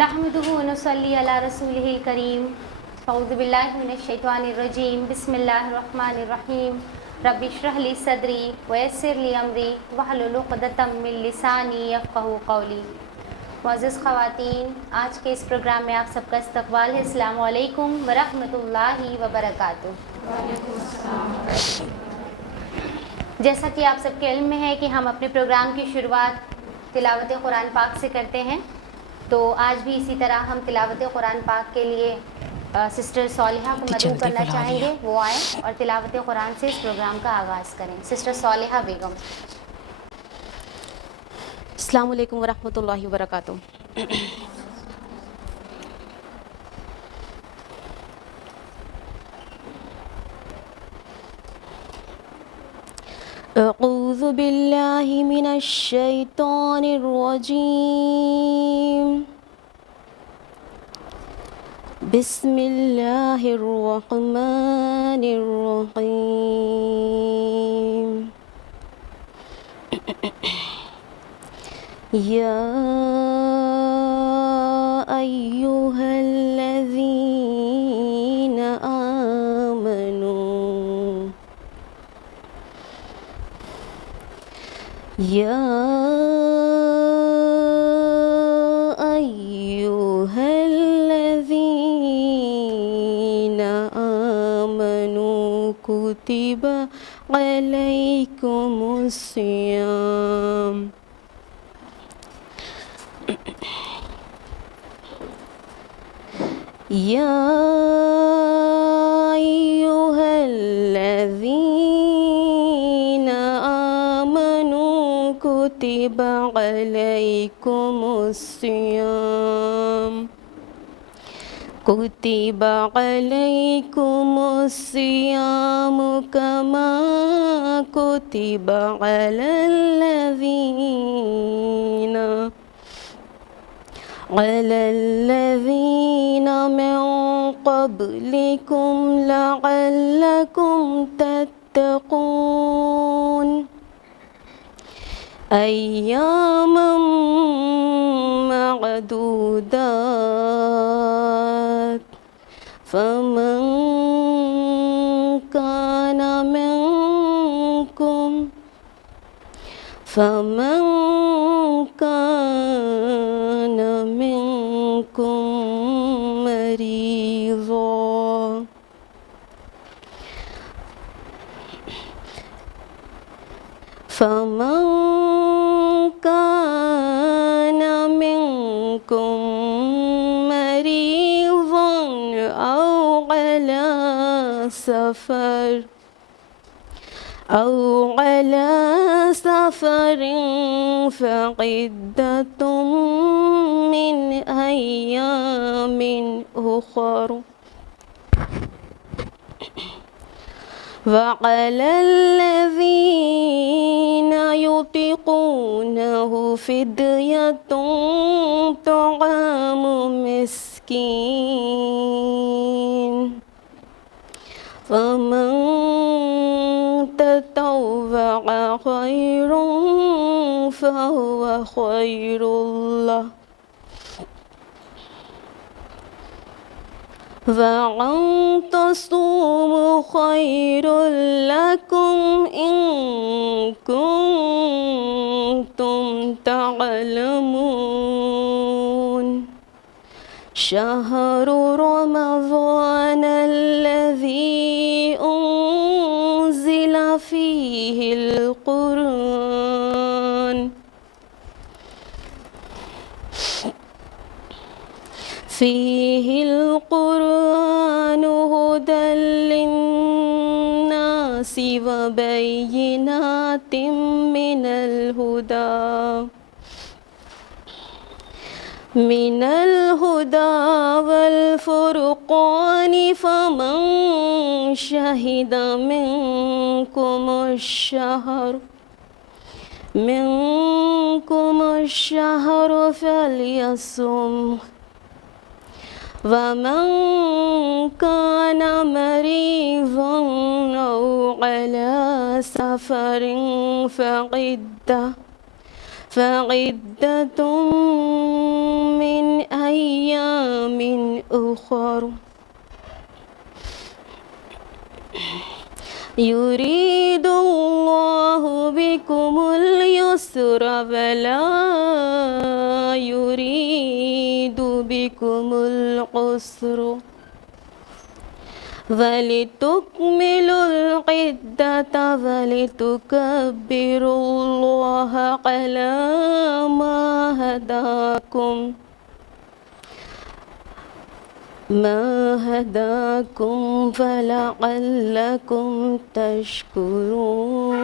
نحمده ونصلي على رسوله الكريم. اعوذ باللہ من الشیطان الرجیم. بسم اللہ الرحمن الرحیم. رب اشرح لی صدری ویسر لی امری واحلل عقدۃ من لسانی یفقہوا قولی. معزز خواتین، آج کے اس پروگرام میں آپ سب کا استقبال ہے. السلام علیکم ورحمۃ اللہ وبرکاتہ. جیسا کہ آپ سب کے علم میں ہے کہ ہم اپنے پروگرام کی شروعات تلاوت قرآن پاک سے کرتے ہیں، تو آج بھی اسی طرح ہم تلاوت قرآن پاک کے لیے سسٹر صالحہ کو مدعو کرنا چاہیں گے، وہ آئیں اور تلاوت قرآن سے اس پروگرام کا آغاز کریں. سسٹر صالحہ بیگم. السلام علیکم ورحمۃ اللہ وبرکاتہ. اعوذ باللہ من الشیطان الرجیم. بسم اللہ الرحمن الرحیم. یا ایہا الذین آمنوا یا ایہا الذین آمنوا کتب علیکم الصیام یا ایہا الذین آمنوا کتب علیکم الصیام کتب علیکم الصیام کما کتب علی الذین من قبلکم لعلکم تتقون ایاما معدودات فمن کان منکم مریضا أو على سفر فعدة من أيام أخر وعلى الذين يطيقونه فدية طعام مسكين فمن تطوع خيرا فهو خير له وأن تصوموا خير لكم إن كنتم تعلمون شهر رمضان الذي أنزل فيه القرآن هدى للناس وبينات من الهدى والفرقان فمن شهد منكم الشهر فليصمه ومن كان مريضا أو على سفر فعدة من أخر يريد الله بكم اليسر ولا يريد بكم العسر ولتكملوا العدة ولتكبروا الله على ما هداكم فلعلكم تشكرون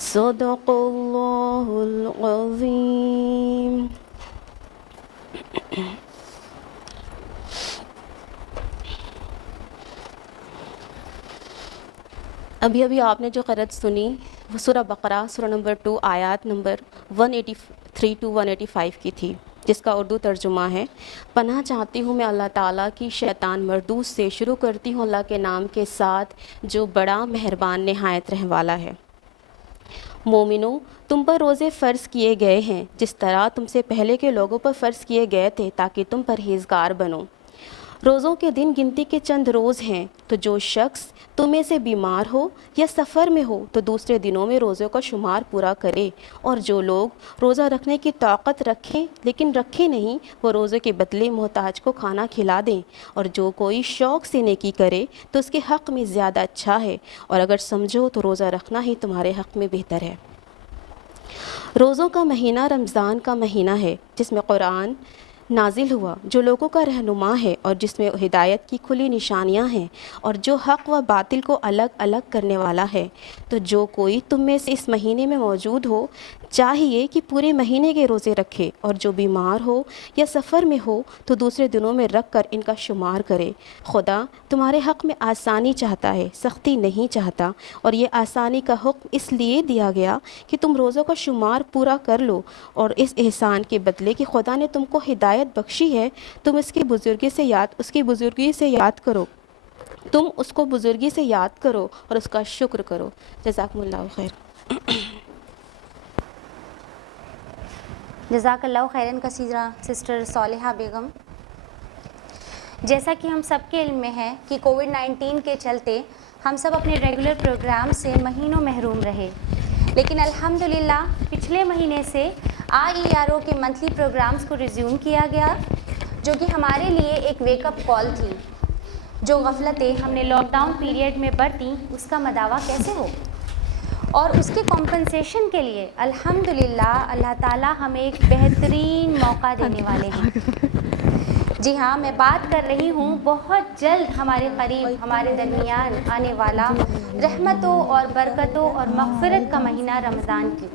صدق الله العظيم. ابھی آپ نے جو قرأت سنی وہ سورہ بقرہ سورہ نمبر 2 آیات نمبر 183 to 185 کی تھی، جس کا اردو ترجمہ ہے: پناہ چاہتی ہوں میں اللہ تعالیٰ کی شیطان مردود سے، شروع کرتی ہوں اللہ کے نام کے ساتھ جو بڑا مہربان نہایت رحم والا ہے۔ مومنو، تم پر روزے فرض کیے گئے ہیں جس طرح تم سے پہلے کے لوگوں پر فرض کیے گئے تھے تاکہ تم پرہیزگار بنو۔ روزوں کے دن گنتی کے چند روز ہیں، تو جو شخص تم میں سے بیمار ہو یا سفر میں ہو تو دوسرے دنوں میں روزوں کا شمار پورا کرے، اور جو لوگ روزہ رکھنے کی طاقت رکھیں لیکن رکھے نہیں وہ روزے کے بدلے محتاج کو کھانا کھلا دیں، اور جو کوئی شوق سے نیکی کرے تو اس کے حق میں زیادہ اچھا ہے، اور اگر سمجھو تو روزہ رکھنا ہی تمہارے حق میں بہتر ہے۔ روزوں کا مہینہ رمضان کا مہینہ ہے جس میں قرآن نازل ہوا، جو لوگوں کا رہنما ہے اور جس میں ہدایت کی کھلی نشانیاں ہیں، اور جو حق و باطل کو الگ الگ کرنے والا ہے۔ تو جو کوئی تم میں سے اس مہینے میں موجود ہو چاہیے کہ پورے مہینے کے روزے رکھے، اور جو بیمار ہو یا سفر میں ہو تو دوسرے دنوں میں رکھ کر ان کا شمار کرے۔ خدا تمہارے حق میں آسانی چاہتا ہے، سختی نہیں چاہتا، اور یہ آسانی کا حکم اس لیے دیا گیا کہ تم روزوں کا شمار پورا کر لو، اور اس احسان کے بدلے کہ خدا نے تم کو ہدایت بخشی ہے تم اس کی بزرگی سے یاد کرو، تم اس کو بزرگی سے یاد کرو اور اس کا شکر کرو۔ جزاکم اللہ خیر۔ جزاک اللہ خیراً کثیرہ سسٹر صالحہ بیگم۔ جیسا کہ ہم سب کے علم میں ہے کہ کووڈ-19 کے چلتے ہم سب اپنے ریگولر پروگرام سے مہینوں محروم رہے، لیکن الحمدللہ پچھلے مہینے سے IERO کے منتھلی پروگرامز کو ریزیوم کیا گیا، جو کہ ہمارے لیے ایک ویک اپ کال تھی۔ جو غفلتیں ہم نے لاک ڈاؤن پیریڈ میں برتیں اس کا مداوع کیسے ہو، اور اس کے کمپنسیشن کے لیے الحمدللہ اللہ تعالیٰ ہمیں ایک بہترین موقع دینے والے ہیں۔ جی ہاں، میں بات کر رہی ہوں بہت جلد ہمارے قریب ہمارے درمیان آنے والا رحمتوں اور برکتوں اور مغفرت کا مہینہ رمضان کی۔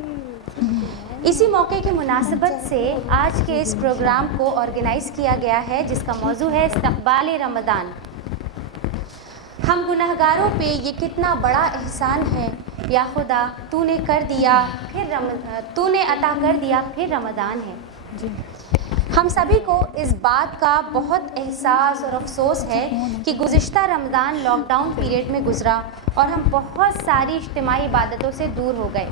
اسی موقع کی مناسبت سے آج کے اس پروگرام کو آرگنائز کیا گیا ہے، جس کا موضوع ہے استقبال رمضان۔ ہم گنہگاروں پہ یہ کتنا بڑا احسان ہے، یا خدا تو نے کر دیا تو نے عطا کر دیا پھر رمضان ہے۔ ہم سبھی کو اس بات کا بہت احساس اور افسوس ہے کہ گزشتہ رمضان لاک ڈاؤن پیریڈ میں گزرا اور ہم بہت ساری اجتماعی عبادتوں سے دور ہو گئے۔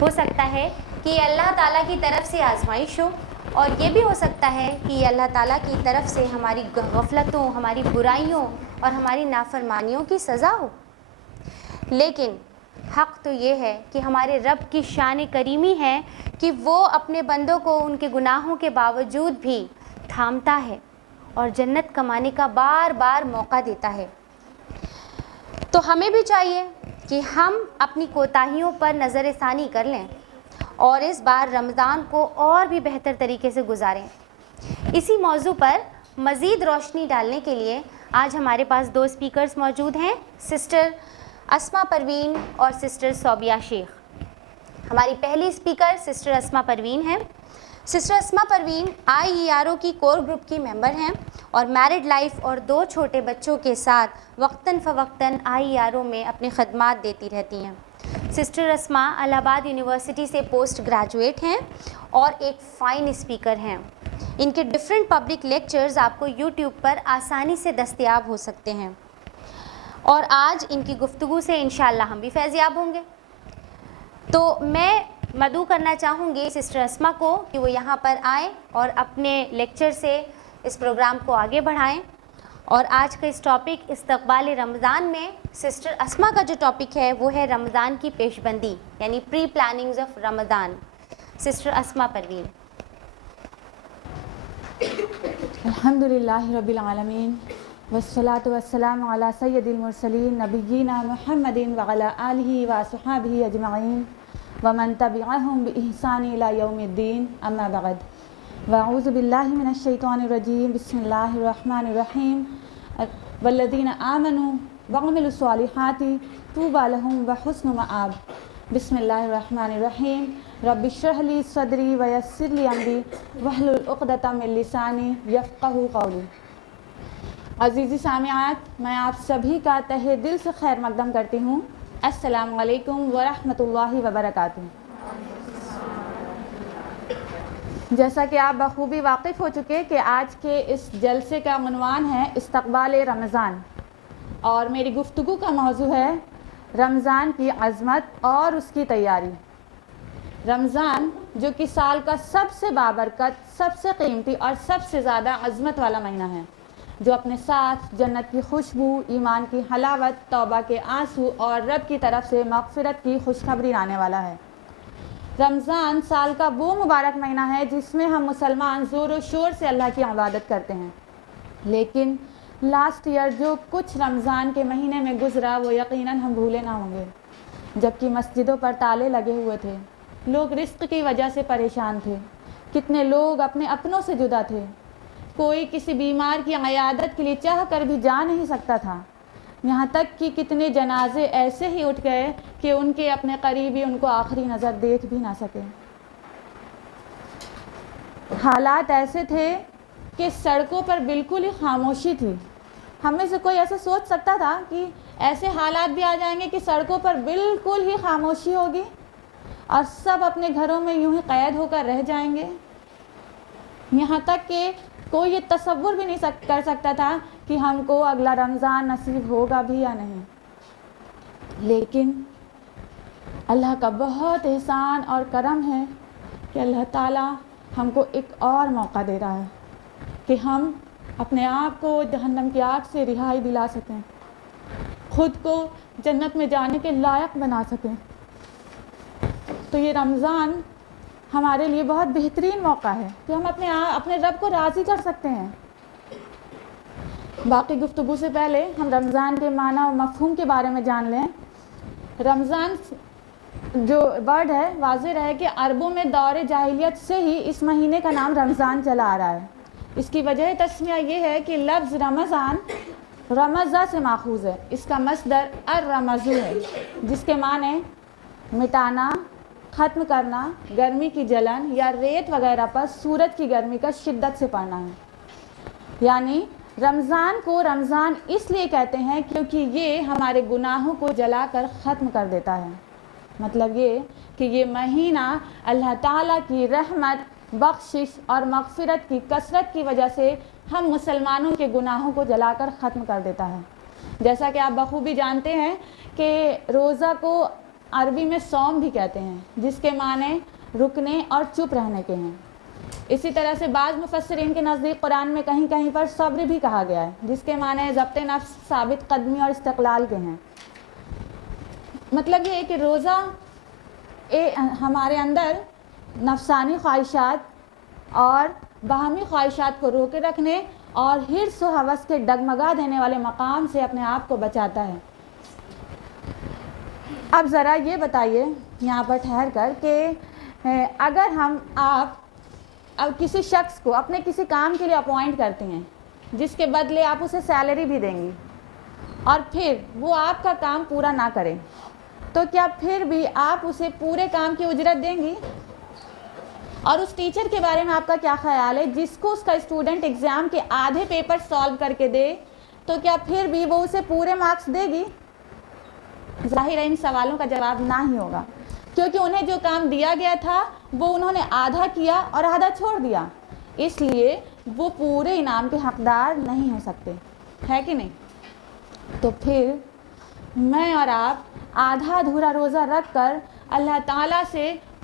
ہو سکتا ہے کہ اللہ تعالیٰ کی طرف سے آزمائش ہو، اور یہ بھی ہو سکتا ہے کہ اللہ تعالیٰ کی طرف سے ہماری غفلتوں، ہماری برائیوں اور ہماری نافرمانیوں کی سزا ہو۔ لیکن حق تو یہ ہے کہ ہمارے رب کی شان کریمی ہے کہ وہ اپنے بندوں کو ان کے گناہوں کے باوجود بھی تھامتا ہے اور جنت کمانے کا بار بار موقع دیتا ہے۔ تو ہمیں بھی چاہیے کہ ہم اپنی کوتاہیوں پر نظر ثانی کر لیں اور اس بار رمضان کو اور بھی بہتر طریقے سے گزاریں۔ اسی موضوع پر مزید روشنی ڈالنے کے لیے آج ہمارے پاس 2 اسپیکرز موجود ہیں، سسٹر اسما پروین اور سسٹر صوبیہ شیخ۔ ہماری پہلی اسپیکر سسٹر اسما پروین ہیں۔ سسٹر اسما پروین IERO کی کور گروپ کی ممبر ہیں اور میرڈ لائف اور 2 چھوٹے بچوں کے ساتھ وقتاً فوقتاً IERO میں اپنی خدمات دیتی رہتی ہیں۔ سسٹر اسما الہ آباد یونیورسٹی سے پوسٹ گریجویٹ ہیں اور ایک فائن اسپیکر ہیں۔ ان کے ڈفرینٹ پبلک لیکچرز آپ کو یوٹیوب پر آسانی سے دستیاب ہو سکتے ہیں، اور آج ان کی گفتگو سے انشاءاللہ ہم بھی فیضیاب ہوں گے۔ تو میں مدعو کرنا چاہوں گی سسٹر اسما کو کہ وہ یہاں پر آئیں اور اپنے لیکچر سے اس پروگرام کو آگے بڑھائیں. اور آج کا اس ٹاپک استقبال رمضان میں سسٹر اسما کا جو ٹاپک ہے وہ ہے رمضان کی پیش بندی یعنی پری پلاننگز آف رمضان. سسٹر اسما پروین. الحمدللہ رب العالمین والصلاة والسلام علی سید المرسلین نبینا محمد وعلی آلہ وصحبہ اجمعین ومن تبعہم بإحسان الی یوم الدین. اما بعد واعوذ باللہ من الشیطان الرجیم. بسم اللہ الرحمن الرحیم. والذین آمنوا وعملوا الصالحات طوبی لہم وحسن مآب. بسم اللہ الرحمن الرحیم. رب اشرح لی صدری ویسر لی امری واحلل عقدۃ من لسانی یفقہوا قولی. عزیزی سامعات، میں آپ سبھی کا تہہ دل سے خیر مقدم کرتی ہوں. السلام علیکم ورحمۃ اللہ وبرکاتہ. جیسا کہ آپ بخوبی واقف ہو چکے کہ آج کے اس جلسے کا عنوان ہے استقبال رمضان، اور میری گفتگو کا موضوع ہے رمضان کی عظمت اور اس کی تیاری. رمضان جو کہ سال کا سب سے بابرکت، سب سے قیمتی اور سب سے زیادہ عظمت والا مہینہ ہے، جو اپنے ساتھ جنت کی خوشبو، ایمان کی حلاوت، توبہ کے آنسو اور رب کی طرف سے مغفرت کی خوشخبری لانے والا ہے. رمضان سال کا وہ مبارک مہینہ ہے جس میں ہم مسلمان زور و شور سے اللہ کی عبادت کرتے ہیں. لیکن لاسٹ ایئر جو کچھ رمضان کے مہینے میں گزرا وہ یقیناً ہم بھولے نہ ہوں گے. جبکہ مسجدوں پر تالے لگے ہوئے تھے، لوگ رزق کی وجہ سے پریشان تھے، کتنے لوگ اپنے اپنوں سے جدا تھے، کوئی کسی بیمار کی عیادت کے لیے چاہ کر بھی جا نہیں سکتا تھا، یہاں تک کہ کتنے جنازے ایسے ہی اٹھ گئے کہ ان کے اپنے قریبی ان کو آخری نظر دیکھ بھی نہ سکے. حالات ایسے تھے کہ سڑکوں پر بالکل ہی خاموشی تھی. ہم میں سے کوئی ایسا سوچ سکتا تھا کہ ایسے حالات بھی آ جائیں گے کہ سڑکوں پر بالکل ہی خاموشی ہوگی اور سب اپنے گھروں میں یوں ہی قید ہو کر رہ جائیں گے؟ یہاں تک کہ کوئی یہ تصور بھی نہیں کر سکتا تھا کہ ہم کو اگلا رمضان نصیب ہوگا بھی یا نہیں. لیکن اللہ کا بہت احسان اور کرم ہے کہ اللہ تعالیٰ ہم کو ایک اور موقع دے رہا ہے کہ ہم اپنے آپ کو جہنم کی آگ سے رہائی دلا سکیں، خود کو جنت میں جانے کے لائق بنا سکیں. تو یہ رمضان ہمارے لیے بہت بہترین موقع ہے کہ ہم اپنے رب کو راضی کر سکتے ہیں. باقی گفتگو سے پہلے ہم رمضان کے معنی و مفہوم کے بارے میں جان لیں. رمضان جو ورڈ ہے واضح رہے کہ عربوں میں دور جاہلیت سے ہی اس مہینے کا نام رمضان چلا آ رہا ہے. اس کی وجہ تسمیہ یہ ہے کہ لفظ رمضان رمضہ سے ماخوذ ہے. اس کا مصدر الرمض ہے جس کے معنی مٹانا، ختم کرنا، گرمی کی جلن یا ریت وغیرہ پر سورج کی گرمی کا شدت سے پڑنا ہے. یعنی رمضان کو رمضان اس لیے کہتے ہیں کیونکہ یہ ہمارے گناہوں کو جلا کر ختم کر دیتا ہے. مطلب یہ کہ یہ مہینہ اللہ تعالیٰ کی رحمت، بخشش اور مغفرت کی کثرت کی وجہ سے ہم مسلمانوں کے گناہوں کو جلا کر ختم کر دیتا ہے. جیسا کہ آپ بخوبی جانتے ہیں کہ روزہ کو عربی میں صوم بھی کہتے ہیں جس کے معنی رکنے اور چپ رہنے کے ہیں. اسی طرح سے بعض مفسرین کے نزدیک قرآن میں کہیں کہیں پر صبر بھی کہا گیا ہے جس کے معنی ضبط نفس، ثابت قدمی اور استقلال کے ہیں. مطلب یہ ہے کہ روزہ ہمارے اندر نفسانی خواہشات اور باہمی خواہشات کو روکے رکھنے اور حرص و ہوس کے ڈگمگا دینے والے مقام سے اپنے آپ کو بچاتا ہے. اب ذرا یہ بتائیے یہاں پر ٹھہر کر کہ اگر آپ اب کسی شخص کو اپنے کسی کام کے لیے اپوائنٹ کرتے ہیں جس کے بدلے آپ اسے سیلری بھی دیں گی اور پھر وہ آپ کا کام پورا نہ کرے، تو کیا پھر بھی آپ اسے پورے کام کی اجرت دیں گی؟ اور اس ٹیچر کے بارے میں آپ کا کیا خیال ہے جس کو اس کا اسٹوڈنٹ ایگزام کے آدھے پیپر سالو کر کے دے تو کیا پھر بھی وہ اسے پورے مارکس دے گی؟ ظاہر ہے ان سوالوں کا جواب نہ ہی ہوگا، کیونکہ انہیں جو کام دیا گیا تھا وہ انہوں نے آدھا کیا اور آدھا چھوڑ دیا، اس لیے وہ پورے انعام کے حقدار نہیں ہو سکتے، ہے کہ نہیں؟ تو پھر میں اور آپ آدھا ادھورا روزہ رکھ کر اللہ تعالیٰ سے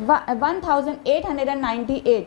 1898,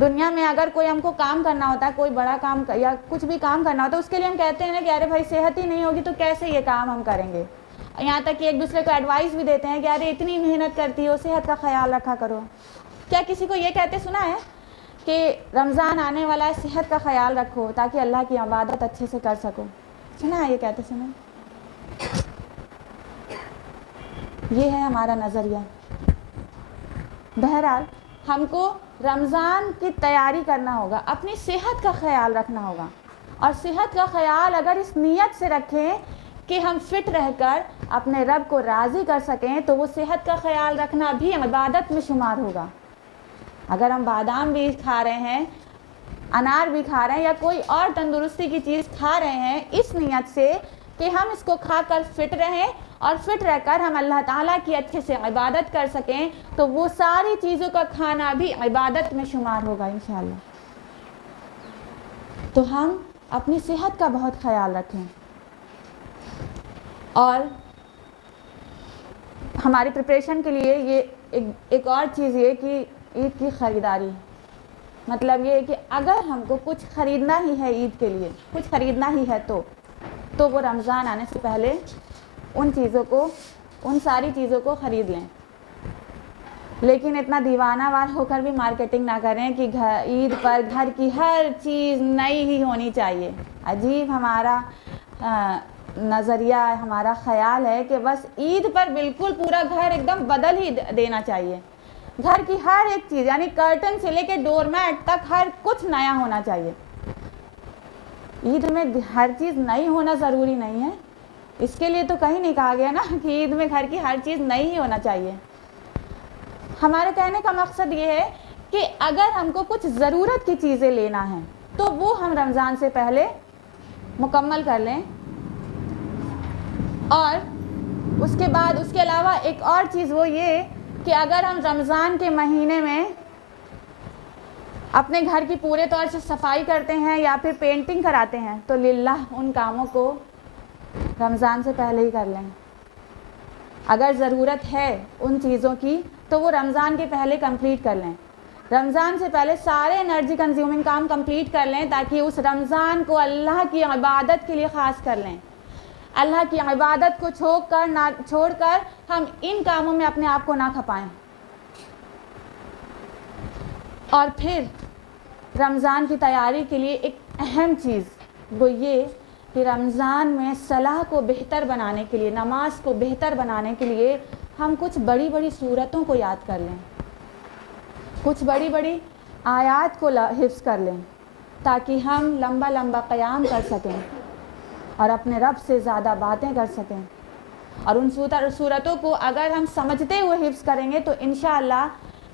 دنیا میں اگر کوئی ہم کو کام کرنا ہوتا ہے، کوئی بڑا کام یا کچھ بھی کام کرنا ہوتا ہے، اس کے لیے ہم کہتے ہیں نا کہ ارے بھائی صحت ہی نہیں ہوگی تو کیسے یہ کام ہم کریں گے. یہاں تک کہ ایک دوسرے کو ایڈوائس بھی دیتے ہیں کہ ارے اتنی محنت کرتی ہو، صحت کا خیال رکھا کرو. کیا کسی کو یہ کہتے سنا ہے کہ رمضان آنے والا ہے، صحت کا خیال رکھو تاکہ اللہ کی عبادت اچھے سے کر سکو؟ سنا ہے یہ کہتے؟ سنا. یہ ہے ہمارا نظریہ. بہرحال ہم کو رمضان کی تیاری کرنا ہوگا، اپنی صحت کا خیال رکھنا ہوگا. اور صحت کا خیال اگر اس نیت سے رکھیں کہ ہم فٹ رہ کر اپنے رب کو راضی کر سکیں تو وہ صحت کا خیال رکھنا بھی عبادت میں شمار ہوگا. اگر ہم بادام بھی کھا رہے ہیں، انار بھی کھا رہے ہیں یا کوئی اور تندرستی کی چیز کھا رہے ہیں اس نیت سے کہ ہم اس کو کھا کر فٹ رہیں اور فٹ رہ کر ہم اللہ تعالیٰ کی اچھے سے عبادت کر سکیں، تو وہ ساری چیزوں کا کھانا بھی عبادت میں شمار ہوگا انشاءاللہ. تو ہم اپنی صحت کا بہت خیال رکھیں. اور ہماری پریپریشن کے لیے یہ ایک اور چیز یہ کہ عید کی خریداری، مطلب یہ ہے کہ اگر ہم کو کچھ خریدنا ہی ہے عید کے لیے، کچھ خریدنا ہی ہے تو وہ رمضان آنے سے پہلے ان ساری چیزوں کو خرید لیں. لیکن اتنا دیوانہ وار ہو کر بھی مارکیٹنگ نہ کریں کہ عید پر گھر کی ہر چیز نئی ہی ہونی چاہیے. عجیب ہمارا نظریہ، ہمارا خیال ہے کہ بس عید پر بالکل پورا گھر ایک دم بدل ہی دینا چاہیے. گھر کی ہر ایک چیز یعنی کرٹن سے لے کے ڈور میٹ تک ہر کچھ نیا ہونا چاہیے. عید میں ہر چیز نئی ہونا ضروری نہیں ہے، اس کے لیے تو کہیں نہیں کہا گیا نا کہ عید میں گھر کی ہر چیز نئی ہی ہونا چاہیے. ہمارے کہنے کا مقصد یہ ہے کہ اگر ہم کو کچھ ضرورت کی چیزیں لینا ہے تو وہ ہم رمضان سے پہلے مکمل کر لیں. اور اس کے بعد اس کے علاوہ ایک اور چیز وہ یہ کہ اگر ہم رمضان کے مہینے میں اپنے گھر کی پورے طور سے صفائی کرتے ہیں یا پھر پینٹنگ کراتے ہیں تو للہ ان کاموں کو رمضان سے پہلے ہی کر لیں. اگر ضرورت ہے ان چیزوں کی تو وہ رمضان کے پہلے کمپلیٹ کر لیں. رمضان سے پہلے سارے انرجی کنزیومنگ کام کمپلیٹ کر لیں تاکہ اس رمضان کو اللہ کی عبادت کے لیے خاص کر لیں. اللہ کی عبادت کو چھوڑ کر ہم ان کاموں میں اپنے آپ کو نہ کھپائیں. اور پھر رمضان کی تیاری کے لیے ایک اہم چیز وہ یہ کہ رمضان میں صلاح کو بہتر بنانے کے لیے، نماز کو بہتر بنانے کے لیے ہم کچھ بڑی بڑی سورتوں کو یاد کر لیں، کچھ بڑی بڑی آیات کو حفظ کر لیں تاکہ ہم لمبا لمبا قیام کر سکیں اور اپنے رب سے زیادہ باتیں کر سکیں. اور ان صورتوں کو اگر ہم سمجھتے ہوئے حفظ کریں گے تو انشاءاللہ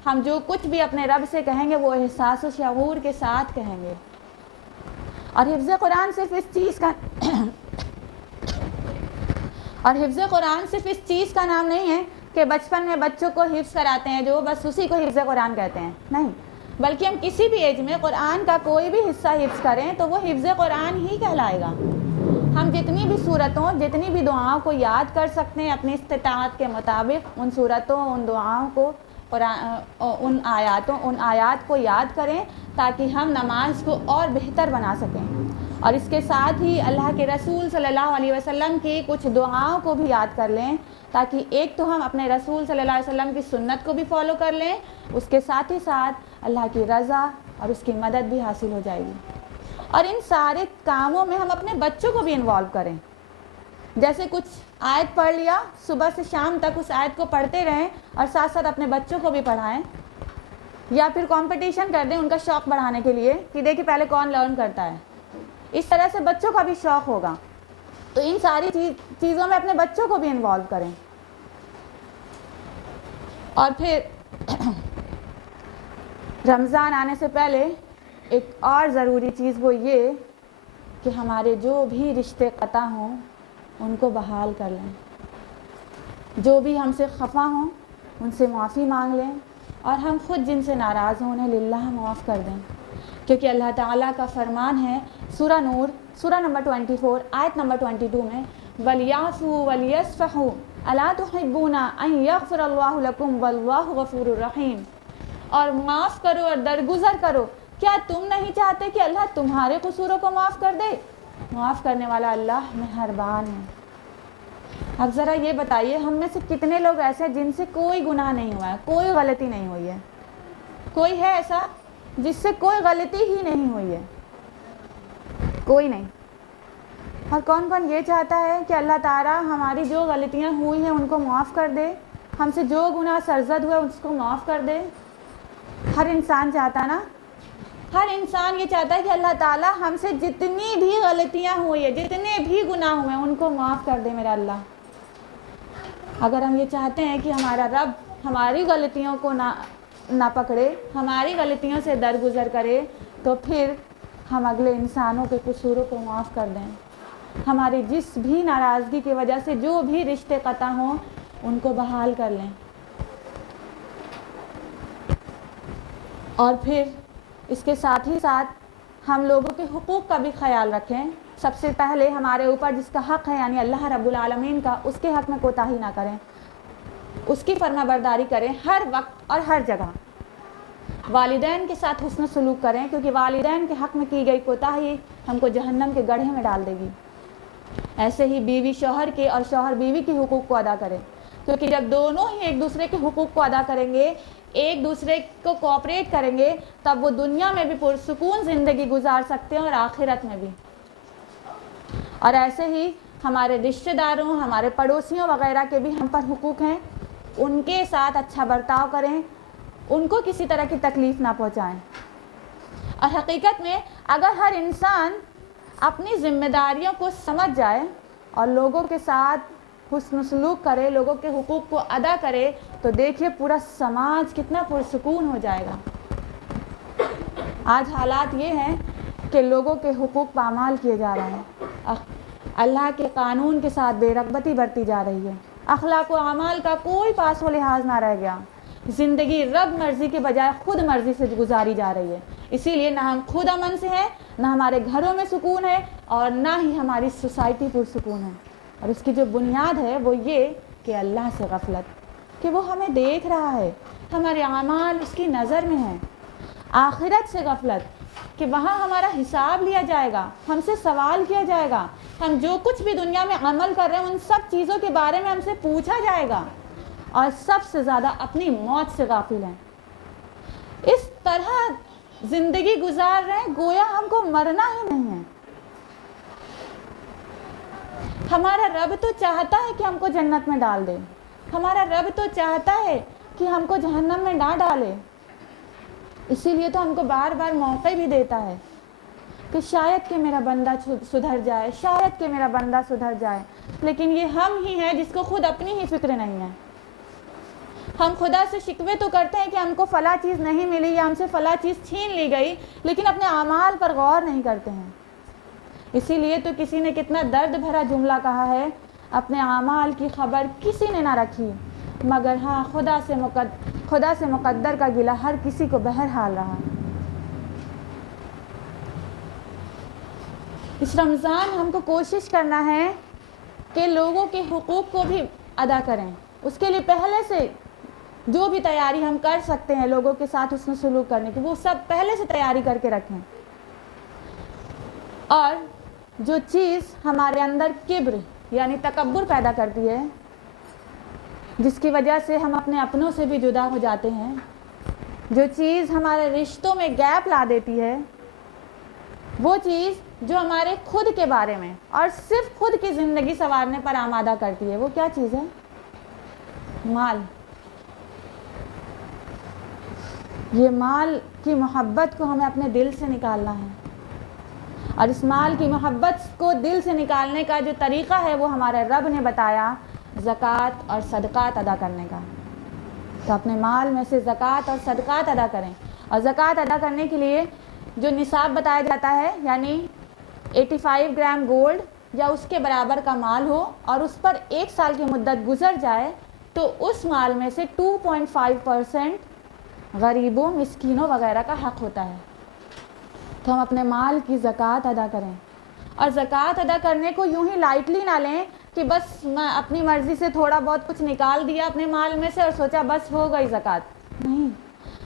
ہم جو کچھ بھی اپنے رب سے کہیں گے وہ احساس و شعور کے ساتھ کہیں گے. اور حفظ قرآن صرف اس چیز کا نام نہیں ہے کہ بچپن میں بچوں کو حفظ کراتے ہیں جو بس اسی کو حفظ قرآن کہتے ہیں، نہیں، بلکہ ہم کسی بھی ایج میں قرآن کا کوئی بھی حصہ حفظ کریں تو وہ حفظ قرآن ہی کہلائے گا. ہم جتنی بھی صورتوں، جتنی بھی دعاؤں کو یاد کر سکتے ہیں اپنی استطاعت کے مطابق، ان صورتوں، ان دعاؤں کو، ان آیات کو یاد کریں تاکہ ہم نماز کو اور بہتر بنا سکیں. اور اس کے ساتھ ہی اللہ کے رسول صلی اللہ علیہ وسلم کی کچھ دعاؤں کو بھی یاد کر لیں تاکہ ایک تو ہم اپنے رسول صلی اللہ علیہ وسلم کی سنت کو بھی فالو کر لیں، اس کے ساتھ ہی ساتھ اللہ کی رضا اور اس کی مدد بھی حاصل ہو جائے گی. اور ان سارے کاموں میں ہم اپنے بچوں کو بھی انوالو کریں. جیسے کچھ آیت پڑھ لیا، صبح سے شام تک اس آیت کو پڑھتے رہیں اور ساتھ ساتھ اپنے بچوں کو بھی پڑھائیں، یا پھر کمپٹیشن کر دیں ان کا شوق بڑھانے کے لیے کہ دیکھیں پہلے کون لرن کرتا ہے. اس طرح سے بچوں کا بھی شوق ہوگا. تو ان ساری چیزوں میں اپنے بچوں کو بھی انوالو کریں. اور پھر رمضان آنے سے پہلے ایک اور ضروری چیز وہ یہ کہ ہمارے جو بھی رشتے قطع ہوں ان کو بحال کر لیں. جو بھی ہم سے خفا ہوں ان سے معافی مانگ لیں اور ہم خود جن سے ناراض ہوں انہیں للہ معاف کر دیں. کیونکہ اللہ تعالیٰ کا فرمان ہے سورہ نور سورہ نمبر 24 آیت نمبر 22 میں وَلْيَعْفُوا وَلْيَصْفَحُوا أَلَا تُحِبُّونَ أَن يَغْفِرَ اللَّهُ لَكُمْ وَاللَّهُ غَفُورٌ رَحِيمٌ. اور معاف کرو اور درگزر کرو. کیا تم نہیں چاہتے کہ اللہ تمہارے قصوروں کو معاف کر دے؟ معاف کرنے والا اللہ مہربان ہے. اب ذرا یہ بتائیے ہم میں سے کتنے لوگ ایسے ہیں جن سے کوئی گناہ نہیں ہوا ہے, کوئی غلطی نہیں ہوئی ہے؟ کوئی ہے ایسا جس سے کوئی غلطی ہی نہیں ہوئی ہے؟ کوئی نہیں. اور کون کون یہ چاہتا ہے کہ اللہ تعالیٰ ہماری جو غلطیاں ہوئی ہیں ان کو معاف کر دے, ہم سے جو گناہ سرزد ہوئے اس کو معاف کر دے؟ ہر انسان چاہتا نا, ہر انسان یہ چاہتا ہے کہ اللہ تعالیٰ ہم سے جتنی بھی غلطیاں ہوئی ہیں, جتنے بھی گناہ ہوئے ہیں ان کو معاف کر دے میرا اللہ. اگر ہم یہ چاہتے ہیں کہ ہمارا رب ہماری غلطیوں کو نہ پکڑے, ہماری غلطیوں سے درگزر کرے, تو پھر ہم اگلے انسانوں کے قصوروں کو معاف کر دیں. ہماری جس بھی ناراضگی کی وجہ سے جو بھی رشتے قطع ہوں ان کو بحال کر لیں. اور پھر اس کے ساتھ ہی ساتھ ہم لوگوں کے حقوق کا بھی خیال رکھیں. سب سے پہلے ہمارے اوپر جس کا حق ہے یعنی اللہ رب العالمین کا, اس کے حق میں کوتاہی نہ کریں, اس کی فرما برداری کریں ہر وقت اور ہر جگہ. والدین کے ساتھ حسن سلوک کریں, کیونکہ والدین کے حق میں کی گئی کوتاہی ہم کو جہنم کے گڑھے میں ڈال دے گی. ایسے ہی بیوی شوہر کے اور شوہر بیوی کے حقوق کو ادا کریں, کیونکہ جب دونوں ہی ایک دوسرے کے حقوق کو ادا کریں گے, ایک دوسرے کو کوآپریٹ کریں گے, تب وہ دنیا میں بھی پرسکون زندگی گزار سکتے ہیں اور آخرت میں بھی. اور ایسے ہی ہمارے رشتہ داروں, ہمارے پڑوسیوں وغیرہ کے بھی ہم پر حقوق ہیں, ان کے ساتھ اچھا برتاؤ کریں, ان کو کسی طرح کی تکلیف نہ پہنچائیں. اور حقیقت میں اگر ہر انسان اپنی ذمہ داریوں کو سمجھ جائے اور لوگوں کے ساتھ حسن سلوک کرے, لوگوں کے حقوق کو ادا کرے, تو دیکھیے پورا سماج کتنا پرسکون ہو جائے گا. آج حالات یہ ہیں کہ لوگوں کے حقوق پامال کیے جا رہے ہیں, اللہ کے قانون کے ساتھ بے رغبتی برتی جا رہی ہے, اخلاق و اعمال کا کوئی پاس و لحاظ نہ رہ گیا, زندگی رب مرضی کے بجائے خود مرضی سے گزاری جا رہی ہے. اسی لیے نہ ہم خود امن سے ہیں, نہ ہمارے گھروں میں سکون ہے, اور نہ ہی ہماری سوسائٹی پرسکون ہے. اور اس کی جو بنیاد ہے وہ یہ کہ اللہ سے غفلت, کہ وہ ہمیں دیکھ رہا ہے, ہمارے اعمال اس کی نظر میں ہیں. آخرت سے غفلت, کہ وہاں ہمارا حساب لیا جائے گا, ہم سے سوال کیا جائے گا, ہم جو کچھ بھی دنیا میں عمل کر رہے ہیں ان سب چیزوں کے بارے میں ہم سے پوچھا جائے گا. اور سب سے زیادہ اپنی موت سے غافل ہیں. اس طرح زندگی گزار رہے ہیں گویا ہم کو مرنا ہی نہیں ہے. ہمارا رب تو چاہتا ہے کہ ہم کو جنت میں ڈال دے, ہمارا رب تو چاہتا ہے کہ ہم کو جہنم میں نہ ڈالے. اسی لیے تو ہم کو بار بار موقع بھی دیتا ہے کہ شاید کہ میرا بندہ سدھر جائے, شاید کہ میرا بندہ سدھر جائے. لیکن یہ ہم ہی ہیں جس کو خود اپنی ہی فکر نہیں ہے. ہم خدا سے شکوے تو کرتے ہیں کہ ہم کو فلاں چیز نہیں ملی یا ہم سے فلاں چیز چھین لی گئی, لیکن اپنے اعمال پر غور نہیں کرتے ہیں. اسی لیے تو کسی نے کتنا درد بھرا جملہ کہا ہے, اپنے اعمال کی خبر کسی نے نہ رکھی, مگر ہاں خدا سے مقدر کا گلہ ہر کسی کو بہرحال رہا. اس رمضان ہم کو کوشش کرنا ہے کہ لوگوں کے حقوق کو بھی ادا کریں. اس کے لیے پہلے سے جو بھی تیاری ہم کر سکتے ہیں لوگوں کے ساتھ حسن سلوک کرنے کی, وہ سب پہلے سے تیاری کر کے رکھیں. اور جو چیز ہمارے اندر کبر یعنی تکبر پیدا کرتی ہے, جس کی وجہ سے ہم اپنے اپنوں سے بھی جدا ہو جاتے ہیں, جو چیز ہمارے رشتوں میں گیپ لا دیتی ہے, وہ چیز جو ہمارے خود کے بارے میں اور صرف خود کی زندگی سنوارنے پر آمادہ کرتی ہے, وہ کیا چیز ہے؟ مال. یہ مال کی محبت کو ہمیں اپنے دل سے نکالنا ہے, اور اس مال کی محبت کو دل سے نکالنے کا جو طریقہ ہے وہ ہمارے رب نے بتایا, زکوٰۃ اور صدقات ادا کرنے کا. تو اپنے مال میں سے زکوٰۃ اور صدقات ادا کریں. اور زکوٰۃ ادا کرنے کے لیے جو نصاب بتایا جاتا ہے یعنی 85 گرام گولڈ یا اس کے برابر کا مال ہو, اور اس پر 1 سال کی مدت گزر جائے, تو اس مال میں سے 2.5% غریبوں, مسکینوں وغیرہ کا حق ہوتا ہے. تو ہم اپنے مال کی زکوٰۃ ادا کریں. اور زکوٰۃ ادا کرنے کو یوں ہی لائٹلی نہ لیں کہ بس میں اپنی مرضی سے تھوڑا بہت کچھ نکال دیا اپنے مال میں سے اور سوچا بس ہو گئی زکوٰۃ. نہیں,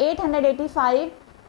885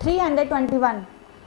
1321,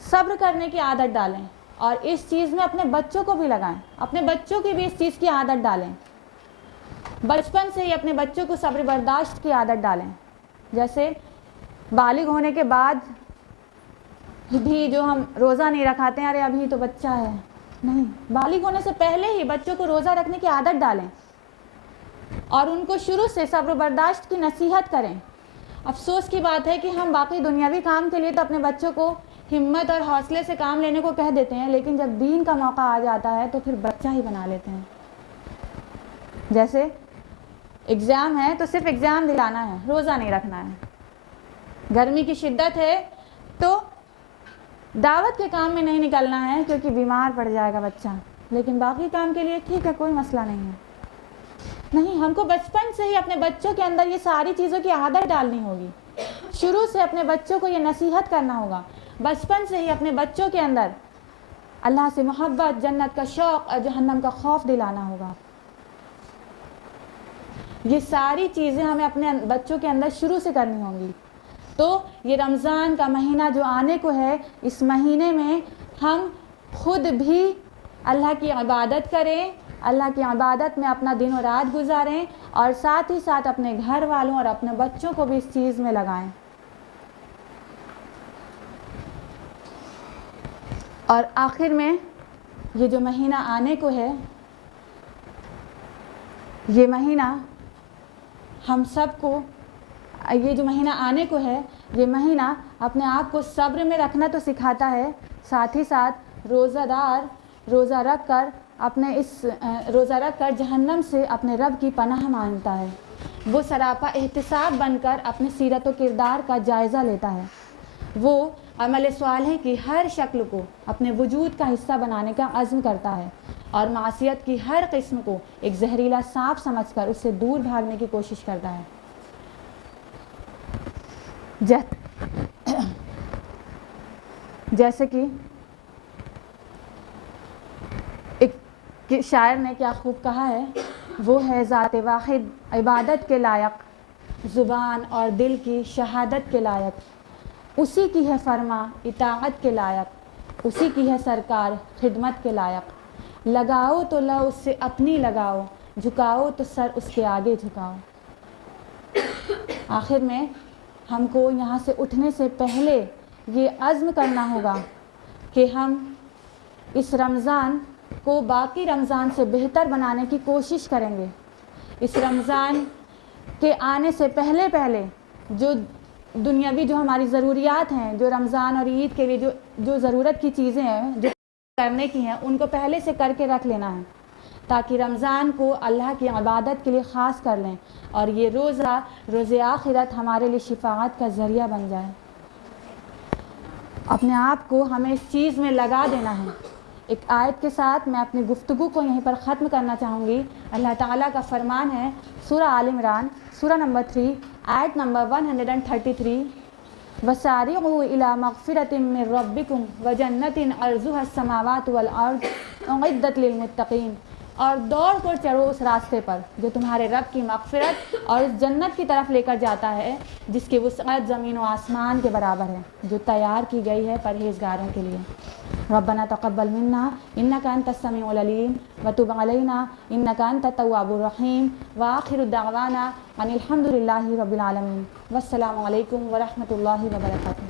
صبر کرنے کی عادت ڈالیں اور اس چیز میں اپنے بچوں کو بھی لگائیں، اپنے بچوں کی بھی اس چیز کی عادت ڈالیں، بچپن سے ہی اپنے بچوں کو صبر برداشت کی عادت ڈالیں۔ جیسے بالغ ہونے کے بعد بھی جو ہم روزہ نہیں رکھاتے ہیں، ارے ابھی تو بچہ ہے، نہیں، بالغ ہونے سے پہلے ہی بچوں کو روزہ رکھنے کی عادت ڈالیں اور ان کو شروع سے صبر برداشت کی نصیحت کریں۔ افسوس کی بات ہے کہ ہم باقی دنیاوی کام کے لیے تو اپنے بچوں کو ہمت اور حوصلے سے کام لینے کو کہہ دیتے ہیں، لیکن جب دین کا موقع آ جاتا ہے تو پھر بچہ ہی بنا لیتے ہیں۔ جیسے ایگزام ہے تو صرف ایگزام دلانا ہے، روزہ نہیں رکھنا ہے۔ گرمی کی شدت ہے تو دعوت کے کام میں نہیں نکلنا ہے کیونکہ بیمار پڑ جائے گا بچہ، لیکن باقی کام کے لیے ٹھیک ہے، کوئی مسئلہ نہیں ہے۔ نہیں، ہم کو بچپن سے ہی اپنے بچوں کے اندر یہ ساری چیزوں کی عادت ڈالنی ہوگی، شروع سے اپنے بچوں کو یہ نصیحت کرنا ہوگا، بچپن سے ہی اپنے بچوں کے اندر اللہ سے محبت، جنت کا شوق اور جہنم کا خوف دلانا ہوگا۔ یہ ساری چیزیں ہمیں اپنے بچوں کے اندر شروع سے کرنی ہوں گی۔ تو یہ رمضان کا مہینہ جو آنے کو ہے، اس مہینے میں ہم خود بھی اللہ کی عبادت کریں، اللہ کی عبادت میں اپنا دن و رات گزاریں اور ساتھ ہی ساتھ اپنے گھر والوں اور اپنے بچوں کو بھی اس چیز میں لگائیں۔ اور آخر میں یہ جو مہینہ آنے کو ہے، یہ مہینہ ہم سب کو، یہ جو مہینہ آنے کو ہے، یہ مہینہ اپنے آپ کو صبر میں رکھنا تو سکھاتا ہے، ساتھ ہی ساتھ روزہ رکھ کر جہنم سے اپنے رب کی پناہ مانگتا ہے۔ وہ سراپا احتساب بن کر اپنے سیرت و کردار کا جائزہ لیتا ہے۔ وہ عمل صالح کی ہر شکل کو اپنے وجود کا حصہ بنانے کا عزم کرتا ہے اور معصیت کی ہر قسم کو ایک زہریلا سانپ سمجھ کر اس سے دور بھاگنے کی کوشش کرتا ہے۔ جیسے کہ ایک شاعر نے کیا خوب کہا ہے، وہ ہے ذات واحد عبادت کے لائق، زبان اور دل کی شہادت کے لائق، اسی کی ہے فرما اطاعت کے لائق، اسی کی ہے سرکار خدمت کے لائق، لگاؤ تو لو اس سے اپنی لگاؤ، جھکاؤ تو سر اس کے آگے جھکاؤ۔ آخر میں ہم کو یہاں سے اٹھنے سے پہلے یہ عزم کرنا ہوگا کہ ہم اس رمضان کو باقی رمضان سے بہتر بنانے کی کوشش کریں گے۔ اس رمضان کے آنے سے پہلے جو دنیاوی جو ہماری ضروریات ہیں، جو رمضان اور عید کے لیے جو ضرورت کی چیزیں ہیں جو کرنے کی ہیں، ان کو پہلے سے کر کے رکھ لینا ہے تاکہ رمضان کو اللہ کی عبادت کے لیے خاص کر لیں اور یہ روز آخرت ہمارے لیے شفاعت کا ذریعہ بن جائے۔ اپنے آپ کو ہمیں اس چیز میں لگا دینا ہے۔ ایک آیت کے ساتھ میں اپنی گفتگو کو یہیں پر ختم کرنا چاہوں گی۔ اللہ تعالیٰ کا فرمان ہے سورہ آل عمران، سورہ نمبر 3، آیت نمبر 133، وَسَارِعُوا إِلَىٰ مَغْفِرَةٍ مِّن رَبِّكُمْ وَجَنَّةٍ عَرْضُهَا السَّمَاوَاتُ وَالْأَرْضُ أُعِدَّتْ لِلْمُتَّقِينَ، اور دوڑ کر چڑھو اس راستے پر جو تمہارے رب کی مغفرت اور اس جنت کی طرف لے کر جاتا ہے جس کی وسعت زمین و آسمان کے برابر ہے، جو تیار کی گئی ہے پرہیزگاروں کے لیے۔ ربنا تقبل منا انك انت السميع العليم وتب علينا انك انت التواب الرحيم واخر دعوانا ان الحمد لله رب العالمين والسلام علیکم ورحمۃ اللہ وبرکاتہ۔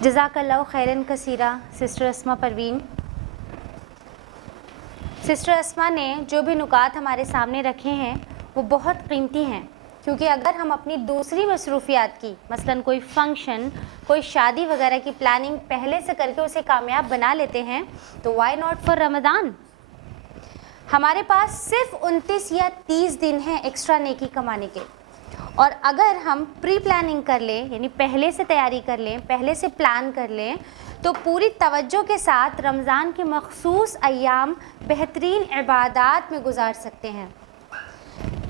جزاک اللہ خیراً کثیرہ سسٹر اسما پروین۔ سسٹر اسما نے جو بھی نکات ہمارے سامنے رکھے ہیں وہ بہت قیمتی ہیں، کیونکہ اگر ہم اپنی دوسری مصروفیات کی، مثلاً کوئی فنکشن، کوئی شادی وغیرہ کی پلاننگ پہلے سے کر کے اسے کامیاب بنا لیتے ہیں تو وائی ناٹ فار رمضان؟ ہمارے پاس صرف 29 یا 30 دن ہیں ایکسٹرا نیکی کمانے کے، اور اگر ہم پری پلاننگ کر لیں، یعنی پہلے سے تیاری کر لیں، پہلے سے پلان کر لیں، تو پوری توجہ کے ساتھ رمضان کے مخصوص ایام بہترین عبادات میں گزار سکتے ہیں۔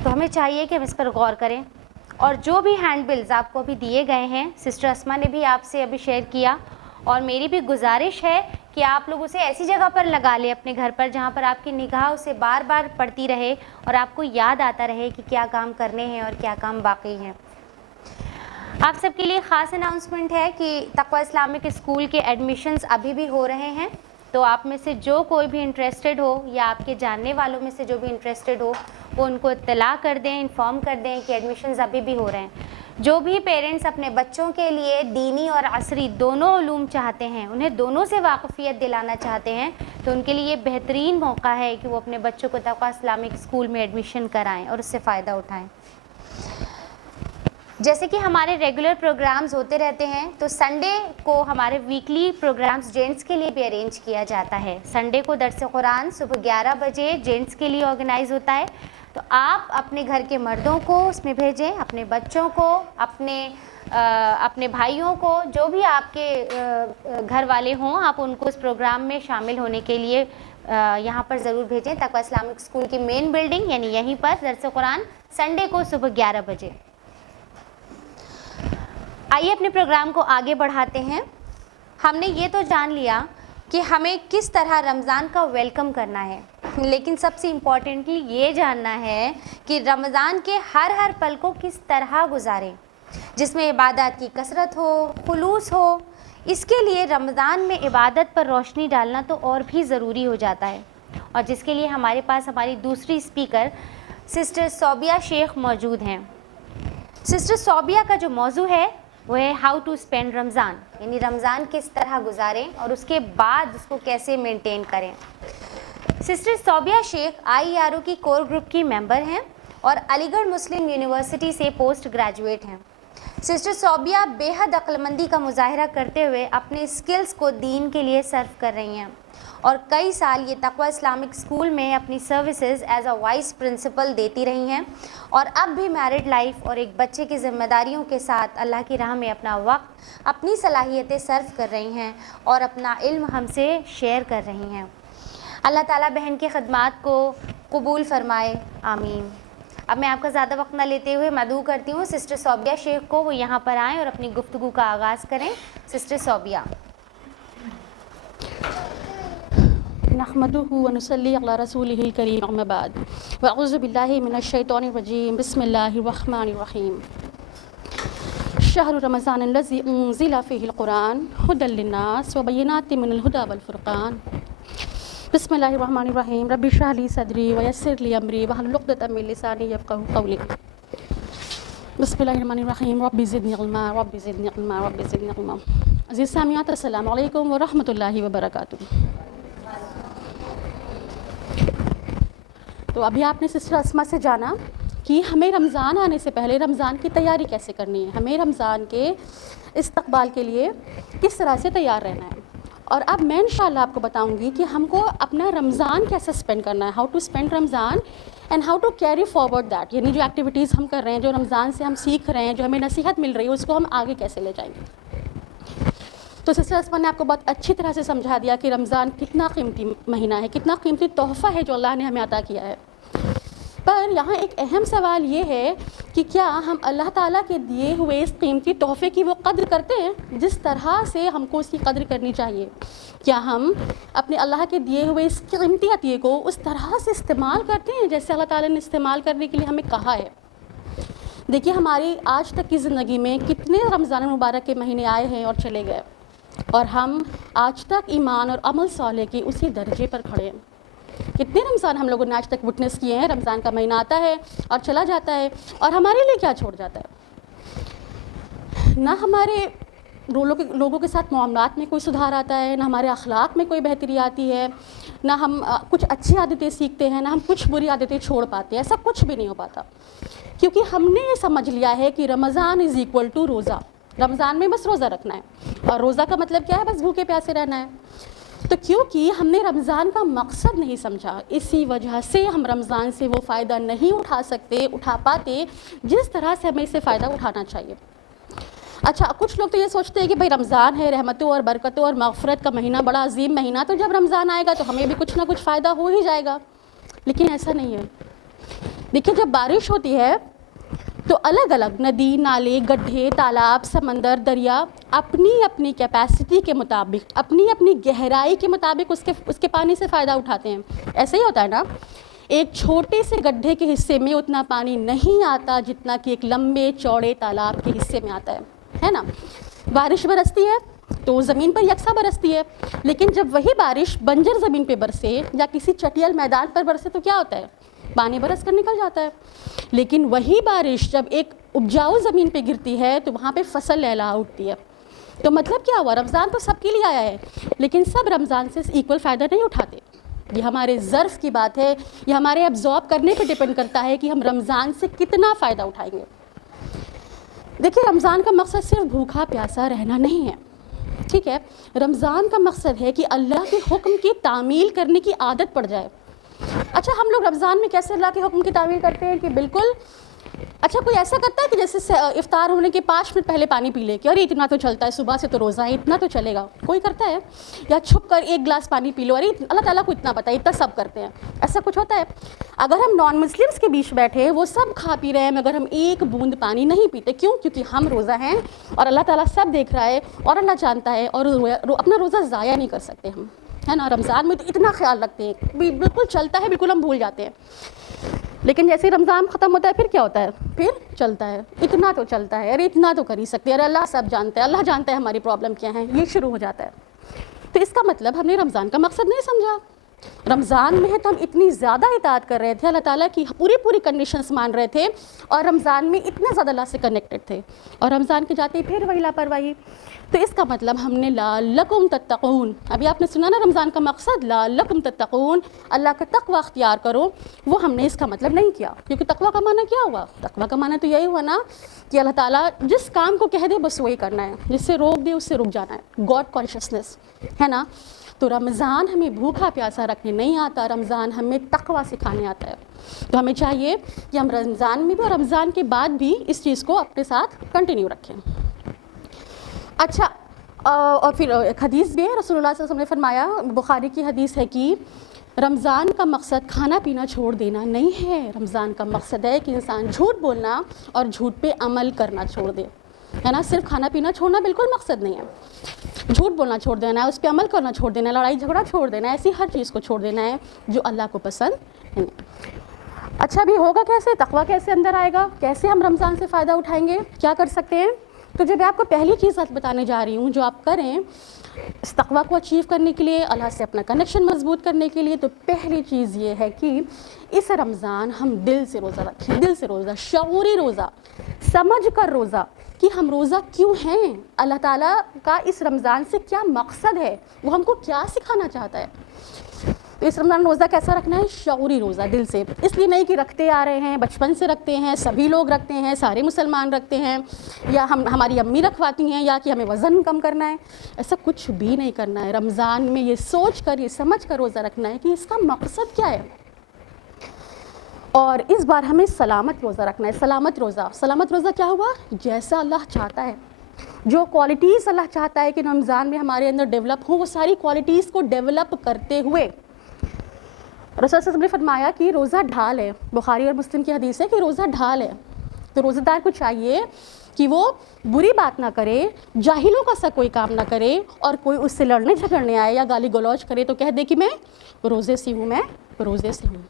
تو ہمیں چاہیے کہ ہم اس پر غور کریں، اور جو بھی ہینڈ بلز آپ کو ابھی دیے گئے ہیں، سسٹر اسما نے بھی آپ سے ابھی شیئر کیا، اور میری بھی گزارش ہے کہ آپ لوگ اسے ایسی جگہ پر لگا لیں اپنے گھر پر جہاں پر آپ کی نگاہ اسے بار بار پڑتی رہے اور آپ کو یاد آتا رہے کہ کیا کام کرنے ہیں اور کیا کام باقی ہیں۔ آپ سب کے لیے خاص اناؤنسمنٹ ہے کہ تقویٰ اسلامک اسکول کے ایڈمیشنز ابھی بھی ہو رہے ہیں. تو آپ میں سے جو کوئی بھی انٹرسٹڈ ہو یا آپ کے جاننے والوں میں سے جو بھی انٹرسٹڈ ہو وہ ان کو اطلاع کر دیں, انفارم کر دیں کہ ایڈمیشنز ابھی بھی ہو رہے ہیں. جو بھی پیرنٹس اپنے بچوں کے لیے دینی اور عصری دونوں علوم چاہتے ہیں, انہیں دونوں سے واقفیت دلانا چاہتے ہیں, تو ان کے لیے یہ بہترین موقع ہے کہ وہ اپنے بچوں کو تقویٰ اسلامک اسکول میں ایڈمیشن کرائیں اور اس سے فائدہ اٹھائیں. جیسے کہ ہمارے ریگولر پروگرامز ہوتے رہتے ہیں, تو سنڈے کو ہمارے ویکلی پروگرامز جینٹس کے لیے بھی ارینج کیا جاتا ہے. سنڈے کو درس قرآن صبح 11 بجے جینٹس کے لیے آرگنائز ہوتا ہے. تو آپ اپنے گھر کے مردوں کو اس میں بھیجیں, اپنے بچوں کو, اپنے بھائیوں کو, جو بھی آپ کے گھر والے ہوں, آپ ان کو اس پروگرام میں شامل ہونے کے لیے یہاں پر ضرور بھیجیں. تقویٰ اسلامک اسکول کی مین بلڈنگ یعنی یہیں پر درس قرآن سنڈے کو صبح 11 بجے. آئیے اپنے پروگرام کو آگے بڑھاتے ہیں. ہم نے یہ تو جان لیا کہ ہمیں کس طرح رمضان کا ویلکم کرنا ہے, لیکن سب سے امپورٹنٹلی یہ جاننا ہے کہ رمضان کے ہر پل کو کس طرح گزاریں جس میں عبادات کی کثرت ہو, خلوص ہو. اس کے لیے رمضان میں عبادت پر روشنی ڈالنا تو اور بھی ضروری ہو جاتا ہے, اور جس کے لیے ہمارے پاس ہماری دوسری اسپیکر سسٹر صوبیہ شیخ موجود ہیں. سسٹر صوبیہ کا جو موضوع ہے وہ ہے ہاؤ ٹو اسپینڈ رمضان, یعنی رمضان کس طرح گزاریں اور اس کے بعد اس کو کیسے مینٹین کریں. سسٹر صوبیہ شیخ IERO کی کور گروپ کی ممبر ہیں اور علی گڑھ مسلم یونیورسٹی سے پوسٹ گریجویٹ ہیں. سسٹر صوبیہ بے حد عقلمندی کا مظاہرہ کرتے ہوئے اپنے اسکلز کو دین کے لیے صرف کر رہی ہیں, اور کئی سال یہ تقویٰ اسلامک اسکول میں اپنی services as a vice principal دیتی رہی ہیں, اور اب بھی میرڈ لائف اور ایک بچے کی ذمہ داریوں کے ساتھ اللہ کی راہ میں اپنا وقت, اپنی صلاحیتیں صرف کر رہی ہیں اور اپنا علم ہم سے شیئر کر رہی ہیں. اللہ تعالیٰ بہن کی خدمات کو قبول فرمائے, آمین. اب میں آپ کا زیادہ وقت نہ لیتے ہوئے مدعو کرتی ہوں سسٹر صوبیہ شیخ کو وہ یہاں پر آئیں اور اپنی گفتگو کا آغاز کریں. سسٹر صوبیہ. نحمده ونصلي على رسوله الكريم اما بعد واعوذ بالله من الشيطان الرجيم بسم الله الرحمن الرحيم. شهر رمضان الذي انزل فيه القرآن هدى للناس وبينات من الهدى والفرقان. بسم الله الرحمن الرحيم. رب اشرح لي صدري ويسر لي امري واحلل عقدة من لساني يفقهوا قولي. بسم الله الرحمن الرحيم. رب زدني علما رب زدني علما رب زدني علما. عزیز سامعات السلام علیکم ورحمۃ اللہ وبرکاتہ. تو ابھی آپ نے سسٹر اسما سے جانا کہ ہمیں رمضان آنے سے پہلے رمضان کی تیاری کیسے کرنی ہے, ہمیں رمضان کے استقبال کے لیے کس طرح سے تیار رہنا ہے. اور اب میں انشاءاللہ آپ کو بتاؤں گی کہ ہم کو اپنا رمضان کیسے اسپینڈ کرنا ہے, how to spend Ramadan and how to carry forward that, یعنی جو ایکٹیویٹیز ہم کر رہے ہیں, جو رمضان سے ہم سیکھ رہے ہیں, جو ہمیں نصیحت مل رہی ہے, اس کو ہم آگے کیسے لے جائیں گے. تو سسٹر اسما نے آپ کو بہت اچھی طرح سے سمجھا دیا کہ رمضان کتنا قیمتی مہینہ ہے, کتنا قیمتی تحفہ ہے جو اللہ نے ہمیں عطا کیا ہے. پر یہاں ایک اہم سوال یہ ہے کہ کیا ہم اللہ تعالیٰ کے دیے ہوئے اس قیمتی تحفے کی وہ قدر کرتے ہیں جس طرح سے ہم کو اس کی قدر کرنی چاہیے؟ کیا ہم اپنے اللہ کے دیے ہوئے اس قیمتی عطیے کو اس طرح سے استعمال کرتے ہیں جیسے اللہ تعالیٰ نے استعمال کرنے کے لیے ہمیں کہا ہے؟ دیکھیے ہماری آج تک کی زندگی میں کتنے رمضان مبارک کے مہینے آئے ہیں اور چلے گئے, اور ہم آج تک ایمان اور عمل صالح کے اسی درجے پر کھڑے ہیں. کتنے رمضان ہم لوگوں نے آج تک وٹنس کیے ہیں. رمضان کا مہینہ آتا ہے اور چلا جاتا ہے, اور ہمارے لیے کیا چھوڑ جاتا ہے؟ نہ ہمارے لوگوں کے ساتھ معاملات میں کوئی سدھار آتا ہے, نہ ہمارے اخلاق میں کوئی بہتری آتی ہے, نہ ہم کچھ اچھی عادتیں سیکھتے ہیں, نہ ہم کچھ بری عادتیں چھوڑ پاتے ہیں. ایسا کچھ بھی نہیں ہو پاتا, کیونکہ ہم نے یہ سمجھ لیا ہے کہ رمضان از ایکول ٹو روزہ. رمضان میں بس روزہ رکھنا ہے, اور روزہ کا مطلب کیا ہے؟ بس بھوکے پیاسے رہنا ہے. تو کیونکہ ہم نے رمضان کا مقصد نہیں سمجھا, اسی وجہ سے ہم رمضان سے وہ فائدہ نہیں اٹھا پاتے جس طرح سے ہمیں اس سے فائدہ اٹھانا چاہیے. اچھا, کچھ لوگ تو یہ سوچتے ہیں کہ بھائی رمضان ہے, رحمتوں اور برکتوں اور مغفرت کا مہینہ, بڑا عظیم مہینہ, تو جب رمضان آئے گا تو ہمیں بھی کچھ نہ کچھ فائدہ ہو ہی جائے گا. لیکن ایسا نہیں ہے. دیکھیے, جب بارش ہوتی ہے تو الگ الگ ندی, نالے, گڈھے, تالاب, سمندر, دریا اپنی اپنی کیپیسٹی کے مطابق, اپنی اپنی گہرائی کے مطابق اس کے پانی سے فائدہ اٹھاتے ہیں. ایسے ہی ہوتا ہے نا. ایک چھوٹے سے گڈھے کے حصے میں اتنا پانی نہیں آتا جتنا کہ ایک لمبے چوڑے تالاب کے حصے میں آتا ہے نا. بارش برستی ہے تو زمین پر یکساں برستی ہے، لیکن جب وہی بارش بنجر زمین پہ برسے یا کسی چٹیل میدان پر برسے تو کیا ہوتا ہے؟ پانی برس کر نکل جاتا ہے. لیکن وہی بارش جب ایک اپجاؤ زمین پہ گرتی ہے تو وہاں پہ فصل لہلا اٹھتی ہے. تو مطلب کیا ہوا؟ رمضان تو سب کے لیے آیا ہے، لیکن سب رمضان سے ایکول فائدہ نہیں اٹھاتے. یہ ہمارے ظرف کی بات ہے، یہ ہمارے ابزارب کرنے پہ ڈپینڈ کرتا ہے کہ ہم رمضان سے کتنا فائدہ اٹھائیں گے. دیکھیے رمضان کا مقصد صرف بھوکا پیاسا رہنا نہیں ہے، ٹھیک ہے. رمضان کا مقصد ہے کہ اللہ کے حکم کی تعمیل کرنے کی عادت پڑ جائے. اچھا ہم لوگ رمضان میں کیسے اللہ کے حکم کی تعمیل کرتے ہیں کہ بالکل اچھا کوئی ایسا کرتا ہے کہ جیسے افطار ہونے کے 5 منٹ پہلے پانی پی لے کہ ارے اتنا تو چلتا ہے، صبح سے تو روزہ ہے، اتنا تو چلے گا. کوئی کرتا ہے؟ یا چھپ کر 1 گلاس پانی پی لو، ارے اللہ تعالیٰ کو اتنا پتہ ہے، اتنا سب کرتے ہیں. ایسا کچھ ہوتا ہے؟ اگر ہم نان مسلمس کے بیچ بیٹھے وہ سب کھا پی رہے ہیں مگر ہم 1 بوند پانی نہیں پیتے. کیوں؟ کیونکہ ہم روزہ ہیں اور اللہ تعالیٰ سب دیکھ رہا ہے اور اللہ جانتا ہے اور اپنا روزہ ضائع نہیں کر سکتے ہم، ہے نا. رمضان میں تو اتنا خیال رکھتے ہیں، بالکل چلتا ہے، بالکل ہم بھول جاتے ہیں. لیکن جیسے رمضان ختم ہوتا ہے پھر کیا ہوتا ہے؟ پھر چلتا ہے، اتنا تو چلتا ہے، ارے اتنا تو کر ہی سکتے ہیں، ارے اللہ سب جانتا ہے، اللہ جانتا ہے ہماری پرابلم کیا ہے. یہ شروع ہو جاتا ہے. تو اس کا مطلب ہم نے رمضان کا مقصد نہیں سمجھا. رمضان میں ہے تو ہم اتنی زیادہ اطاعت کر رہے تھے، اللہ تعالیٰ کی پوری کنڈیشنز مان رہے تھے اور رمضان میں اتنے زیادہ اللہ سے کنیکٹڈ تھے، اور رمضان کے جاتے ہی پھر وہی لاپرواہی. تو اس کا مطلب ہم نے لعلکم تتقون، ابھی آپ نے سنا نا رمضان کا مقصد لعلکم تتقون، اللہ کا تقوی اختیار کرو، وہ ہم نے اس کا مطلب نہیں کیا. کیونکہ تقوی کا معنی کیا ہوا؟ تقوی کا معنی تو یہی ہوا نا کہ اللہ تعالیٰ جس کام کو کہہ دے بس وہی کرنا ہے، جس سے روک دے اس سے رک جانا ہے. گاڈ کانشیسنس ہے نا. تو رمضان ہمیں بھوکا پیاسا رکھنے نہیں آتا، رمضان ہمیں تقوی سکھانے آتا ہے. تو ہمیں چاہیے کہ ہم رمضان میں بھی اور رمضان کے بعد بھی اس چیز کو اپنے ساتھ کنٹینیو رکھیں. اچھا اور پھر ایک حدیث بھی ہے، رسول اللہ صلی اللہ علیہ وسلم نے فرمایا، بخاری کی حدیث ہے کہ رمضان کا مقصد کھانا پینا چھوڑ دینا نہیں ہے. رمضان کا مقصد ہے کہ انسان جھوٹ بولنا اور جھوٹ پہ عمل کرنا چھوڑ دے، ہے نا. صرف کھانا پینا چھوڑنا بالکل مقصد نہیں ہے. جھوٹ بولنا چھوڑ دینا ہے، اس پہ عمل کرنا چھوڑ دینا ہے، لڑائی جھگڑا چھوڑ دینا ہے، ایسی ہر چیز کو چھوڑ دینا ہے جو اللہ کو پسند نہیں. اچھا بھی ہوگا کیسے؟ تقویٰ کیسے اندر آئے گا؟ کیسے ہم رمضان سے فائدہ اٹھائیں گے؟ کیا کر سکتے ہیں؟ تو جب میں آپ کو پہلی چیز بتانے جا رہی ہوں جو آپ کریں اس تقویٰ کو اچیو کرنے کے لیے، اللہ سے اپنا کنیکشن مضبوط کرنے کے لیے، تو پہلی چیز یہ ہے کہ اس رمضان ہم دل سے روزہ رکھیں. دل سے روزہ، شعوری روزہ، سمجھ کر روزہ کہ ہم روزہ کیوں ہیں، اللہ تعالیٰ کا اس رمضان سے کیا مقصد ہے، وہ ہم کو کیا سکھانا چاہتا ہے. تو اس رمضان روزہ کیسا رکھنا ہے؟ شعوری روزہ، دل سے. اس لیے نہیں کہ رکھتے آ رہے ہیں، بچپن سے رکھتے ہیں، سبھی لوگ رکھتے ہیں، سارے مسلمان رکھتے ہیں، یا ہماری امی رکھواتی ہیں، یا کہ ہمیں وزن کم کرنا ہے. ایسا کچھ بھی نہیں کرنا ہے. رمضان میں یہ سوچ کر، یہ سمجھ کر روزہ رکھنا ہے کہ اس کا مقصد کیا ہے. اور اس بار ہمیں سلامت روزہ رکھنا ہے. سلامت روزہ، سلامت روزہ کیا ہوا؟ جیسا اللہ چاہتا ہے، جو کوالٹیز اللہ چاہتا ہے کہ رمضان میں ہمارے اندر ڈیولپ ہوں، وہ ساری کوالٹیز کو ڈیولپ کرتے ہوئے. رسول صلی اللہ علیہ وسلم نے فرمایا کہ روزہ ڈھال ہے. بخاری اور مسلم کی حدیث ہے کہ روزہ ڈھال ہے. تو روزہ دار کو چاہیے کہ وہ بری بات نہ کرے، جاہلوں کا سا کوئی کام نہ کرے، اور کوئی اس سے لڑنے جھگڑنے آئے یا گالی گلوچ کرے تو کہہ دے کہ میں روزے سے ہوں، میں روزے سے ہوں.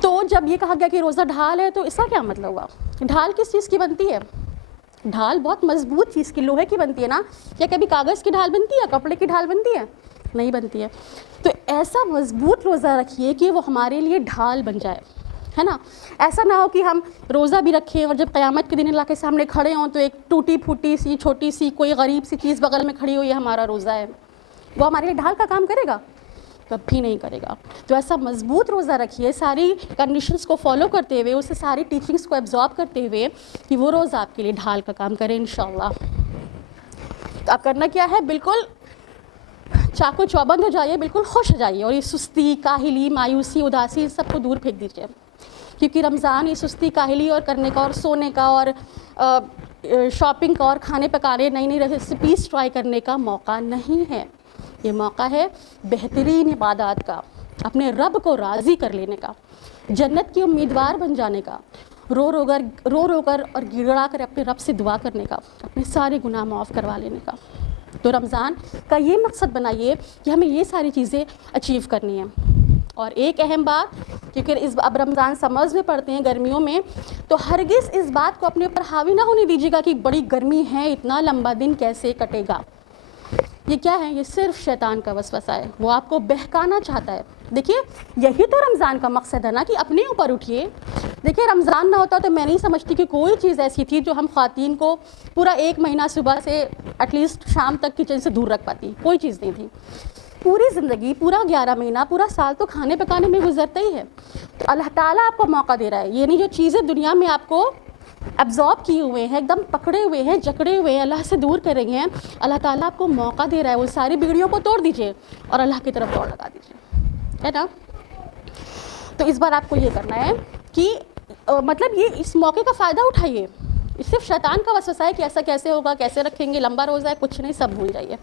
تو جب یہ کہا گیا کہ روزہ ڈھال ہے تو اس کا کیا مطلب ہوا؟ ڈھال کس چیز کی بنتی ہے؟ ڈھال بہت مضبوط چیز کی، لوہے کی بنتی ہے نا. یا کبھی کاغذ کی ڈھال بنتی ہے، کپڑے کی ڈھال بنتی ہے؟ نہیں بنتی ہے. تو ایسا مضبوط روزہ رکھیے کہ وہ ہمارے لیے ڈھال بن جائے، ہے نا. ایسا نہ ہو کہ ہم روزہ بھی رکھیں اور جب قیامت کے دن اللہ کے سامنے کھڑے ہوں تو ایک ٹوٹی پھوٹی سی چھوٹی سی کوئی غریب سی چیز بغل میں کھڑی ہو، یہ ہمارا روزہ ہے. وہ ہمارے لیے ڈھال کا کام کرے گا؟ کبھی نہیں کرے گا. تو ایسا مضبوط روزہ رکھیے، ساری کنڈیشنز کو فالو کرتے ہوئے، اسے ساری ٹیچنگز کو ایبزارب کرتے ہوئے، کہ وہ روزہ آپ کے لیے ڈھال کا کام کرے انشاءاللہ. تو آپ کرنا کیا ہے؟ بالکل چاقو چوبند ہو جائیے، بالکل خوش ہو جائیے، اور یہ سستی، کاہلی، مایوسی، اداسی، ان سب کو دور پھینک دیجیے. کیونکہ رمضان یہ سستی، کاہلی اور کرنے کا اور سونے کا اور شاپنگ کا اور کھانے پکانے، نئی نئی ریسیپیز ٹرائی کرنے کا موقع نہیں ہے. یہ موقع ہے بہترین عبادات کا، اپنے رب کو راضی کر لینے کا، جنت کی امیدوار بن جانے کا، رو رو کر اور گڑگڑا کر اپنے رب سے دعا کرنے کا، اپنے سارے گناہ معاف کروا لینے کا. تو رمضان کا یہ مقصد بنائیے کہ ہمیں یہ ساری چیزیں اچیو کرنی ہیں. اور ایک اہم بات، کیونکہ اب رمضان سمرز میں پڑتے ہیں گرمیوں میں، تو ہرگز اس بات کو اپنے اوپر حاوی نہ ہونے دیجیے گا کہ بڑی گرمی ہے، اتنا لمبا دن کیسے کٹے گا۔ یہ کیا ہے؟ یہ صرف شیطان کا وسوسہ ہے، وہ آپ کو بہکانا چاہتا ہے۔ دیکھیے یہی تو رمضان کا مقصد ہے نا کہ اپنے اوپر اٹھیے۔ دیکھیے رمضان نہ ہوتا تو میں نہیں سمجھتی کہ کوئی چیز ایسی تھی جو ہم خواتین کو پورا ایک مہینہ صبح سے ایٹ لیسٹ شام تک کچن سے دور رکھ پاتی، کوئی چیز نہیں تھی۔ پوری زندگی، پورا 11 مہینہ، پورا سال تو کھانے پکانے میں گزرتا ہی ہے۔ تو اللہ تعالیٰ آپ کو موقع دے رہا ہے، یہ نہیں جو چیزیں دنیا میں آپ کو ابزارب کیے ہوئے ہیں، ایک دم پکڑے ہوئے ہیں، جکڑے ہوئے ہیں، اللہ سے دور کر رہی ہیں، اللہ تعالیٰ آپ کو موقع دے رہا ہے، وہ ساری بیڑیوں کو توڑ دیجئے اور اللہ کی طرف دوڑ لگا دیجئے، ہے نا۔ تو اس بار آپ کو یہ کرنا ہے کہ مطلب یہ اس موقع کا فائدہ اٹھائیے۔ صرف شیطان کا وسوسہ ہے کہ ایسا کیسے ہوگا، کیسے رکھیں گے، لمبا روزہ ہے، کچھ نہیں، سب بھول جائیے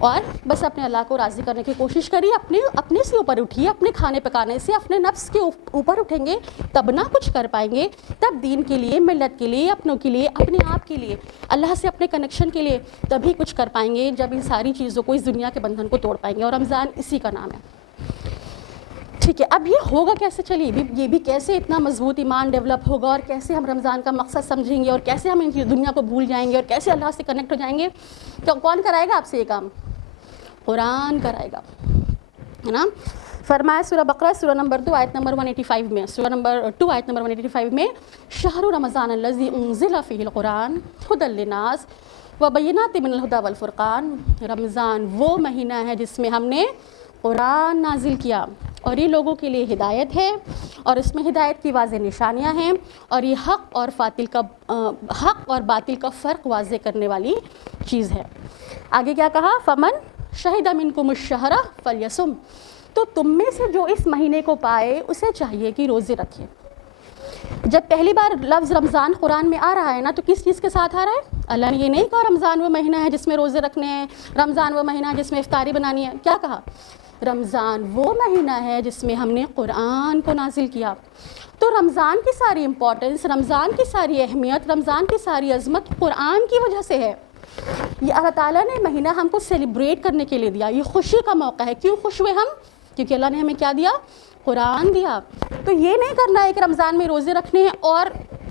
اور بس اپنے اللہ کو راضی کرنے کی کوشش کریے۔ اپنے سے اوپر اٹھیے، اپنے کھانے پکانے سے اپنے نفس کے اوپر اٹھیں گے تب نہ کچھ کر پائیں گے، تب دین کے لیے، ملت کے لیے، اپنوں کے لیے، اپنے آپ کے لیے، اللہ سے اپنے کنیکشن کے لیے تبھی کچھ کر پائیں گے جب ان ساری چیزوں کو، اس دنیا کے بندھن کو توڑ پائیں گے، اور رمضان اسی کا نام ہے۔ ٹھیک ہے، اب یہ ہوگا کیسے؟ چلیے یہ بھی کیسے اتنا مضبوط ایمان ڈیولپ ہوگا، اور کیسے ہم رمضان کا مقصد سمجھیں گے، اور کیسے ہم ان دنیا کو بھول جائیں گے، اور کیسے اللہ سے کنیکٹ ہو جائیں گے؟ تو کون کرائے گا آپ سے یہ کام؟ قرآن کرائے گا، ہے نا۔ فرمایا سورہ بقرہ سورہ نمبر 2 آیت نمبر 185 میں، سورہ نمبر 2 آیت نمبر 185 میں، شہر رمضان الذی انزل فیہ القرآن ھدی للناس وبینات من الہدی والفرقان۔ رمضان وہ مہینہ ہے جس میں ہم نے قرآن نازل کیا، اور یہ لوگوں کے لیے ہدایت ہے، اور اس میں ہدایت کی واضح نشانیاں ہیں، اور یہ حق اور باطل کا فرق واضح کرنے والی چیز ہے۔ آگے کیا کہا؟ فمن شہد منکم الشہر فلیصم۔ تو تم میں سے جو اس مہینے کو پائے اسے چاہیے کہ روزے رکھے۔ جب پہلی بار لفظ رمضان قرآن میں آ رہا ہے نا، تو کس چیز کے ساتھ آ رہا ہے؟ اللہ نے یہ نہیں کہا رمضان وہ مہینہ ہے جس میں روزے رکھنے ہیں، رمضان وہ مہینہ ہے جس میں افطاری بنانی ہے۔ کیا کہا؟ رمضان وہ مہینہ ہے جس میں ہم نے قرآن کو نازل کیا۔ تو رمضان کی ساری امپورٹنس، رمضان کی ساری اہمیت، رمضان کی ساری عظمت قرآن کی وجہ سے ہے۔ یہ اللہ تعالیٰ نے مہینہ ہم کو سیلیبریٹ کرنے کے لیے دیا، یہ خوشی کا موقع ہے۔ کیوں خوش ہوئے ہم؟ کیونکہ اللہ نے ہمیں کیا دیا؟ قرآن دیا۔ تو یہ نہیں کرنا ہے کہ رمضان میں روزے رکھنے ہیں اور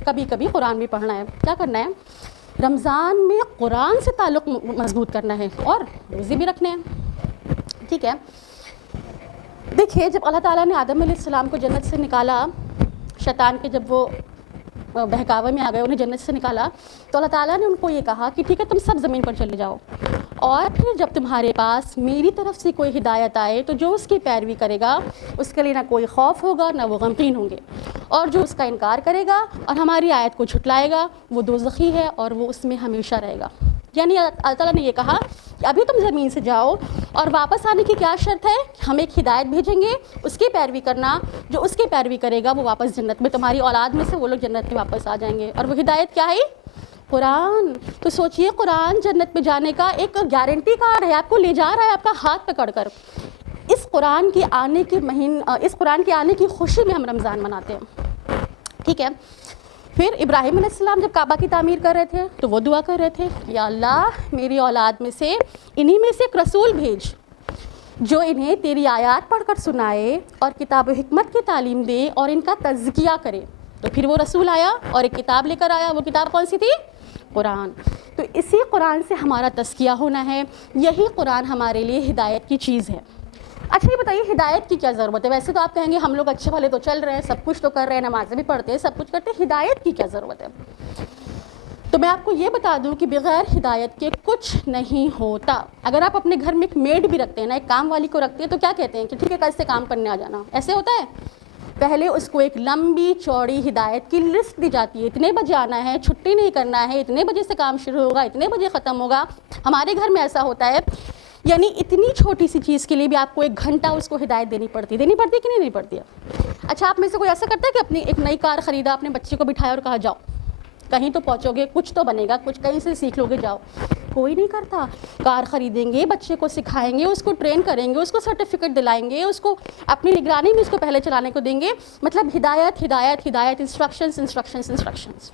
کبھی کبھی قرآن بھی پڑھنا ہے۔ کیا کرنا ہے؟ رمضان میں قرآن سے تعلق مضبوط کرنا ہے اور روزے بھی رکھنے ہیں۔ ٹھیک ہے، دیکھیے جب اللہ تعالیٰ نے آدم علیہ السلام کو جنت سے نکالا، شیطان کے جب وہ بہکاوے میں آ گئے، انہیں جنت سے نکالا، تو اللہ تعالیٰ نے ان کو یہ کہا کہ ٹھیک ہے تم سب زمین پر چلے جاؤ، اور پھر جب تمہارے پاس میری طرف سے کوئی ہدایت آئے تو جو اس کی پیروی کرے گا اس کے لیے نہ کوئی خوف ہوگا نہ وہ غمگین ہوں گے، اور جو اس کا انکار کرے گا اور ہماری آیت کو جھٹلائے گا وہ دوزخی ہے اور وہ اس میں ہمیشہ رہے گا۔ یعنی اللہ تعالیٰ نے یہ کہا کہ ابھی تم زمین سے جاؤ، اور واپس آنے کی کیا شرط ہے؟ ہم ایک ہدایت بھیجیں گے، اس کی پیروی کرنا، جو اس کی پیروی کرے گا وہ واپس جنت میں، تمہاری اولاد میں سے وہ لوگ جنت میں واپس آ جائیں گے۔ اور وہ ہدایت کیا ہے؟ قرآن۔ تو سوچئے قرآن جنت میں جانے کا ایک گارنٹی کارڈ ہے، آپ کو لے جا رہا ہے آپ کا ہاتھ پکڑ کر۔ اس قرآن کے آنے کی خوشی میں ہم رمضان مناتے ہیں۔ ٹھیک ہے، پھر ابراہیم علیہ السلام جب کعبہ کی تعمیر کر رہے تھے تو وہ دعا کر رہے تھے، یا اللہ میری اولاد میں سے انہی میں سے ایک رسول بھیج جو انہیں تیری آیات پڑھ کر سنائے اور کتاب و حکمت کی تعلیم دے اور ان کا تزکیہ کرے۔ تو پھر وہ رسول آیا اور ایک کتاب لے کر آیا، وہ کتاب کون سی تھی؟ قرآن۔ تو اسی قرآن سے ہمارا تزکیہ ہونا ہے، یہی قرآن ہمارے لیے ہدایت کی چیز ہے۔ اچھا یہ بتائیے ہدایت کی کیا ضرورت ہے؟ ویسے تو آپ کہیں گے ہم لوگ اچھے بھلے تو چل رہے ہیں، سب کچھ تو کر رہے ہیں، نمازیں بھی پڑھتے ہیں، سب کچھ کرتے ہیں، ہدایت کی کیا ضرورت ہے؟ تو میں آپ کو یہ بتا دوں کہ بغیر ہدایت کے کچھ نہیں ہوتا۔ اگر آپ اپنے گھر میں ایک میڈ بھی رکھتے ہیں نا، ایک کام والی کو رکھتے ہیں، تو کیا کہتے ہیں کہ ٹھیک ہے کل سے کام کرنے آ جانا، ایسے ہوتا ہے؟ پہلے اس کو ایک لمبی چوڑی ہدایت کی لسٹ دی جاتی ہے، اتنے بجے آنا ہے، چھٹی نہیں کرنا ہے، اتنے بجے سے کام شروع ہوگا، اتنے بجے ختم ہوگا۔ ہمارے گھر میں ایسا ہوتا ہے، یعنی اتنی چھوٹی سی چیز کے لیے بھی آپ کو 1 گھنٹہ اس کو ہدایت دینی پڑتی کہ نہیں پڑتی ہے؟ اچھا آپ میں سے کوئی ایسا کرتا ہے کہ اپنی ایک نئی کار خریدا، اپنے بچے کو بٹھایا اور کہا جاؤ کہیں تو پہنچو گے، کچھ تو بنے گا، کچھ کہیں سے سیکھ لو گے، جاؤ؟ کوئی نہیں کرتا۔ کار خریدیں گے، بچے کو سکھائیں گے، اس کو ٹرین کریں گے، اس کو سرٹیفکیٹ دلائیں گے، اس کو اپنی نگرانی میں اس کو پہلے چلانے کو دیں گے۔ مطلب ہدایت ہدایت ہدایت، انسٹرکشنز انسٹرکشنز انسٹرکشنز۔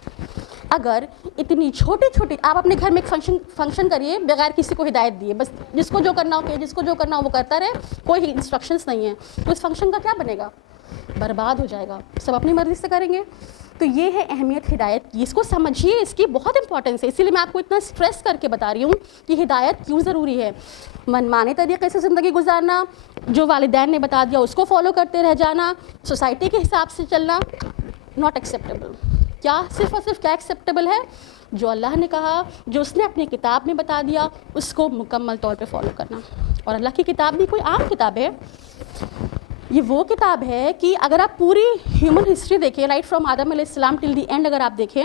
اگر اتنی چھوٹی چھوٹی آپ اپنے گھر میں ایک فنکشن کریے بغیر کسی کو ہدایت دیے، بس جس کو جو کرنا ہو کہ جس کو جو کرنا ہو وہ کرتا رہے، کوئی انسٹرکشنز نہیں ہیں، تو اس فنکشن کا کیا بنے گا؟ برباد ہو جائے گا، سب اپنی مرضی سے کریں گے۔ تو یہ ہے اہمیت ہدایت کی، اس کو سمجھیے، اس کی بہت امپورٹنس ہے، اسی لیے میں آپ کو اتنا اسٹریس کر کے بتا رہی ہوں کہ ہدایت کیوں ضروری ہے۔ منمانے طریقے سے زندگی گزارنا، جو والدین نے بتا دیا اس کو فالو کرتے رہ جانا، سوسائٹی کے حساب سے چلنا، ناٹ ایکسیپٹیبل۔ کیا صرف اور صرف کیا ایکسیپٹیبل ہے؟ جو اللہ نے کہا، جو اس نے اپنی کتاب میں بتا دیا، اس کو مکمل طور پہ فالو کرنا۔ اور اللہ کی کتاب بھی کوئی عام کتاب ہے، یہ وہ کتاب ہے کہ اگر آپ پوری ہیومن ہسٹری دیکھیں، رائٹ فرام آدم علیہ السلام ٹل دی اینڈ، اگر آپ دیکھیں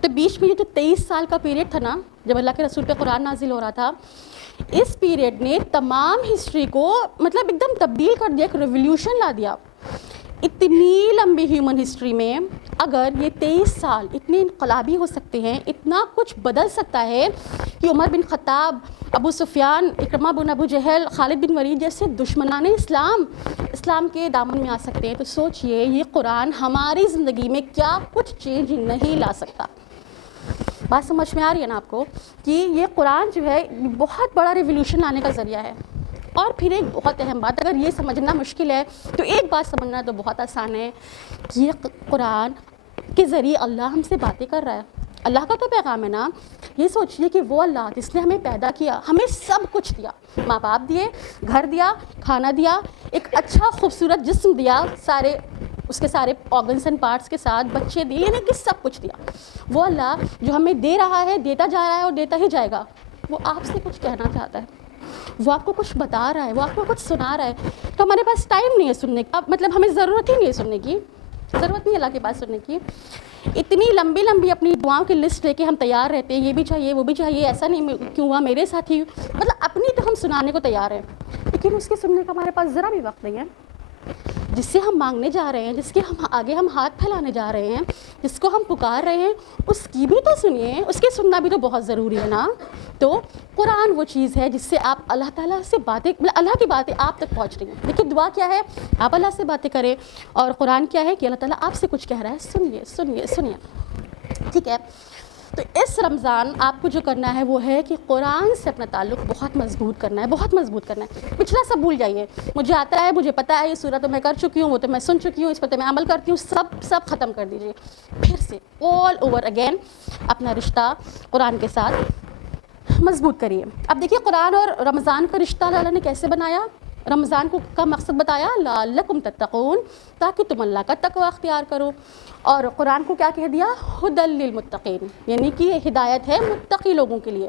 تو بیچ میں یہ جو 23 سال کا پیریڈ تھا نا، جب اللہ کے رسول پہ قرآن نازل ہو رہا تھا، اس پیریڈ نے تمام ہسٹری کو مطلب ایک دم تبدیل کر دیا، ایک ریولیوشن لا دیا۔ اتنی لمبی ہیومن ہسٹری میں اگر یہ 23 سال اتنے انقلابی ہو سکتے ہیں، اتنا کچھ بدل سکتا ہے کہ عمر بن خطاب، ابو سفیان، اکرمہ بن ابو جہل، خالد بن ولید جیسے دشمنان اسلام کے دامن میں آ سکتے ہیں، تو سوچئے یہ قرآن ہماری زندگی میں کیا کچھ چینج نہیں لا سکتا۔ بات سمجھ میں آ رہی ہے نا آپ کو کہ یہ قرآن جو ہے بہت بڑا ریولیوشن لانے کا ذریعہ ہے۔ اور پھر ایک بہت اہم بات، اگر یہ سمجھنا مشکل ہے تو ایک بات سمجھنا تو بہت آسان ہے کہ یہ قرآن کے ذریعے اللہ ہم سے باتیں کر رہا ہے۔ اللہ کا تو پیغام ہے نا، یہ سوچیے کہ وہ اللہ جس نے ہمیں پیدا کیا، ہمیں سب کچھ دیا، ماں باپ دیے، گھر دیا، کھانا دیا، ایک اچھا خوبصورت جسم دیا، سارے اس کے سارے آرگنس اینڈ پارٹس کے ساتھ، بچے دیے، یعنی کہ سب کچھ دیا۔ وہ اللہ جو ہمیں دے رہا ہے، دیتا جا رہا ہے اور دیتا ہی جائے گا، وہ آپ سے کچھ کہنا چاہتا ہے، وہ آپ کو کچھ بتا رہا ہے، وہ آپ کو کچھ سنا رہا ہے۔ تو ہمارے پاس ٹائم نہیں ہے سننے کا، مطلب ہمیں ضرورت ہی نہیں ہے سننے کی، ضرورت نہیں ہے اللہ کی بات سننے کی۔ اتنی لمبی لمبی اپنی دعاؤں کی لسٹ لے کے ہم تیار رہتے ہیں، یہ بھی چاہیے وہ بھی چاہیے، ایسا نہیں کیوں ہوا میرے ساتھ ہی، مطلب اپنی تو ہم سنانے کو تیار ہیں، لیکن اس کے سننے کا ہمارے پاس ذرا بھی وقت نہیں ہے۔ جس سے ہم مانگنے جا رہے ہیں، جس کے ہم آگے ہم ہاتھ پھیلانے جا رہے ہیں، جس کو ہم پکار رہے ہیں، اس کی بھی تو سنیے، اس کے سننا بھی تو بہت ضروری ہے نا۔ تو قرآن وہ چیز ہے جس سے آپ اللہ تعالیٰ سے باتیں، اللہ کی باتیں آپ تک پہنچ رہی ہیں۔ دیکھیے دعا کیا ہے، آپ اللہ سے باتیں کریں، اور قرآن کیا ہے کہ اللہ تعالیٰ آپ سے کچھ کہہ رہا ہے، سنیے سنیے سنیے، ٹھیک ہے۔ تو اس رمضان آپ کو جو کرنا ہے وہ ہے کہ قرآن سے اپنا تعلق بہت مضبوط کرنا ہے، بہت مضبوط کرنا ہے۔ پچھلا سب بھول جائیے، مجھے آتا ہے، مجھے پتہ ہے، یہ سورہ تو میں کر چکی ہوں، وہ تو میں سن چکی ہوں، اس پر تو میں عمل کرتی ہوں، سب ختم کر دیجیے۔ پھر سے آل اوور اگین اپنا رشتہ قرآن کے ساتھ مضبوط کریے۔ اب دیکھیے قرآن اور رمضان کا رشتہ اللہ نے کیسے بنایا۔ رمضان کو کا مقصد بتایا لعلکم تتقون، تاکہ تم اللہ کا تقوی اختیار کرو، اور قرآن کو کیا کہہ دیا، ھدی للمتقین، یعنی کہ یہ ہدایت ہے متقی لوگوں کے لیے۔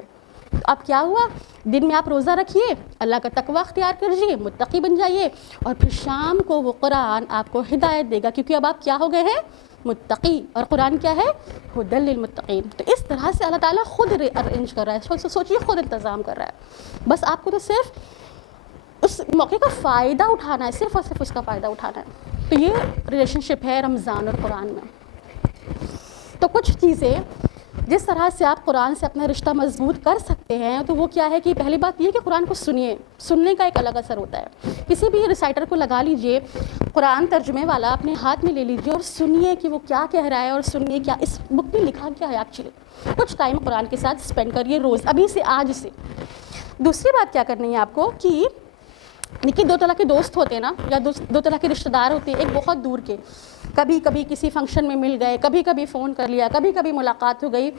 اب کیا ہوا، دن میں آپ روزہ رکھیے، اللہ کا تقوی اختیار کیجیے، متقی بن جائیے، اور پھر شام کو وہ قرآن آپ کو ہدایت دے گا، کیونکہ اب آپ کیا ہو گئے ہیں، متقی، اور قرآن کیا ہے، ھدی للمتقین۔ تو اس طرح سے اللہ تعالیٰ خود ارینج کر رہا ہے، سوچیے خود انتظام کر رہا ہے، بس آپ کو تو صرف اس موقع کا فائدہ اٹھانا ہے، صرف اور صرف اس کا فائدہ اٹھانا ہے۔ تو یہ ریلیشن شپ ہے رمضان اور قرآن میں۔ تو کچھ چیزیں جس طرح سے آپ قرآن سے اپنا رشتہ مضبوط کر سکتے ہیں، تو وہ کیا ہے کہ پہلی بات یہ کہ قرآن کو سنیے، سننے کا ایک الگ اثر ہوتا ہے۔ کسی بھی ریسائٹر کو لگا لیجئے، قرآن ترجمے والا اپنے ہاتھ میں لے لیجئے اور سنیے کہ وہ کیا کہہ رہا ہے، اور سنیے کیا اس بک میں لکھا کیا ہے ایکچولی۔ کچھ ٹائم قرآن کے ساتھ اسپینڈ کریے روز، ابھی سے، آج سے۔ دوسری بات کیا کرنی ہے آپ کو کہ دیکھیے دو طرح کے دوست ہوتے ہیں نا، یا دو طرح کے رشتہ دار ہوتے ہیں، ایک بہت دور کے، کبھی کبھی کسی فنکشن میں مل گئے، کبھی کبھی فون کر لیا، کبھی کبھی ملاقات ہو گئی،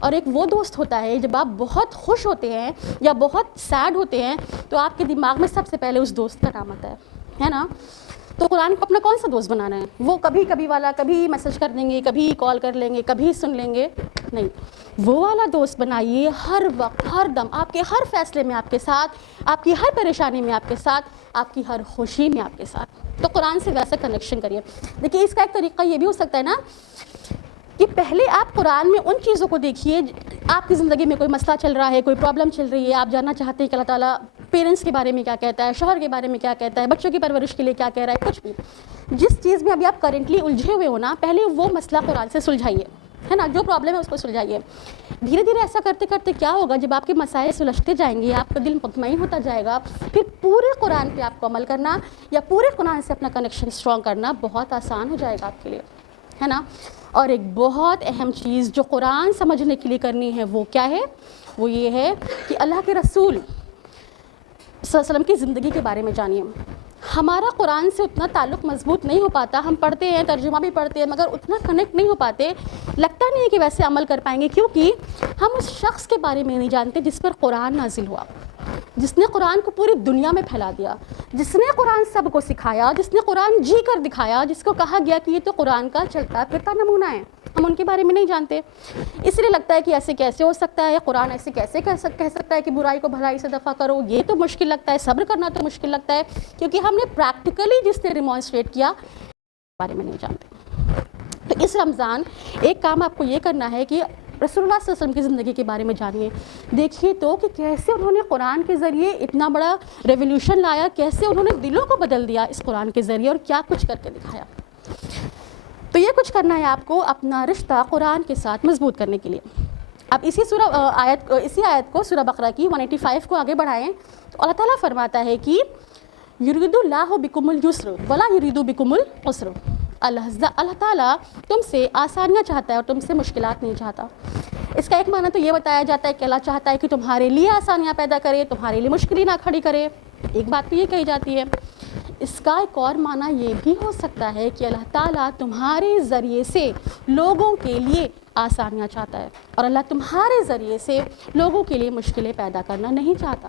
اور ایک وہ دوست ہوتا ہے جب آپ بہت خوش ہوتے ہیں یا بہت سیڈ ہوتے ہیں تو آپ کے دماغ میں سب سے پہلے اس دوست کا نام آتا ہے نا۔ تو قرآن کو اپنا کون سا دوست بنانا ہے، وہ کبھی کبھی والا، کبھی میسج کر دیں گے، کبھی کال کر لیں گے، کبھی سن لیں گے، نہیں، وہ والا دوست بنائیے، ہر وقت ہر دم آپ کے ہر فیصلے میں آپ کے ساتھ، آپ کی ہر پریشانی میں آپ کے ساتھ، آپ کی ہر خوشی میں آپ کے ساتھ۔ تو قرآن سے ویسا کنیکشن کریے۔ دیکھیے اس کا ایک طریقہ یہ بھی ہو سکتا ہے نا کہ پہلے آپ قرآن میں ان چیزوں کو دیکھیے، آپ کی زندگی میں کوئی مسئلہ چل رہا ہے، کوئی پرابلم چل رہی ہے، آپ جاننا چاہتے ہیں کہ اللہ تعالیٰ پیرنٹس کے بارے میں کیا کہتا ہے، شوہر کے بارے میں کیا کہتا ہے، بچوں کی پرورش کے لیے کیا کہہ رہا ہے، کچھ بھی جس چیز میں ابھی آپ کرنٹلی الجھے ہوئے ہو نا، پہلے وہ مسئلہ قرآن سے سلجھائیے، ہے نا، جو پرابلم ہے اس کو سلجھائیے۔ دھیرے دھیرے ایسا کرتے کرتے کیا ہوگا، جب آپ کے مسائل سلجھتے جائیں گے، آپ کا دل مطمئن ہوتا جائے گا، پھر پورے قرآن پہ آپ کو عمل کرنا یا پورے قرآن سے اپنا کنیکشن اسٹرانگ کرنا بہت آسان ہو جائے گا آپ کے لیے۔ ہے نا. اور ایک بہت اہم چیز جو قرآن سمجھنے کے لیے کرنی ہے وہ کیا ہے؟ وہ یہ ہے کہ اللہ کے رسول صلی اللہ علیہ وسلم کی زندگی کے بارے میں جانیے. ہمارا قرآن سے اتنا تعلق مضبوط نہیں ہو پاتا, ہم پڑھتے ہیں, ترجمہ بھی پڑھتے ہیں, مگر اتنا کنیکٹ نہیں ہو پاتے, لگتا نہیں ہے کہ ویسے عمل کر پائیں گے, کیونکہ ہم اس شخص کے بارے میں نہیں جانتے جس پر قرآن نازل ہوا, جس نے قرآن کو پوری دنیا میں پھیلا دیا, جس نے قرآن سب کو سکھایا, جس نے قرآن جی کر دکھایا, جس کو کہا گیا کہ یہ تو قرآن کا چلتا پھرتا نمونہ ہے. ہم ان کے بارے میں نہیں جانتے, اس لیے لگتا ہے کہ ایسے کیسے ہو سکتا ہے, قرآن ایسے کیسے کہہ سکتا ہے کہ برائی کو بھلائی سے دفع کرو. یہ تو مشکل لگتا ہے, صبر کرنا تو مشکل لگتا ہے, کیونکہ ہم نے پریکٹیکلی جس نے ڈیمانسٹریٹ کیا بارے میں نہیں جانتے. تو اس رمضان ایک کام آپ کو یہ کرنا ہے کہ رسول اللہ صلی اللہ علیہ وسلم کی زندگی کے بارے میں جانیے. دیکھیے تو کہ کیسے انہوں نے قرآن کے ذریعے اتنا بڑا ریولیوشن لایا, کیسے انہوں نے دلوں کو بدل دیا اس قرآن کے ذریعے, اور کیا کچھ کر کے دکھایا. تو یہ کچھ کرنا ہے آپ کو اپنا رشتہ قرآن کے ساتھ مضبوط کرنے کے لیے. اب اسی آیت کو سورہ بقرہ کی 185 کو آگے بڑھائیں تو اللہ تعالیٰ فرماتا ہے کہ یرید اللہ بکم اليسر ولا یرید بکم العسر. اللہ تعالیٰ تم سے آسانیاں چاہتا ہے اور تم سے مشکلات نہیں چاہتا. اس کا ایک معنی تو یہ بتایا جاتا ہے کہ اللہ چاہتا ہے کہ تمہارے لیے آسانیاں پیدا کرے, تمہارے لیے مشکلیں نہ کھڑی کرے. ایک بات تو یہ کہی جاتی ہے. اس کا ایک اور معنی یہ بھی ہو سکتا ہے کہ اللہ تعالیٰ تمہارے ذریعے سے لوگوں کے لیے آسانیاں چاہتا ہے, اور اللہ تمہارے ذریعے سے لوگوں کے لیے مشکلیں پیدا کرنا نہیں چاہتا.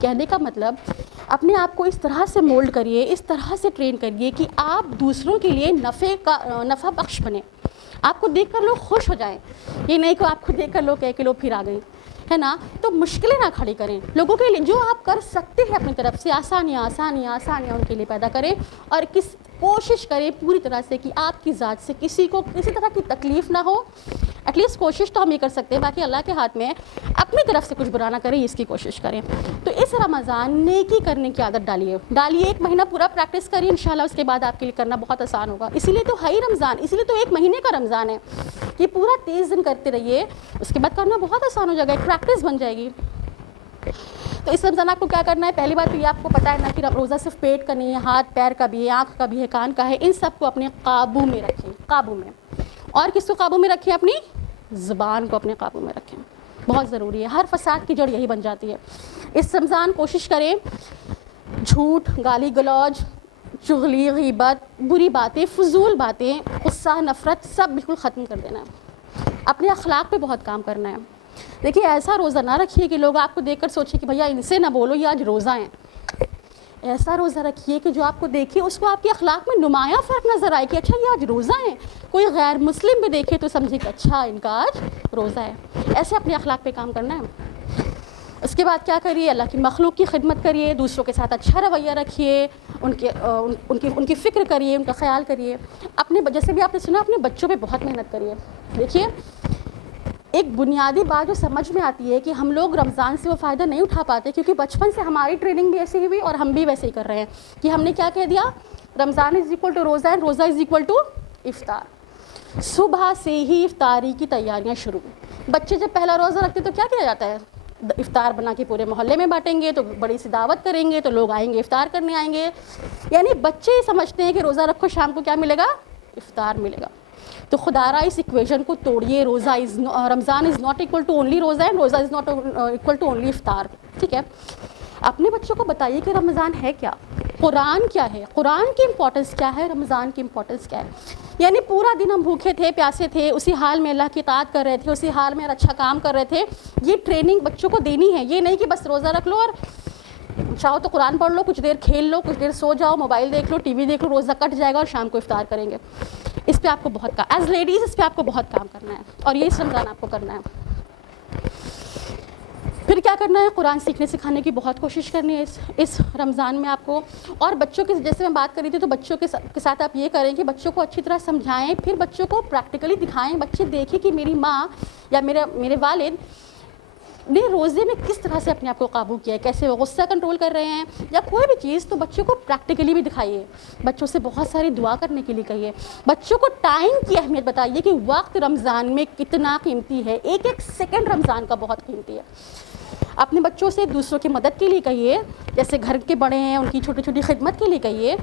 کہنے کا مطلب اپنے آپ کو اس طرح سے مولڈ کریے, اس طرح سے ٹرین کریے کہ آپ دوسروں کے لیے نفع بخش بنیں. آپ کو دیکھ کر لوگ خوش ہو جائیں, یہ نہیں کہ آپ کو دیکھ کر لوگ کہہ کہ لوگ پھر آ گئے, ہے نا. تو مشکلیں نہ کھڑی کریں لوگوں کے لیے, جو آپ کر سکتے ہیں اپنی طرف سے آسانیاں ان کے لیے پیدا کریں, اور کوشش کریں پوری طرح سے کہ آپ کی ذات سے کسی کو کسی طرح کی تکلیف نہ ہو. ایٹ لیسٹ کوشش تو ہم یہ کر سکتے ہیں, باقی اللہ کے ہاتھ میں, اپنی طرف سے کچھ برا نہ کریں, اس کی کوشش کریں. تو اس رمضان نیکی کرنے کی عادت ڈالیے. 1 مہینہ پورا پریکٹس کریے, انشاءاللہ اس کے بعد آپ کے لیے کرنا بہت آسان ہوگا. اسی لیے تو ہے ہی رمضان, اسی لیے تو 1 مہینے کا رمضان ہے. یہ پورا 30 دن کرتے رہیے, اس کے بعد کرنا بہت آسان ہو جائے گا, ایک پریکٹس بن جائے گی. تو اس رمضان آپ کو کیا کرنا ہے؟ پہلی بات تو یہ آپ کو پتہ ہے نا کہ روزہ صرف پیٹ کا نہیں ہے, ہاتھ پیر کا بھی ہے, آنکھ کا بھی ہے, کان کا ہے. ان سب کو اپنے قابو میں رکھیں, قابو میں. اور کس کو قابو میں رکھیں؟ اپنی زبان کو اپنے قابو میں رکھیں, بہت ضروری ہے. ہر فساد کی جڑ یہی بن جاتی ہے. اس رمضان کوشش کریں جھوٹ, گالی گلوج, چغلی, غیبت, بری باتیں, فضول باتیں, غصہ, نفرت سب بالکل ختم کر دینا ہے. اپنے اخلاق پہ بہت کام کرنا ہے. دیکھیے ایسا روزہ نہ رکھیے کہ لوگ آپ کو دیکھ کر سوچیں کہ بھیا ان سے نہ بولو, یہ آج روزہ ہیں. ایسا روزہ رکھیے کہ جو آپ کو دیکھے اس کو آپ کے اخلاق میں نمایاں فرق نظر آئے کہ اچھا یہ آج روزہ ہیں. کوئی غیر مسلم بھی دیکھے تو سمجھے کہ اچھا ان کا آج روزہ ہے. ایسے اپنے اخلاق پہ کام کرنا ہے. اس کے بعد کیا کریے؟ اللہ کی مخلوق کی خدمت کریے, دوسروں کے ساتھ اچھا رویہ رکھیے, ان کی فکر کریے, ان کا خیال کریے. جیسے بھی آپ نے سنا اپنے بچوں پہ بہت محنت کریے. دیکھیے ایک بنیادی بات جو سمجھ میں آتی ہے کہ ہم لوگ رمضان سے وہ فائدہ نہیں اٹھا پاتے کیونکہ بچپن سے ہماری ٹریننگ بھی ایسی ہوئی اور ہم بھی ویسے ہی کر رہے ہیں کہ ہم نے کیا کہہ دیا, رمضان از اکول ٹو روزہ and roza is equal to افطار. صبح سے ہی افطاری کی تیاریاں شروع. بچے جب پہلا روزہ رکھتے تو کیا کیا جاتا ہے؟ افطار بنا کے پورے محلے میں بانٹیں گے, تو بڑی سی دعوت کریں گے, تو لوگ آئیں گے, افطار کرنے آئیں گے. یعنی بچے سمجھتے ہیں کہ روزہ رکھو شام کو کیا ملے گا؟ افطار ملے گا. تو خدا را اس ایکویشن کو توڑیے. Ramzan is not equal to only roza and roza is not equal to only iftar. ٹھیک ہے, اپنے بچوں کو بتائیے کہ رمضان ہے کیا, قرآن کیا ہے, قرآن کی امپورٹنس کیا ہے, رمضان کی امپورٹنس کیا ہے. یعنی پورا دن ہم بھوکے تھے, پیاسے تھے, اسی حال میں اللہ کی اطاعت کر رہے تھے, اسی حال میں اچھا کام کر رہے تھے. یہ ٹریننگ بچوں کو دینی ہے. یہ نہیں کہ بس روزہ رکھ لو اور چاہو تو قرآن پڑھ لو, کچھ دیر کھیل لو, کچھ دیر سو جاؤ, موبائل دیکھ لو, ٹی وی دیکھ لو, روزہ کٹ جائے گا اور شام کو افطار کریں گے. اس پہ آپ کو بہت ایز لیڈیز اس پہ آپ کو بہت کام کرنا ہے, اور یہ اس رمضان آپ کو کرنا ہے. پھر کیا کرنا ہے؟ قرآن سیکھنے سکھانے کی بہت کوشش کرنی ہے اس رمضان میں آپ کو. اور بچوں کے جیسے میں بات کر رہی تھی تو بچوں کے ساتھ آپ یہ کریں کہ بچوں کو اچھی طرح سمجھائیں, پھر بچوں کو پریکٹیکلی دکھائیں. بچے دیکھیں کہ میری ماں یا میرے والد نے روزے میں کس طرح سے اپنے آپ کو قابو کیا ہے, کیسے وہ غصہ کنٹرول کر رہے ہیں یا کوئی بھی چیز, تو بچوں کو پریکٹیکلی بھی دکھائیے, بچوں سے بہت ساری دعا کرنے کے لیے کہیے, بچوں کو ٹائم کی اہمیت بتائیے کہ وقت رمضان میں کتنا قیمتی ہے, ایک ایک سیکنڈ رمضان کا بہت قیمتی ہے. اپنے بچوں سے دوسروں کی مدد کے لیے کہیے, جیسے گھر کے بڑے ہیں ان کی چھوٹی چھوٹی خدمت کے لیے کہیے.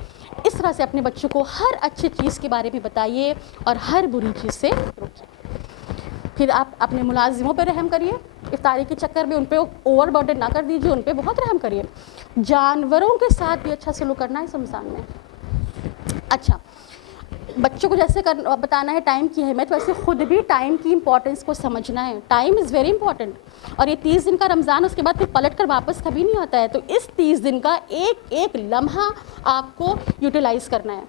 اس طرح سے اپنے بچوں کو ہر اچھی چیز کے بارے میں بتائیے اور ہر بری چیز سے روکیے. پھر آپ اپنے ملازموں پہ رحم کریے, افطاری کے چکر میں ان پہ اوور برڈن نہ کر دیجیے, ان پہ بہت رحم کریے. جانوروں کے ساتھ بھی اچھا سلوک کرنا ہے اس رمضان میں. اچھا, بچوں کو جیسے بتانا ہے ٹائم کی اہمیت, ویسے خود بھی ٹائم کی امپورٹنس کو سمجھنا ہے. ٹائم از ویری امپورٹنٹ, اور یہ 30 دن کا رمضان اس کے بعد پھر پلٹ کر واپس کبھی نہیں آتا ہے, تو اس 30 دن کا ایک ایک لمحہ آپ کو یوٹیلائز کرنا ہے.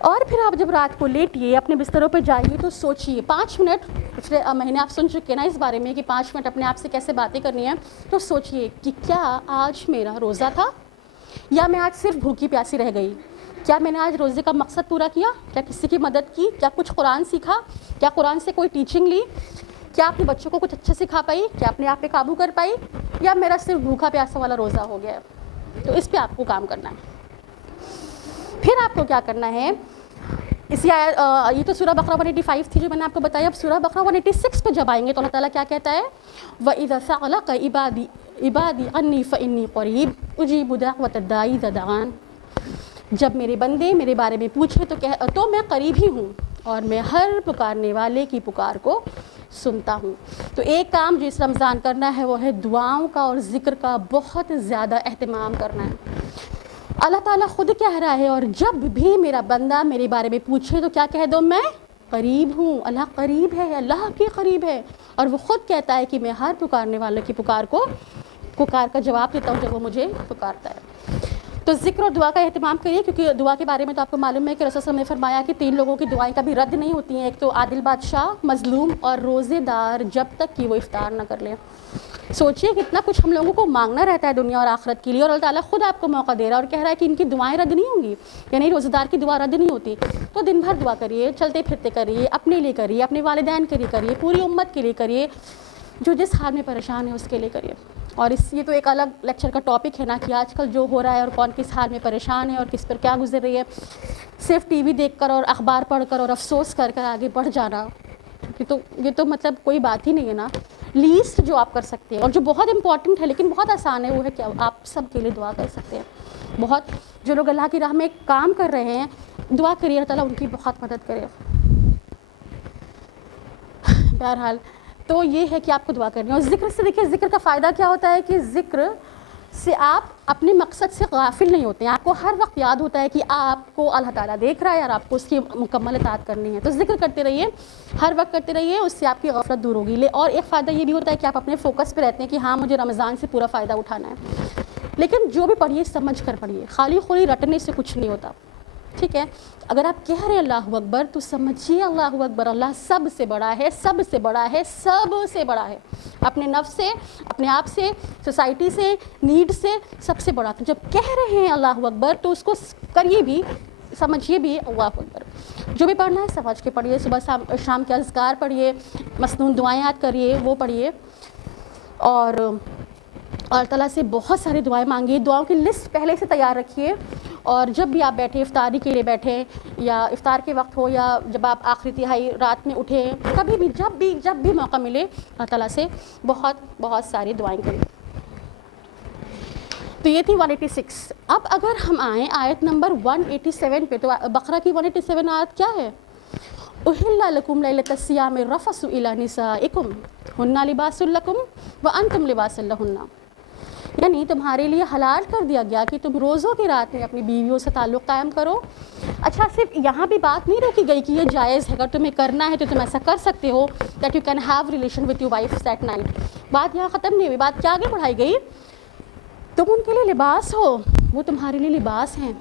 اور پھر آپ جب رات کو لیٹیے, اپنے بستروں پہ جائیے, تو سوچیے 5 منٹ, پچھلے مہینے آپ سن چکے نا اس بارے میں کہ 5 منٹ اپنے آپ سے کیسے باتیں کرنی ہیں. تو سوچیے کہ کیا آج میرا روزہ تھا, یا میں آج صرف بھوکی پیاسی رہ گئی, کیا میں نے آج روزے کا مقصد پورا کیا, کیا کسی کی مدد کی, کیا کچھ قرآن سیکھا, کیا قرآن سے کوئی ٹیچنگ لی, کیا اپنے بچوں کو کچھ اچھا سکھا پائی, کیا اپنے آپ پہ قابو کر پائی, یا میرا صرف بھوکا پیاسا والا روزہ ہو گیا ہے. تو اس پہ آپ کو کام کرنا ہے. پھر آپ کو کیا کرنا ہے, اسی یہ تو سورہ بقرہ 185 تھی جو میں نے آپ کو بتایا. اب سورہ بقرہ 186 پہ جب آئیں گے تو اللہ تعالیٰ کیا کہتا ہے, وَإِذَا سَأَلَكَ عِبَادِي عَنِّي فَإِنِّي قَرِيبٌ أُجِيبُ دَعْوَةَ الدَّاعِ إِذَا دَعَانِ. جب میرے بندے میرے بارے میں پوچھے تو میں قریب ہی ہوں, اور میں ہر پکارنے والے کی پکار کو سنتا ہوں. تو ایک کام جو اس رمضان کرنا ہے وہ ہے دعاؤں کا اور ذکر کا بہت زیادہ اہتمام کرنا ہے. اللہ تعالیٰ خود کہہ رہا ہے, اور جب بھی میرا بندہ میرے بارے میں پوچھے تو کیا کہہ دو, میں قریب ہوں. اللہ قریب ہے, اللہ کے قریب ہے, اور وہ خود کہتا ہے کہ میں ہر پکارنے والے کی پکار کا جواب دیتا ہوں جب وہ مجھے پکارتا ہے. تو ذکر اور دعا کا اہتمام کریے, کیونکہ دعا کے بارے میں تو آپ کو معلوم ہے کہ رسول صلی اللہ علیہ وسلم نے فرمایا کہ 3 لوگوں کی دعائیں کبھی رد نہیں ہوتی ہیں. ایک تو عادل بادشاہ, مظلوم اور روزے دار, جب تک کہ وہ افطار نہ کر لیں. سوچئے کتنا کچھ ہم لوگوں کو مانگنا رہتا ہے دنیا اور آخرت کے لیے, اور اللہ تعالیٰ خود آپ کو موقع دے رہا ہے اور کہہ رہا ہے کہ ان کی دعائیں رد نہیں ہوں گی, یعنی روزہ دار کی دعا رد نہیں ہوتی. تو دن بھر دعا کریے, چلتے پھرتے کریے, اپنے لیے کریے, اپنے والدین کے لیے کریے, پوری امت کے لیے کریے, جو جس حال میں پریشان ہے اس کے لیے کریے. اور یہ تو ایک الگ لیکچر کا ٹاپک ہے نا کہ آج کل جو ہو رہا ہے اور کون کس حال میں پریشان ہے اور کس پر کیا گزر رہی ہے. صرف ٹی وی دیکھ کر اور اخبار پڑھ کر اور افسوس کر کر آگے بڑھ جانا, یہ تو مطلب کوئی بات ہی نہیں ہے نا. لیسٹ جو آپ کر سکتے ہیں اور جو بہت امپورٹنٹ ہے لیکن بہت آسان ہے وہ ہے کہ آپ سب کے لیے دعا کر سکتے ہیں. بہت جو لوگ اللہ کی راہ میں کام کر رہے ہیں, دعا کریے اللہ تعالیٰ ان کی بہت مدد کرے. بہرحال تو یہ ہے کہ آپ کو دعا کرنی ہے. اور ذکر سے دیکھیے, ذکر کا فائدہ کیا ہوتا ہے کہ ذکر سے آپ اپنے مقصد سے غافل نہیں ہوتے ہیں. آپ کو ہر وقت یاد ہوتا ہے کہ آپ کو اللہ تعالیٰ دیکھ رہا ہے اور آپ کو اس کی مکمل اطاعت کرنی ہے. تو ذکر کرتے رہیے, ہر وقت کرتے رہیے, اس سے آپ کی غفلت دور ہوگی. اور ایک فائدہ یہ بھی ہوتا ہے کہ آپ اپنے فوکس پہ رہتے ہیں کہ ہاں مجھے رمضان سے پورا فائدہ اٹھانا ہے. لیکن جو بھی پڑھیے سمجھ کر پڑھیے, خالی خوری رٹنے سے کچھ نہیں ہوتا. ٹھیک ہے, اگر آپ کہہ رہے ہیں اللہ اکبر تو سمجھیے اللہ اکبر, اللہ سب سے بڑا ہے, سب سے بڑا ہے, سب سے بڑا ہے. اپنے نفس سے, اپنے آپ سے, سوسائٹی سے, نیڈ سے, سب سے بڑا. تو جب کہہ رہے ہیں اللہ اکبر تو اس کو کریے بھی, سمجھیے بھی اللہ اکبر. جو بھی پڑھنا ہے سمجھ کے پڑھیے. صبح شام کے اذکار پڑھیے, مسنون دعائیں یاد کریے وہ پڑھیے, اور اللہ تعالیٰ سے بہت ساری دعائیں مانگیے. دعاؤں کی لسٹ پہلے سے تیار رکھیے, اور جب بھی آپ بیٹھیں, افطاری کے لیے بیٹھیں یا افطار کے وقت ہو یا جب آپ آخری تہائی رات میں اٹھیں, کبھی بھی جب بھی موقع ملے اللہ تعالیٰ سے بہت ساری دعائیں کریں. تو یہ تھی 186. اب اگر ہم آئیں آیت نمبر 187 پہ, تو بقرہ کی 187 آیت کیا ہے؟ احل لکم لیلۃ الصیام الرفث الی نسائکم ہن لباس لکم وانتم لباس لہن. یعنی تمہارے لیے حلال کر دیا گیا کہ تم روزوں کی رات میں اپنی بیویوں سے تعلق قائم کرو. اچھا, صرف یہاں بھی بات نہیں روکی گئی کہ یہ جائز ہے, اگر تمہیں کرنا ہے تو تم ایسا کر سکتے ہو, that you can have relation with your wife at night. بات یہاں ختم نہیں ہوئی, بات کیا آگے بڑھائی گئی, تم ان کے لیے لباس ہو, وہ تمہارے لیے لباس ہیں.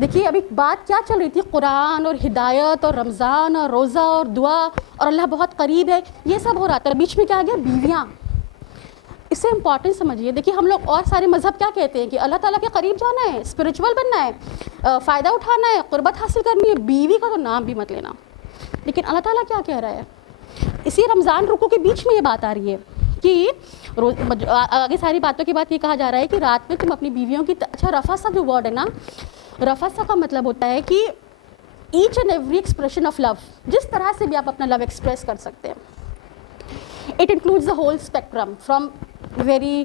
دیکھیے ابھی بات کیا چل رہی تھی, قرآن اور ہدایت اور رمضان اور روزہ اور دعا اور اللہ بہت قریب ہے, یہ سب ہو رہا تھا. بیچ میں کیا آ گیا, بیویاں. اسے امپورٹنٹ سمجھیے. دیکھیے ہم لوگ اور سارے مذہب کیا کہتے ہیں کہ اللہ تعالیٰ کے قریب جانا ہے, اسپرچول بننا ہے, فائدہ اٹھانا ہے, قربت حاصل کرنی ہے, بیوی کا تو نام بھی مت لینا. لیکن اللہ تعالیٰ کیا کہہ رہا ہے, اسی رمضان رکوع کے بیچ میں یہ بات آ رہی ہے کہ آگے ساری باتوں کے بعد یہ کہا جا رہا ہے کہ رات میں تم اپنی بیویوں کی اچھا رفاسا جو ورڈ ہے نا، رفاسا کا مطلب ہوتا ہے کہ each and every expression of love, جس طرح سے بھی آپ اپنا لو ایکسپریس کر سکتے ہیں. It includes the whole spectrum from very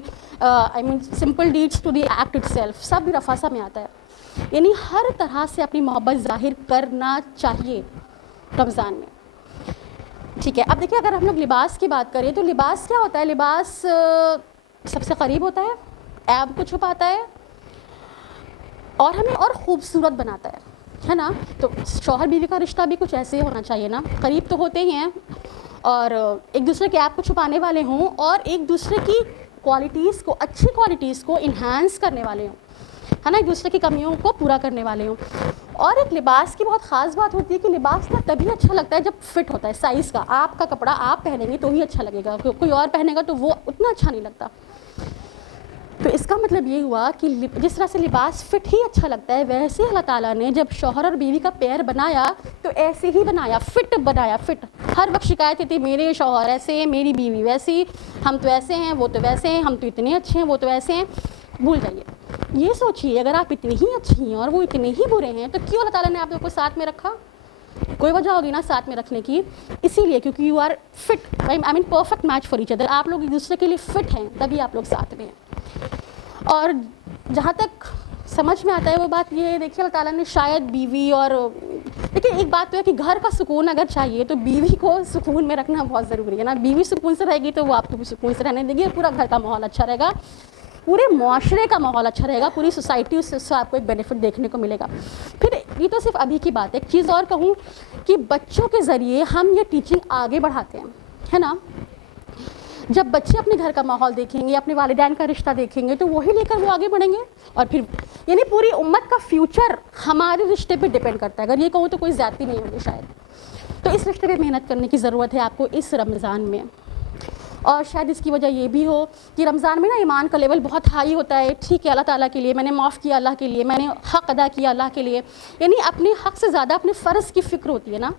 simple deeds to the act itself, سب بھی رفاسا میں آتا ہے. یعنی ہر طرح سے اپنی محبت ظاہر کرنا چاہیے رمضان میں. ٹھیک ہے، اب دیکھیے اگر ہم لوگ لباس کی بات کریں تو لباس کیا ہوتا ہے؟ لباس سب سے قریب ہوتا ہے، عیب کو چھپاتا ہے اور ہمیں اور خوبصورت بناتا ہے نا. تو شوہر بیوی کا رشتہ بھی کچھ ایسے ہی ہونا چاہیے نا، قریب تو ہوتے ہی ہیں اور ایک دوسرے کے عیب کو چھپانے والے ہوں اور ایک دوسرے کی کوالٹیز کو، اچھی کوالٹیز کو انہانس کرنے والے ہوں، ہے نا، ایک دوسرے کی کمیوں کو پورا کرنے والے ہوں. اور ایک لباس کی بہت خاص بات ہوتی ہے کہ لباس نا تبھی اچھا لگتا ہے جب فٹ ہوتا ہے سائز کا. آپ کا کپڑا آپ پہنیں گے تو ہی اچھا لگے گا، کوئی اور پہنے گا تو وہ اتنا اچھا نہیں لگتا. تو اس کا مطلب یہ ہوا کہ جس طرح سے لباس فٹ ہی اچھا لگتا ہے، ویسے اللہ تعالیٰ نے جب شوہر اور بیوی کا پیر بنایا تو ایسے ہی بنایا، فٹ بنایا. فٹ ہر وقت شکایت تھی میرے شوہر ایسے ہیں، میری بیوی ویسی، ہم تو ایسے ہیں، وہ تو ویسے ہیں، ہم تو اتنے اچھے ہیں، وہ تو ایسے ہیں. بھول جائیے، یہ سوچیے اگر آپ اتنی ہی اچھی ہیں اور وہ اتنے ہی برے ہیں تو کیوں اللہ تعالیٰ نے آپ لوگ کو ساتھ میں رکھا؟ کوئی وجہ ہوگی نا ساتھ میں رکھنے کی، اسی لیے کیونکہ you are fit, I mean perfect match for each other. آپ لوگ ایک دوسرے کے لیے فٹ ہیں تبھی آپ لوگ ساتھ میں ہیں. اور جہاں تک سمجھ میں آتا ہے وہ بات یہ ہے، دیکھیے اللہ تعالیٰ نے شاید بیوی اور دیکھیے ایک بات تو ہے کہ گھر کا سکون اگر چاہیے تو بیوی کو سکون میں رکھنا بہت ضروری ہے نا. بیوی سکون سے رہے گی تو وہ آپ کو بھی سکون سے رہنے دے گی، پورا گھر کا ماحول اچھا رہے گا، پورے معاشرے کا ماحول اچھا رہے گا، پوری سوسائٹی اس سے آپ کو ایک بینیفٹ دیکھنے کو ملے گا. پھر یہ تو صرف ابھی کی بات ہے. ایک چیز اور کہوں کہ بچوں کے ذریعے ہم یہ ٹیچنگ آگے بڑھاتے ہیں، ہے نا. جب بچے اپنے گھر کا ماحول دیکھیں گے، اپنے والدین کا رشتہ دیکھیں گے تو وہی لے کر وہ آگے بڑھیں گے. اور پھر یعنی پوری امت کا فیوچر ہمارے رشتے پہ ڈپینڈ کرتا ہے. اگر یہ کہوں تو کوئی زیادتی نہیں ہوگی شاید. تو اس رشتے پہ محنت کرنے کی ضرورت ہے آپ کو اس رمضان میں. اور شاید اس کی وجہ یہ بھی ہو کہ رمضان میں نا ایمان کا لیول بہت ہائی ہوتا ہے. ٹھیک ہے، اللہ تعالیٰ کے لیے میں نے معاف کیا، اللہ کے لیے میں نے حق ادا کیا، اللہ کے لیے، یعنی اپنے حق سے زیادہ اپنے فرض کی فکر ہوتی ہے نا.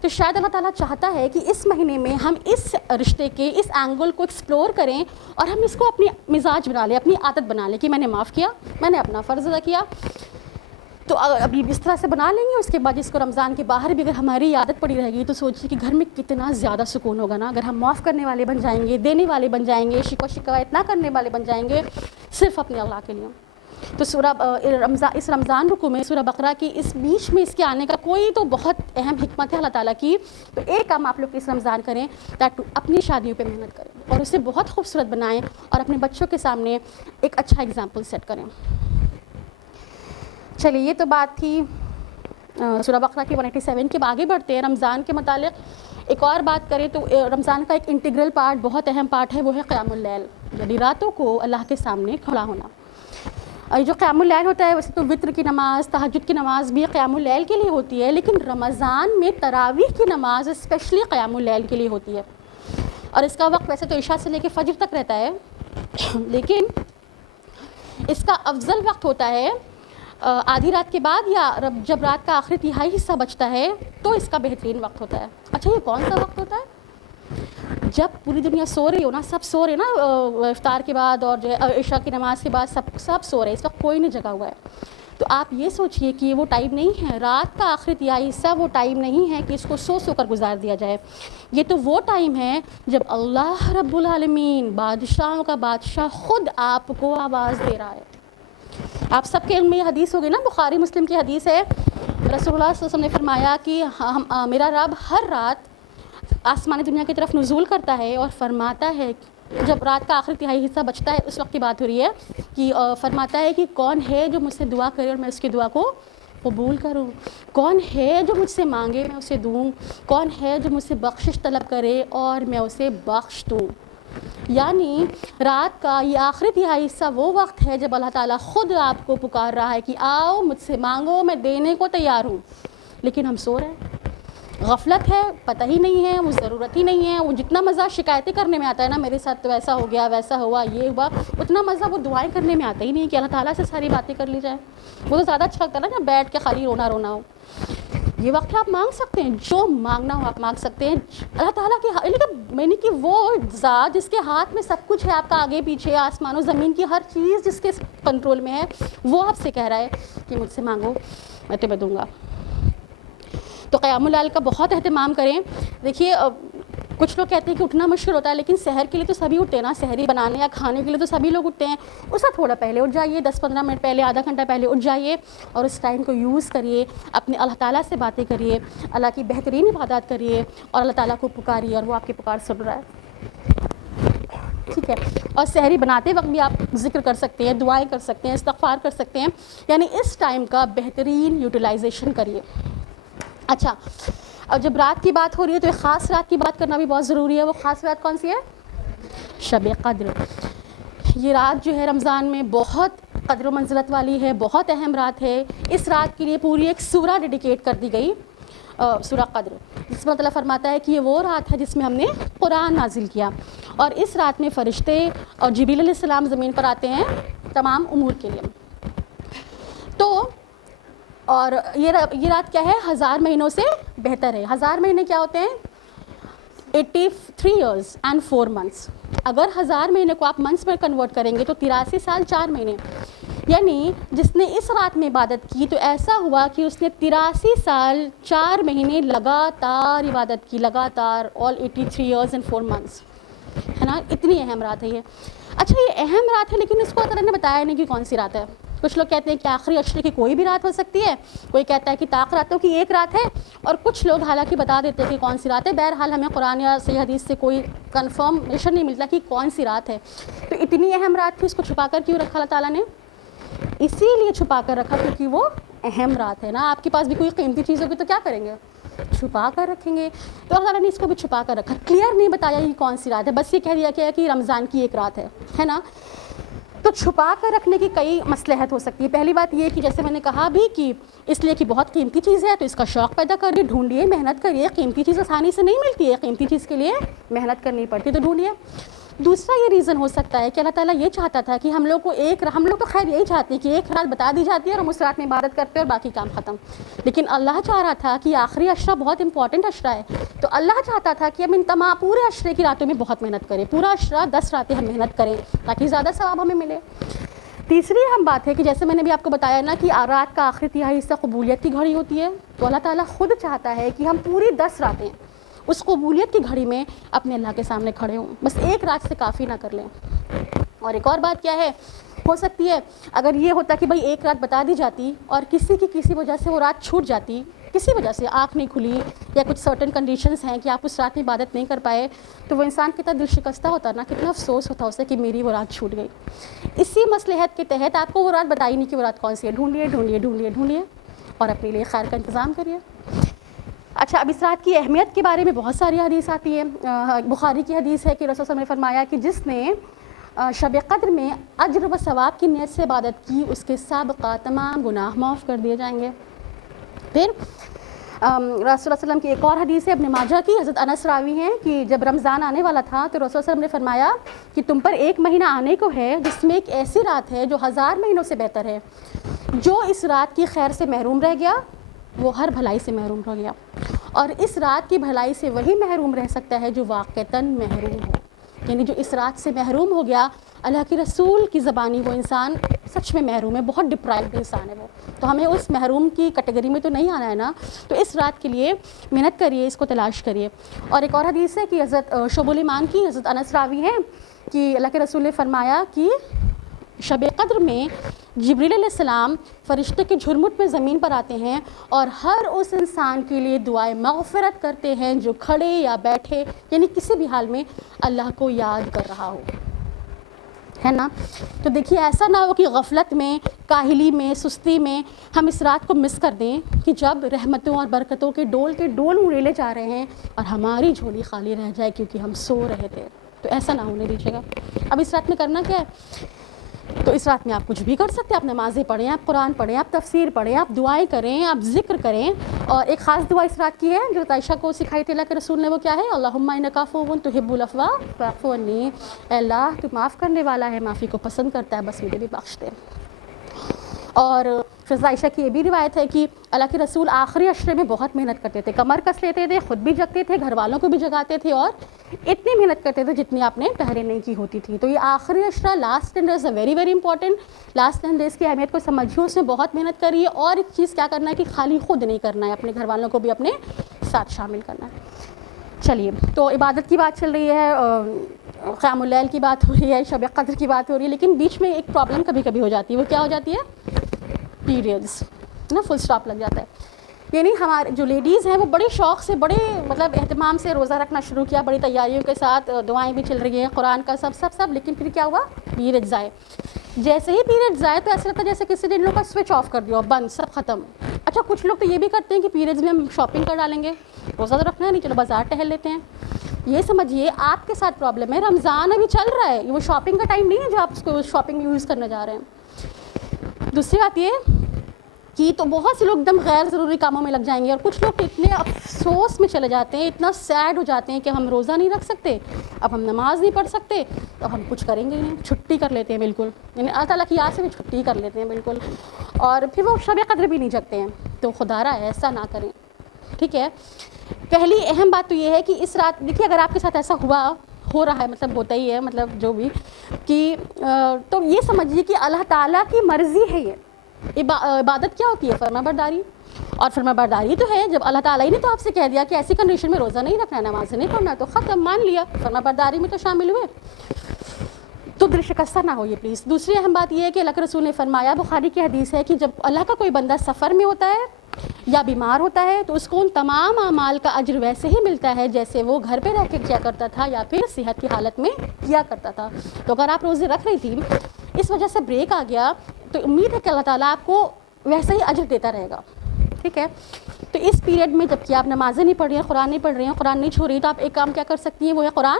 تو شاید اللہ تعالیٰ چاہتا ہے کہ اس مہینے میں ہم اس رشتے کے اس اینگل کو ایکسپلور کریں اور ہم اس کو اپنی مزاج بنا لیں، اپنی عادت بنا لیں کہ میں نے معاف کیا، میں نے اپنا فرض ادا کیا. تو ابھی اس طرح سے بنا لیں گے، اس کے بعد اس کو رمضان کے باہر بھی اگر ہماری عادت پڑی رہے گی تو سوچیے کہ گھر میں کتنا زیادہ سکون ہوگا نا. اگر ہم معاف کرنے والے بن جائیں گے، دینے والے بن جائیں گے، شکایت نہ کرنے والے بن جائیں گے صرف اپنے اللہ کے لیے. تو اس رمضان رکوع میں سورہ بقرہ کی اس بیچ میں اس کے آنے کا کوئی تو بہت اہم حکمت ہے اللہ تعالیٰ کی. تو ایک کام آپ لوگ اس رمضان کریں تاکہ اپنی شادیوں پہ محنت کریں اور اسے بہت خوبصورت بنائیں اور اپنے بچوں کے سامنے ایک اچھا اگزامپل سیٹ کریں. چلیے یہ تو بات تھی سورہ بقرہ کی 187 کے. آگے بڑھتے ہیں. رمضان کے متعلق ایک اور بات کریں تو رمضان کا ایک انٹیگرل پارٹ، بہت اہم پارٹ ہے، وہ ہے قیام اللیل، یعنی راتوں کو اللہ کے سامنے کھڑا ہونا. اور جو قیام اللیل ہوتا ہے ویسے تو وطر کی نماز، تہجد کی نماز بھی قیام اللیل کے لیے ہوتی ہے، لیکن رمضان میں تراویح کی نماز اسپیشلی قیام اللیل کے لیے ہوتی ہے. اور اس کا وقت ویسے تو عشاء سے لے کے فجر تک رہتا ہے، لیکن اس کا افضل وقت ہوتا ہے آدھی رات کے بعد یا جب رات کا آخری تہائی حصہ بچتا ہے تو اس کا بہترین وقت ہوتا ہے. اچھا یہ کون سا وقت ہوتا ہے؟ جب پوری دنیا سو رہی ہو نا، سب سو رہے نا افطار کے بعد اور جو عشاء کی نماز کے بعد سب سو رہے ہیں، اس وقت کوئی نہیں جگا ہوا ہے. تو آپ یہ سوچئے کہ وہ ٹائم نہیں ہے، رات کا آخری تہائی حصہ وہ ٹائم نہیں ہے کہ اس کو سو کر گزار دیا جائے. یہ تو وہ ٹائم ہے جب اللہ رب العالمین بادشاہوں کا بادشاہ خود آپ کو آواز دے رہا ہے. آپ سب کے علم میں یہ حدیث ہوگی نا، بخاری مسلم کی حدیث ہے. رسول اللہ صلی اللہ علیہ وسلم نے فرمایا کہ میرا رب ہر رات آسمانی دنیا کی طرف نزول کرتا ہے اور فرماتا ہے، جب رات کا آخری تہائی حصہ بچتا ہے اس وقت کی بات ہو رہی ہے کہ فرماتا ہے کہ کون ہے جو مجھ سے دعا کرے اور میں اس کی دعا کو قبول کروں، کون ہے جو مجھ سے مانگے میں اسے دوں، کون ہے جو مجھ سے بخشش طلب کرے اور میں اسے بخش دوں. یعنی رات کا یہ آخری تہائی حصہ وہ وقت ہے جب اللہ تعالیٰ خود آپ کو پکار رہا ہے کہ آؤ مجھ سے مانگو، میں دینے کو تیار ہوں. لیکن ہم سو رہے ہیں، غفلت ہے، پتہ ہی نہیں ہے، وہ ضرورت ہی نہیں ہے. وہ جتنا مزہ شکایتیں کرنے میں آتا ہے نا، میرے ساتھ تو ایسا ہو گیا، ویسا ہوا، یہ ہوا، اتنا مزہ وہ دعائیں کرنے میں آتا ہی نہیں کہ اللہ تعالیٰ سے ساری باتیں کر لی جائے. وہ تو زیادہ اچھا لگتا ہے نا جب بیٹھ کے خالی رونا ہو. یہ وقت آپ مانگ سکتے ہیں، جو مانگنا ہو آپ مانگ سکتے ہیں اللہ تعالیٰ کے، یعنی کہ وہ ذات جس کے ہاتھ میں سب کچھ ہے، آپ کا آگے پیچھے آسمان و زمین کی ہر چیز جس کے کنٹرول میں ہے، وہ آپ سے کہہ رہا ہے کہ مجھ سے مانگو میں تمہیں دوں گا۔ تو قیام اللیل کا بہت اہتمام کریں۔ دیکھیے کچھ لوگ کہتے ہیں کہ اٹھنا مشکل ہوتا ہے، لیکن سحر کے لیے تو سبھی اٹھتے ہیں نا، سحری بنانے یا کھانے کے لیے تو سبھی لوگ اٹھتے ہیں، اس سے تھوڑا پہلے اٹھ جائیے، 10-15 منٹ پہلے، آدھا گھنٹہ پہلے اٹھ جائیے اور اس ٹائم کو یوز کریے، اپنے اللہ تعالیٰ سے باتیں کریے، اللہ کی بہترین عبادات کریے اور اللہ تعالیٰ کو پکاریے اور وہ آپ کی پکار سن رہا ہے، ٹھیک ہے۔ اور سحری بناتے وقت بھی آپ ذکر کر سکتے ہیں، دعائیں کر سکتے ہیں، استغفار کر سکتے ہیں، یعنی اس ٹائم کا بہترین یوٹیلائزیشن کریے۔ اچھا، اور جب رات کی بات ہو رہی ہے تو ایک خاص رات کی بات کرنا بھی بہت ضروری ہے۔ وہ خاص رات کون سی ہے؟ شب قدر۔ یہ رات جو ہے رمضان میں بہت قدر و منزلت والی ہے، بہت اہم رات ہے۔ اس رات کے لیے پوری ایک سورہ ڈیڈیکیٹ کر دی گئی، سورہ قدر، جس میں اللہ فرماتا ہے کہ یہ وہ رات ہے جس میں ہم نے قرآن نازل کیا، اور اس رات میں فرشتے اور جبریل علیہ السلام زمین پر آتے ہیں تمام امور کے لیے۔ تو اور یہ رات کیا ہے؟ 1000 مہینوں سے بہتر ہے۔ 1000 مہینے کیا ہوتے ہیں؟ 83 years and 4 months۔ اگر 1000 مہینے کو آپ منتھس میں کنورٹ کریں گے تو 83 سال 4 مہینے، یعنی جس نے اس رات میں عبادت کی تو ایسا ہوا کہ اس نے 83 سال 4 مہینے لگاتار عبادت کی، لگاتار، all 83 years and 4 months، ہے نا؟ اتنی اہم رات ہے یہ۔ اچھا، یہ اہم رات ہے لیکن اس کو اللہ نے بتایا نہیں کہ کون سی رات ہے۔ کچھ لوگ کہتے ہیں کہ آخری عشرے کی کوئی بھی رات ہو سکتی ہے، کوئی کہتا ہے کہ طاق راتوں کی ایک رات ہے، اور کچھ لوگ حالانکہ بتا دیتے ہیں کہ کون سی رات ہے۔ بہرحال ہمیں قرآن یا صحیح حدیث سے کوئی کنفرمیشن نہیں ملتا کہ کون سی رات ہے۔ تو اتنی اہم رات تھی، اس کو چھپا کر کیوں رکھا اللہ تعالیٰ نے؟ اسی لیے چھپا کر رکھا کیونکہ وہ اہم رات ہے نا۔ آپ کے پاس بھی کوئی قیمتی چیز ہوگی تو کیا کریں گے؟ چھپا کر رکھیں گے۔ تو اللہ تعالیٰ نے اس کو بھی چھپا کر رکھا، کلیئر نہیں بتایا کہ کون سی رات ہے، بس یہ کہہ دیا کہ رمضان کی ایک رات ہے نا۔ تو چھپا کر رکھنے کی کئی مصلحت ہو سکتی ہے۔ پہلی بات یہ کہ جیسے میں نے کہا بھی کہ اس لیے کہ بہت قیمتی چیز ہے تو اس کا شوق پیدا کریے، ڈھونڈیے، محنت کریے۔ قیمتی چیز آسانی سے نہیں ملتی ہے، قیمتی چیز کے لیے محنت کرنی پڑتی ہے، تو ڈھونڈیے۔ دوسرا یہ ریزن ہو سکتا ہے کہ اللہ تعالیٰ یہ چاہتا تھا کہ ہم لوگ تو خیر یہی چاہتے ہیں کہ ایک رات بتا دی جاتی ہے اور ہم اس رات میں عبادت کرتے ہیں اور باقی کام ختم، لیکن اللہ چاہ رہا تھا کہ آخری عشرہ بہت امپورٹنٹ عشرہ ہے، تو اللہ چاہتا تھا کہ ہم ان تمام پورے عشرے کی راتوں میں بہت محنت کریں، پورا عشرہ 10 راتیں ہم محنت کریں تاکہ زیادہ ثواب ہمیں ملے۔ تیسری اہم بات ہے کہ جیسے میں نے بھی آپ کو بتایا نا کہ رات کا آخری تہائی حصہ قبولیت کی گھڑی ہوتی ہے، تو اللہ تعالیٰ خود چاہتا ہے کہ ہم پوری 10 راتیں اس قبولیت کی گھڑی میں اپنے اللہ کے سامنے کھڑے ہوں، بس ایک رات سے کافی نہ کر لیں۔ اور ایک اور بات کیا ہے، ہو سکتی ہے اگر یہ ہوتا کہ بھائی ایک رات بتا دی جاتی اور کسی وجہ سے وہ رات چھوٹ جاتی، کسی وجہ سے آنکھ نہیں کھلی یا کچھ سرٹن کنڈیشنز ہیں کہ آپ اس رات میں عبادت نہیں کر پائے، تو وہ انسان کتنا دل شکستہ ہوتا نا، کتنا افسوس ہوتا اسے کہ میری وہ رات چھوٹ گئی۔ اسی مصلحت کے تحت آپ کو وہ رات بتائی نہیں کہ وہ رات کون سی ہے، ڈھونڈیے اور اپنے لیے خیر کا انتظام کریے۔ اچھا، اب اس رات کی اہمیت کے بارے میں بہت ساری حدیث آتی ہیں۔ بخاری کی حدیث ہے کہ رسول صلی اللہ علیہ وسلم نے فرمایا کہ جس نے شب قدر میں اجر و ثواب کی نیت سے عبادت کی، اس کے سابقہ تمام گناہ معاف کر دیے جائیں گے۔ پھر رسول اللہ صلی اللہ علیہ وسلم کی ایک اور حدیث ہے، ابن ماجہ کی، حضرت انس راوی ہیں کہ جب رمضان آنے والا تھا تو رسول صلی اللہ علیہ وسلم نے فرمایا کہ تم پر ایک مہینہ آنے کو ہے جس میں ایک ایسی رات ہے جو 1000 مہینوں سے بہتر ہے، جو اس رات کی خیر سے محروم رہ گیا وہ ہر بھلائی سے محروم ہو گیا، اور اس رات کی بھلائی سے وہی محروم رہ سکتا ہے جو واقعتاً محروم ہو، یعنی جو اس رات سے محروم ہو گیا، اللہ کے رسول کی زبانی وہ انسان سچ میں محروم ہے، بہت ڈپرائیوڈ انسان ہے وہ، تو ہمیں اس محروم کی کیٹیگری میں تو نہیں آنا ہے نا، تو اس رات کے لیے محنت کریے، اس کو تلاش کریے۔ اور ایک اور حدیث ہے کہ حضرت شعب الایمان کی، حضرت انس راوی ہیں کہ اللہ کے رسول نے فرمایا کہ شب قدر میں جبریل علیہ السلام فرشتے کے جھرمٹ میں زمین پر آتے ہیں اور ہر اس انسان کے لیے دعائے مغفرت کرتے ہیں جو کھڑے یا بیٹھے، یعنی کسی بھی حال میں اللہ کو یاد کر رہا ہو، ہے نا۔ تو دیکھیے ایسا نہ ہو کہ غفلت میں، کاہلی میں، سستی میں ہم اس رات کو مس کر دیں کہ جب رحمتوں اور برکتوں کے ڈول اڑیلے جا رہے ہیں اور ہماری جھولی خالی رہ جائے کیونکہ ہم سو رہے تھے، تو ایسا نہ ہونے دیجیے گا۔ اب اس رات میں کرنا کیا ہے؟ تو اس رات میں آپ کچھ بھی کر سکتے ہیں، آپ نمازیں پڑھیں، آپ قرآن پڑھیں، آپ تفسیر پڑھیں، آپ دعائیں کریں، آپ ذکر کریں۔ اور ایک خاص دعا اس رات کی ہے جو عائشہ کو سکھائی تھی اللہ کے رسول نے، وہ کیا ہے؟ اللہم انک عفو تحب العفو فاعف عنی، اے اللہ تو معاف کرنے والا ہے، معافی کو پسند کرتا ہے، بس مجھے بھی بخش دے۔ اور حضرت عائشہ کی یہ بھی روایت ہے کہ اللہ کے رسول آخری عشرے میں بہت محنت کرتے تھے, کمر کس لیتے تھے, خود بھی جگتے تھے, گھر والوں کو بھی جگاتے تھے, اور اتنی محنت کرتے تھے جتنی آپ نے پہلے نہیں کی ہوتی تھی. تو یہ آخری عشرہ, last 10 days very very important. Last 10 days کی اہمیت کو سمجھیے, اس میں بہت محنت کریے. اور ایک چیز کیا کرنا ہے کہ خالی خود نہیں کرنا ہے, اپنے گھر والوں کو بھی اپنے ساتھ شامل کرنا ہے. چلیے, تو عبادت کی بات چل رہی ہے, قیام اللیل کی بات ہو رہی ہے, شب قدر کی بات ہو رہی ہے, لیکن بیچ میں ایک پرابلم کبھی کبھی ہو جاتی ہے. وہ کیا ہو جاتی ہے؟ پیریڈز نا, فل سٹاپ لگ جاتا ہے. یعنی ہمارے جو لیڈیز ہیں وہ بڑے شوق سے, بڑے مطلب اہتمام سے روزہ رکھنا شروع کیا, بڑی تیاریوں کے ساتھ, دعائیں بھی چل رہی ہیں, قرآن کا سب, لیکن پھر کیا ہوا؟ پیریڈز آئے. جیسے ہی پیریڈز آئے تو ایسا لگتا ہے جیسے کسی نے ان لوگوں کا سوئچ آف کر دیا, بند, سب ختم. اچھا, کچھ لوگ تو یہ بھی کرتے ہیں کہ پیریڈز میں ہم شاپنگ کر ڈالیں گے, روزہ تو رکھنا ہے نہیں, چلو بازار ٹہل لیتے ہیں. یہ سمجھیے آپ کے ساتھ پرابلم ہے. رمضان ابھی چل رہا ہے, وہ شاپنگ کا ٹائم نہیں ہے جو آپ اس کو شاپنگ میں یوز کرنے جا رہے ہیں. دوسری بات یہ کہ تو بہت سے لوگ ایک دم غیر ضروری کاموں میں لگ جائیں گے, اور کچھ لوگ اتنے افسوس میں چلے جاتے ہیں, اتنا سیڈ ہو جاتے ہیں کہ ہم روزہ نہیں رکھ سکتے, اب ہم نماز نہیں پڑھ سکتے, اب ہم کچھ کریں گے نہیں, چھٹی کر لیتے ہیں بالکل, یعنی اللہ تعالیٰ کی یاد سے بھی چھٹی کر لیتے ہیں بالکل, اور پھر وہ شب قدر بھی نہیں جگتے ہیں. تو خدا را ایسا نہ کریں, ٹھیک ہے. پہلی اہم بات تو یہ ہے کہ اس رات, دیکھیے اگر آپ کے ساتھ ایسا ہو رہا ہے, مطلب ہوتا ہی ہے, مطلب جو بھی, کہ تو یہ سمجھیے کہ اللہ تعالیٰ کی مرضی ہے. یہ عبادت کیا ہوتی ہے؟ فرما برداری. اور فرما برداری تو ہے جب اللہ تعالیٰ ہی نے تو آپ سے کہہ دیا کہ ایسی کنڈیشن میں روزہ نہیں رکھنا, نماز نہیں پڑھنا, تو ختم, مان لیا, فرما برداری میں تو شامل ہوئے. تو دل شکستہ نہ ہوئے پلیز. دوسری اہم بات یہ ہے کہ اللہ کے رسول نے فرمایا, بخاری کی حدیث ہے, کہ جب اللہ کا کوئی بندہ سفر میں ہوتا ہے یا بیمار ہوتا ہے تو اس کو ان تمام اعمال کا اجر ویسے ہی ملتا ہے جیسے وہ گھر پہ رہ کے کیا کرتا تھا یا پھر صحت کی حالت میں کیا کرتا تھا. تو اگر آپ روزے رکھ رہی تھی, اس وجہ سے بریک آ گیا, تو امید ہے کہ اللہ تعالیٰ آپ کو ویسا ہی اجر دیتا رہے گا, ٹھیک ہے. تو اس پیریڈ میں جب کہ آپ نمازیں نہیں پڑھ رہی ہیں, قرآن نہیں پڑھ رہی ہیں, قرآن نہیں چھو رہی, تو آپ ایک کام کیا کر سکتی ہیں, وہ ہے قرآن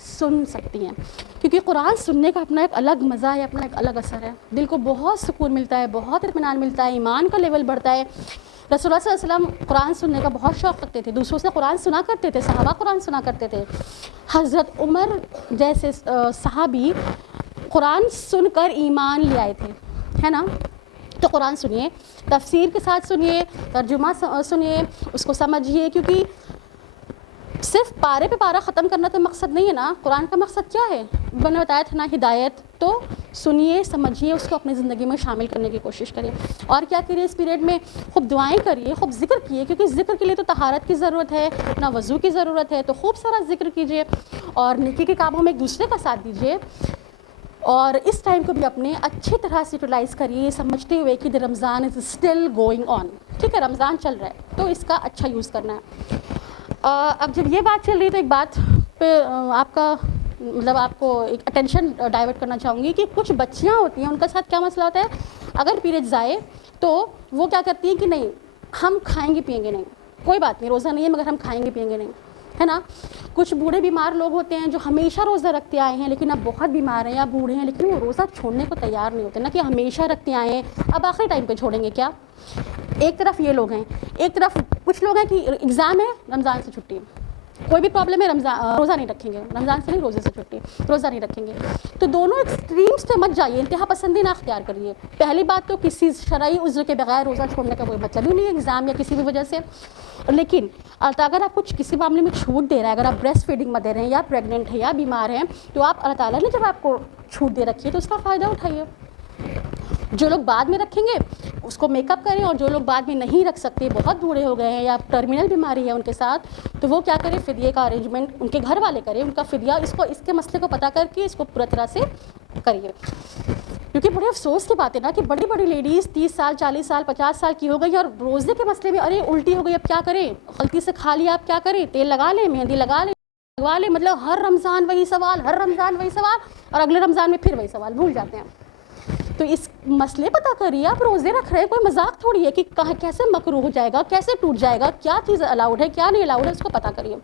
سن سکتی ہیں. کیونکہ قرآن سننے کا اپنا ایک الگ مزہ ہے, اپنا ایک الگ اثر ہے, دل کو بہت سکون ملتا ہے, بہت اطمینان ملتا ہے, ایمان کا لیول بڑھتا ہے. رسول اللہ صلی اللہ علیہ وسلم قرآن سننے کا بہت شوق رکھتے تھے, دوسروں سے قرآن سنا کرتے تھے, صحابہ قرآن سنا کرتے تھے. حضرت عمر جیسے صحابی قرآن سن کر ایمان لے آئے تھے, ہے نا. تو قرآن سنیے, تفسیر کے ساتھ سنیے, ترجمہ سنیے, اس کو سمجھیے, کیونکہ صرف پارے پہ پارا ختم کرنا تو مقصد نہیں ہے نا. قرآن کا مقصد کیا ہے؟ میں نے بتایا تھا نا, ہدایت. تو سنیے, سمجھیے, اس کو اپنی زندگی میں شامل کرنے کی کوشش کریے. اور کیا کریے اس پیریڈ میں؟ خوب دعائیں کریے, خوب ذکر کیے, کیونکہ ذکر کے لیے تو طہارت کی ضرورت ہے, نہ وضو کی ضرورت ہے. تو خوب سارا ذکر کیجیے, اور نیکی کے کاموں میں ایک دوسرے کا ساتھ دیجیے. اور اس ٹائم کو بھی اپنے اچھی طرح سے یوٹیلائز کریے, سمجھتے ہوئے کہ رمضان از اسٹل گوئنگ آن, ٹھیک ہے, رمضان چل رہا ہے, تو اس کا اچھا یوز کرنا ہے. اب جب یہ بات چل رہی ہے تو ایک بات پہ آپ کا مطلب آپ کو ایک اٹینشن ڈائیورٹ کرنا چاہوں گی کہ کچھ بچیاں ہوتی ہیں, ان کا ساتھ کیا مسئلہ ہوتا ہے, اگر پیریڈز آئے تو وہ کیا کرتی ہیں کہ نہیں ہم کھائیں گے پئیں گے نہیں, کوئی بات نہیں, روزہ نہیں ہے مگر ہم کھائیں گے پئیں گے نہیں, ہے نا. کچھ بوڑھے بیمار لوگ ہوتے ہیں جو ہمیشہ روزہ رکھتے آئے ہیں لیکن اب بہت بیمار ہیں یا بوڑھے ہیں, لیکن وہ روزہ چھوڑنے کو تیار نہیں ہوتے, نہ کہ ہمیشہ رکھتے آئے ہیں اب آخری ٹائم پہ چھوڑیں گے کیا. ایک طرف یہ لوگ ہیں, ایک طرف کچھ لوگ ہیں کہ ایگزام ہے, رمضان سے چھٹی, کوئی بھی پرابلم ہے, روزہ نہیں رکھیں گے, رمضان سے نہیں روزے سے چھٹی, روزہ نہیں رکھیں گے. تو دونوں ایکسٹریمز پہ مت جائیے, انتہا پسندی نہ اختیار کریے. پہلی بات تو کسی شرعی عذر کے بغیر روزہ چھوڑنے کا کوئی مطلب ہی نہیں ہے, ایگزام یا کسی بھی وجہ سے. لیکن اگر آپ کچھ کسی معاملے میں چھوٹ دے رہے ہیں, اگر آپ بریسٹ فیڈنگ میں دے رہے ہیں یا پریگننٹ ہیں یا بیمار ہیں, تو آپ اللہ تعالیٰ نے جب آپ کو چھوٹ دے رکھی ہے تو اس کا فائدہ اٹھائیے. جو لوگ بعد میں رکھیں گے اس کو میک اپ کریں, اور جو لوگ بعد میں نہیں رکھ سکتے, بہت بوڑھے ہو گئے ہیں یا ٹرمینل بیماری ہے ان کے ساتھ, تو وہ کیا کریں, فدیے کا ارینجمنٹ ان کے گھر والے کریں, ان کا فدیہ اس کے مسئلے کو پتہ کر کے اس کو پورا طرح سے کریے. کیونکہ بڑے افسوس کی بات ہے نا کہ بڑی بڑی لیڈیز 30 سال 40 سال 50 سال کی ہو گئی, اور روزے کے مسئلے میں ارے الٹی ہو گئی, اب کیا کریں, غلطی سے کھا لیا, اب کیا کریں, تیل لگا لیں, مہندی لگا لیں, مطلب ہر رمضان وہی سوال, ہر رمضان وہی سوال, اور اگلے رمضان میں پھر وہی سوال, بھول جاتے ہیں. تو اس مسئلے پتہ کریے, آپ روزے رکھ رہے ہیں, کوئی مذاق تھوڑی ہے کہ کیسے مکروہ ہو جائے گا, کیسے ٹوٹ جائے گا, کیا چیز الاؤڈ ہے کیا نہیں الاؤڈ ہے, اس کو پتہ کریے,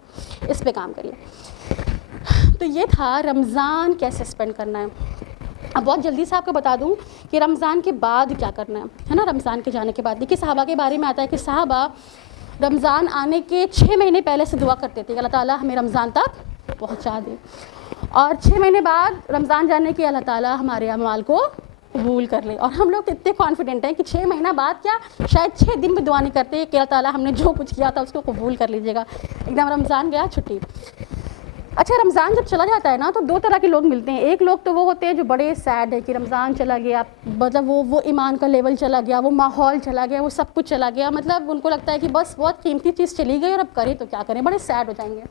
اس پہ کام کریے. تو یہ تھا رمضان کیسے اسپینڈ کرنا ہے. اب بہت جلدی سے آپ کو بتا دوں کہ رمضان کے بعد کیا کرنا ہے نا. رمضان کے جانے کے بعد دیکھیے صحابہ کے بارے میں آتا ہے کہ صحابہ رمضان آنے کے 6 مہینے پہلے سے دعا کرتے تھے کہ اللہ تعالیٰ ہمیں رمضان تک پہنچا دے, اور 6 مہینے بعد رمضان جانے کے اللہ تعالیٰ ہمارے اعمال کو قبول کر لے. اور ہم لوگ اتنے کانفیڈنٹ ہیں کہ 6 مہینہ بعد کیا شاید 6 دن میں دعا نہیں کرتے کہ اللہ تعالیٰ ہم نے جو کچھ کیا تھا اس کو قبول کر لیجیے گا. ایک دم رمضان گیا چھٹی. اچھا رمضان جب چلا جاتا ہے نا تو 2 طرح کے لوگ ملتے ہیں. ایک لوگ تو وہ ہوتے ہیں جو بڑے سیڈ ہے کہ رمضان چلا گیا, مطلب وہ ایمان کا لیول چلا گیا, وہ ماحول چلا گیا, وہ سب کچھ چلا گیا, مطلب ان کو لگتا ہے کہ بس بہت قیمتی چیز چلی گئی اور اب کریں تو کیا کریں, بڑے سیڈ ہو جائیں گے.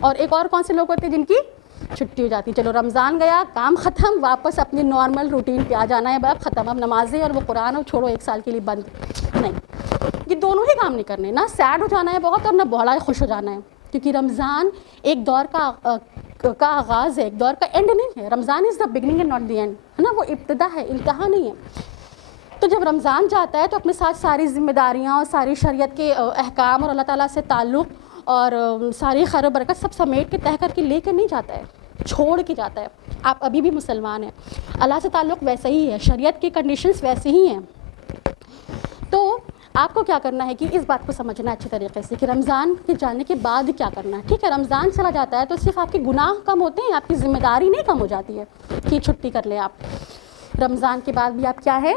اور ایک اور کون سے لوگ ہوتے ہیں جن کی چھٹی ہو جاتی, چلو رمضان گیا, کام ختم, واپس اپنی نارمل روٹین پہ آ جانا ہے, اب ختم, اب نمازیں اور وہ قرآن اور چھوڑو 1 سال کے لیے بند. نہیں, یہ دونوں ہی کام نہیں کرنے, نہ سیڈ ہو جانا ہے بہت اور نہ بہت خوش ہو جانا ہے, کیونکہ رمضان ایک دور کا آغاز ہے, ایک دور کا اینڈ نہیں ہے. Ramzan is the beginning and not the end, ہے نا, وہ ابتدا ہے, انتہا نہیں ہے. تو جب رمضان جاتا ہے تو اپنے ساتھ ساری ذمہ داریاں اور ساری شریعت کے احکام اور اللہ تعالیٰ سے تعلق اور ساری خیر و برکت سب سمیٹ کے طے کر کے لے کر نہیں جاتا ہے, چھوڑ کے جاتا ہے. آپ ابھی بھی مسلمان ہیں, اللہ سے تعلق ویسا ہی ہے, شریعت کی کنڈیشنز ویسے ہی ہیں. تو آپ کو کیا کرنا ہے کہ اس بات کو سمجھنا ہے اچھے طریقے سے کہ رمضان کے جانے کے بعد کیا کرنا ہے. ٹھیک ہے, رمضان چلا جاتا ہے تو صرف آپ کے گناہ کم ہوتے ہیں, آپ کی ذمہ داری نہیں کم ہو جاتی ہے کہ چھٹی کر لیں آپ. رمضان کے بعد بھی آپ کیا ہے,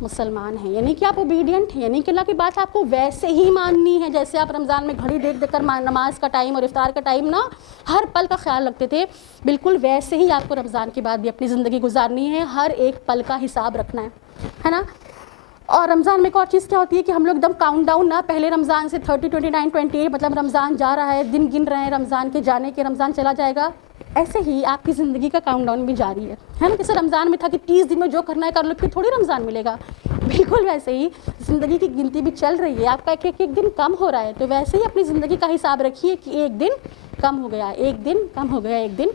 مسلمان ہیں, یعنی کہ آپ اوبیڈینٹ ہیں, یعنی کہ اللہ کی بات آپ کو ویسے ہی ماننی ہے جیسے آپ رمضان میں گھڑی دیکھ کر نماز کا ٹائم اور افطار کا ٹائم نا ہر پل کا خیال رکھتے تھے, بالکل ویسے ہی آپ کو رمضان کے بعد بھی اپنی زندگی گزارنی ہے, ہر ایک پل کا حساب رکھنا ہے نا. اور رمضان میں ایک اور چیز کیا ہوتی ہے کہ ہم لوگ ایک دم کاؤنٹ ڈاؤن نہ, پہلے رمضان سے 30, 29, 28 مطلب رمضان جا رہا ہے, دن گن رہے ہیں رمضان کے جانے کے, رمضان چلا جائے گا, ایسے ہی آپ کی زندگی کا کاؤنٹ ڈاؤن بھی جاری ہے نا. جیسے رمضان میں تھا کہ 30 دن میں جو کرنا ہے کر لو, پھر تھوڑی رمضان ملے گا, بالکل ویسے ہی زندگی کی گنتی بھی چل رہی ہے, آپ کا ایک دن کم ہو رہا ہے, تو ویسے ہی اپنی زندگی کا حساب رکھیے کہ 1 دن کم ہو گیا, 1 دن کم ہو گیا, 1 دن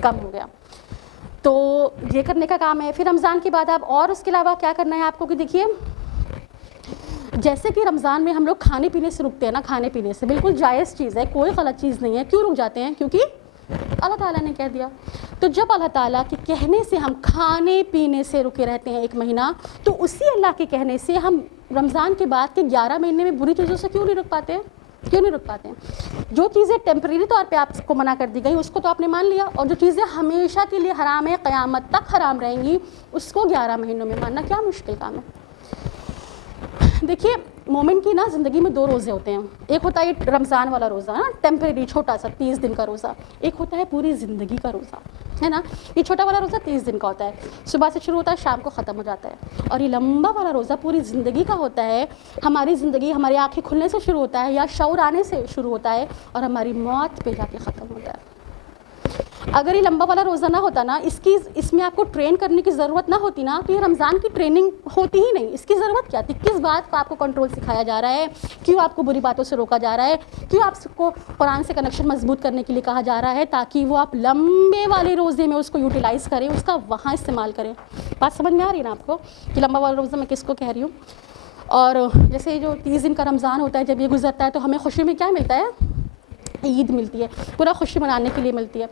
کم ہو گیا. تو یہ کرنے کا کام ہے. پھر رمضان کے بعد آپ اور اس کے علاوہ کیا کرنا ہے آپ کو کہ دیکھیے, جیسے کہ رمضان میں ہم لوگ کھانے پینے سے رکتے ہیں نا, کھانے پینے سے بالکل جائز چیز ہے, کوئی غلط چیز نہیں ہے. کیوں رک جاتے ہیں, کیونکہ اللہ تعالیٰ نے کہہ دیا. تو جب اللہ تعالیٰ کے کہنے سے ہم کھانے پینے سے رکے رہتے ہیں 1 مہینہ, تو اسی اللہ کے کہنے سے ہم رمضان کے بعد کے 11 مہینے میں بری چیزوں سے کیوں نہیں رک پاتے ہیں. جو چیزیں ٹیمپریری طور پہ آپ کو منع کر دی گئی اس کو تو آپ نے مان لیا, اور جو چیزیں ہمیشہ کے لیے حرام ہے, قیامت تک حرام رہیں گی, اس کو 11 مہینوں میں ماننا کیا مشکل کام ہے. دیکھیے مومن کی نا زندگی میں 2 روزے ہوتے ہیں, ایک ہوتا ہے رمضان والا روزہ نا, ٹیمپریری چھوٹا سا 30 دن کا روزہ, ایک ہوتا ہے پوری زندگی کا روزہ, ہے نا. یہ چھوٹا والا روزہ 30 دن کا ہوتا ہے, صبح سے شروع ہوتا ہے شام کو ختم ہو جاتا ہے. اور یہ لمبا والا روزہ پوری زندگی کا ہوتا ہے, ہماری زندگی ہماری آنکھیں کھلنے سے شروع ہوتا ہے یا شعور آنے سے شروع ہوتا ہے اور ہماری موت پہ جا کے ختم ہوتا ہے. اگر یہ لمبا والا روزہ نہ ہوتا نا, اس میں آپ کو ٹرین کرنے کی ضرورت نہ ہوتی نا, تو یہ رمضان کی ٹریننگ ہوتی ہی نہیں. اس کی ضرورت کیا تھی, کس بات کو آپ کو کنٹرول سکھایا جا رہا ہے, کیوں آپ کو بری باتوں سے روکا جا رہا ہے, کیوں آپ کو قرآن سے کنیکشن مضبوط کرنے کے لیے کہا جا رہا ہے, تاکہ وہ آپ لمبے والے روزے میں اس کو یوٹیلائز کریں, اس کا وہاں استعمال کریں. بات سمجھ میں آ رہی ہے نا آپ کو کہ لمبا والا روزہ میں کس کو کہہ رہی ہوں. اور جیسے جو 30 دن کا رمضان ہوتا ہے, جب یہ گزرتا ہے تو ہمیں خوشی میں کیا ملتا ہے, عید ملتی ہے, پورا خوشی منانے کے لیے ملتی ہے.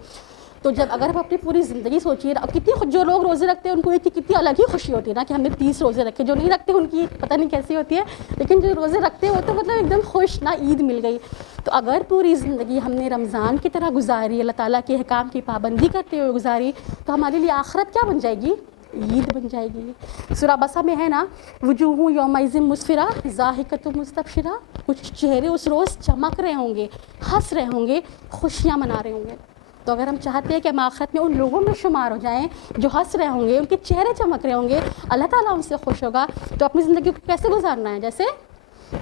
تو جب اگر ہم اپنی پوری زندگی سوچیے, کتنی جو لوگ روزے رکھتے ہیں ان کو ایک کتنی الگ ہی خوشی ہوتی ہے نا کہ ہم نے 30 روزے رکھے, جو نہیں رکھتے ان کی پتہ نہیں کیسی ہوتی ہے, لیکن جو روزے رکھتے ہیں وہ تو مطلب ایک دم خوش نا, عید مل گئی. تو اگر پوری زندگی ہم نے رمضان کی طرح گزاری, اللہ تعالیٰ کے احکام کی پابندی کرتے ہوئے گزاری, تو ہمارے لیے آخرت کیا بن جائے گی, عید بن جائے گی. سورہ بسا میں ہے نا, وجوہ یومئذ مسفرہ ضاحکۃ مستبشرہ, کچھ چہرے اس روز چمک رہے ہوں گے, ہنس رہے ہوں گے, خوشیاں منا رہے ہوں گے. تو اگر ہم چاہتے ہیں کہ ہم آخرت میں ان لوگوں میں شمار ہو جائیں جو ہنس رہے ہوں گے, ان کے چہرے چمک رہے ہوں گے, اللہ تعالیٰ ان سے خوش ہوگا, تو اپنی زندگی کو کیسے گزارنا ہے, جیسے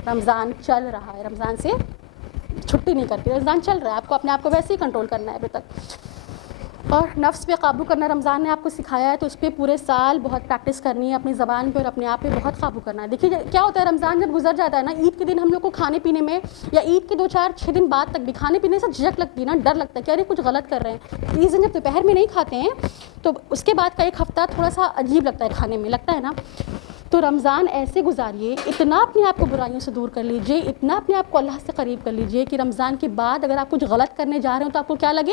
رمضان چل رہا ہے, رمضان سے چھٹی نہیں کرتی, رمضان چل رہا ہے, آپ کو اپنے آپ کو ویسے ہی کنٹرول کرنا ہے ابھی تک. اور نفس پہ قابو کرنا رمضان نے آپ کو سکھایا ہے, تو اس پہ پورے سال بہت پریکٹس کرنی ہے, اپنی زبان پہ اور اپنے آپ پہ بہت قابو کرنا ہے. دیکھیے کیا ہوتا ہے, رمضان جب گزر جاتا ہے نا, عید کے دن ہم لوگ کو کھانے پینے میں, یا عید کے 2-4-6 دن بعد تک بھی کھانے پینے سے جھجک لگتی ہے نا, ڈر لگتا ہے کہ ارے کچھ غلط کر رہے ہیں. عید جب دوپہر میں نہیں کھاتے ہیں تو اس کے بعد کا 1 ہفتہ تھوڑا سا عجیب لگتا ہے کھانے میں, لگتا ہے نا. تو رمضان ایسے گزاریے, اتنا اپنے آپ کو برائیوں سے دور کر لیجئے, اتنا اپنے آپ کو اللہ سے قریب کر لیجئے کہ رمضان کے بعد اگر آپ کچھ غلط کرنے جا رہے ہو تو آپ کو کیا لگے,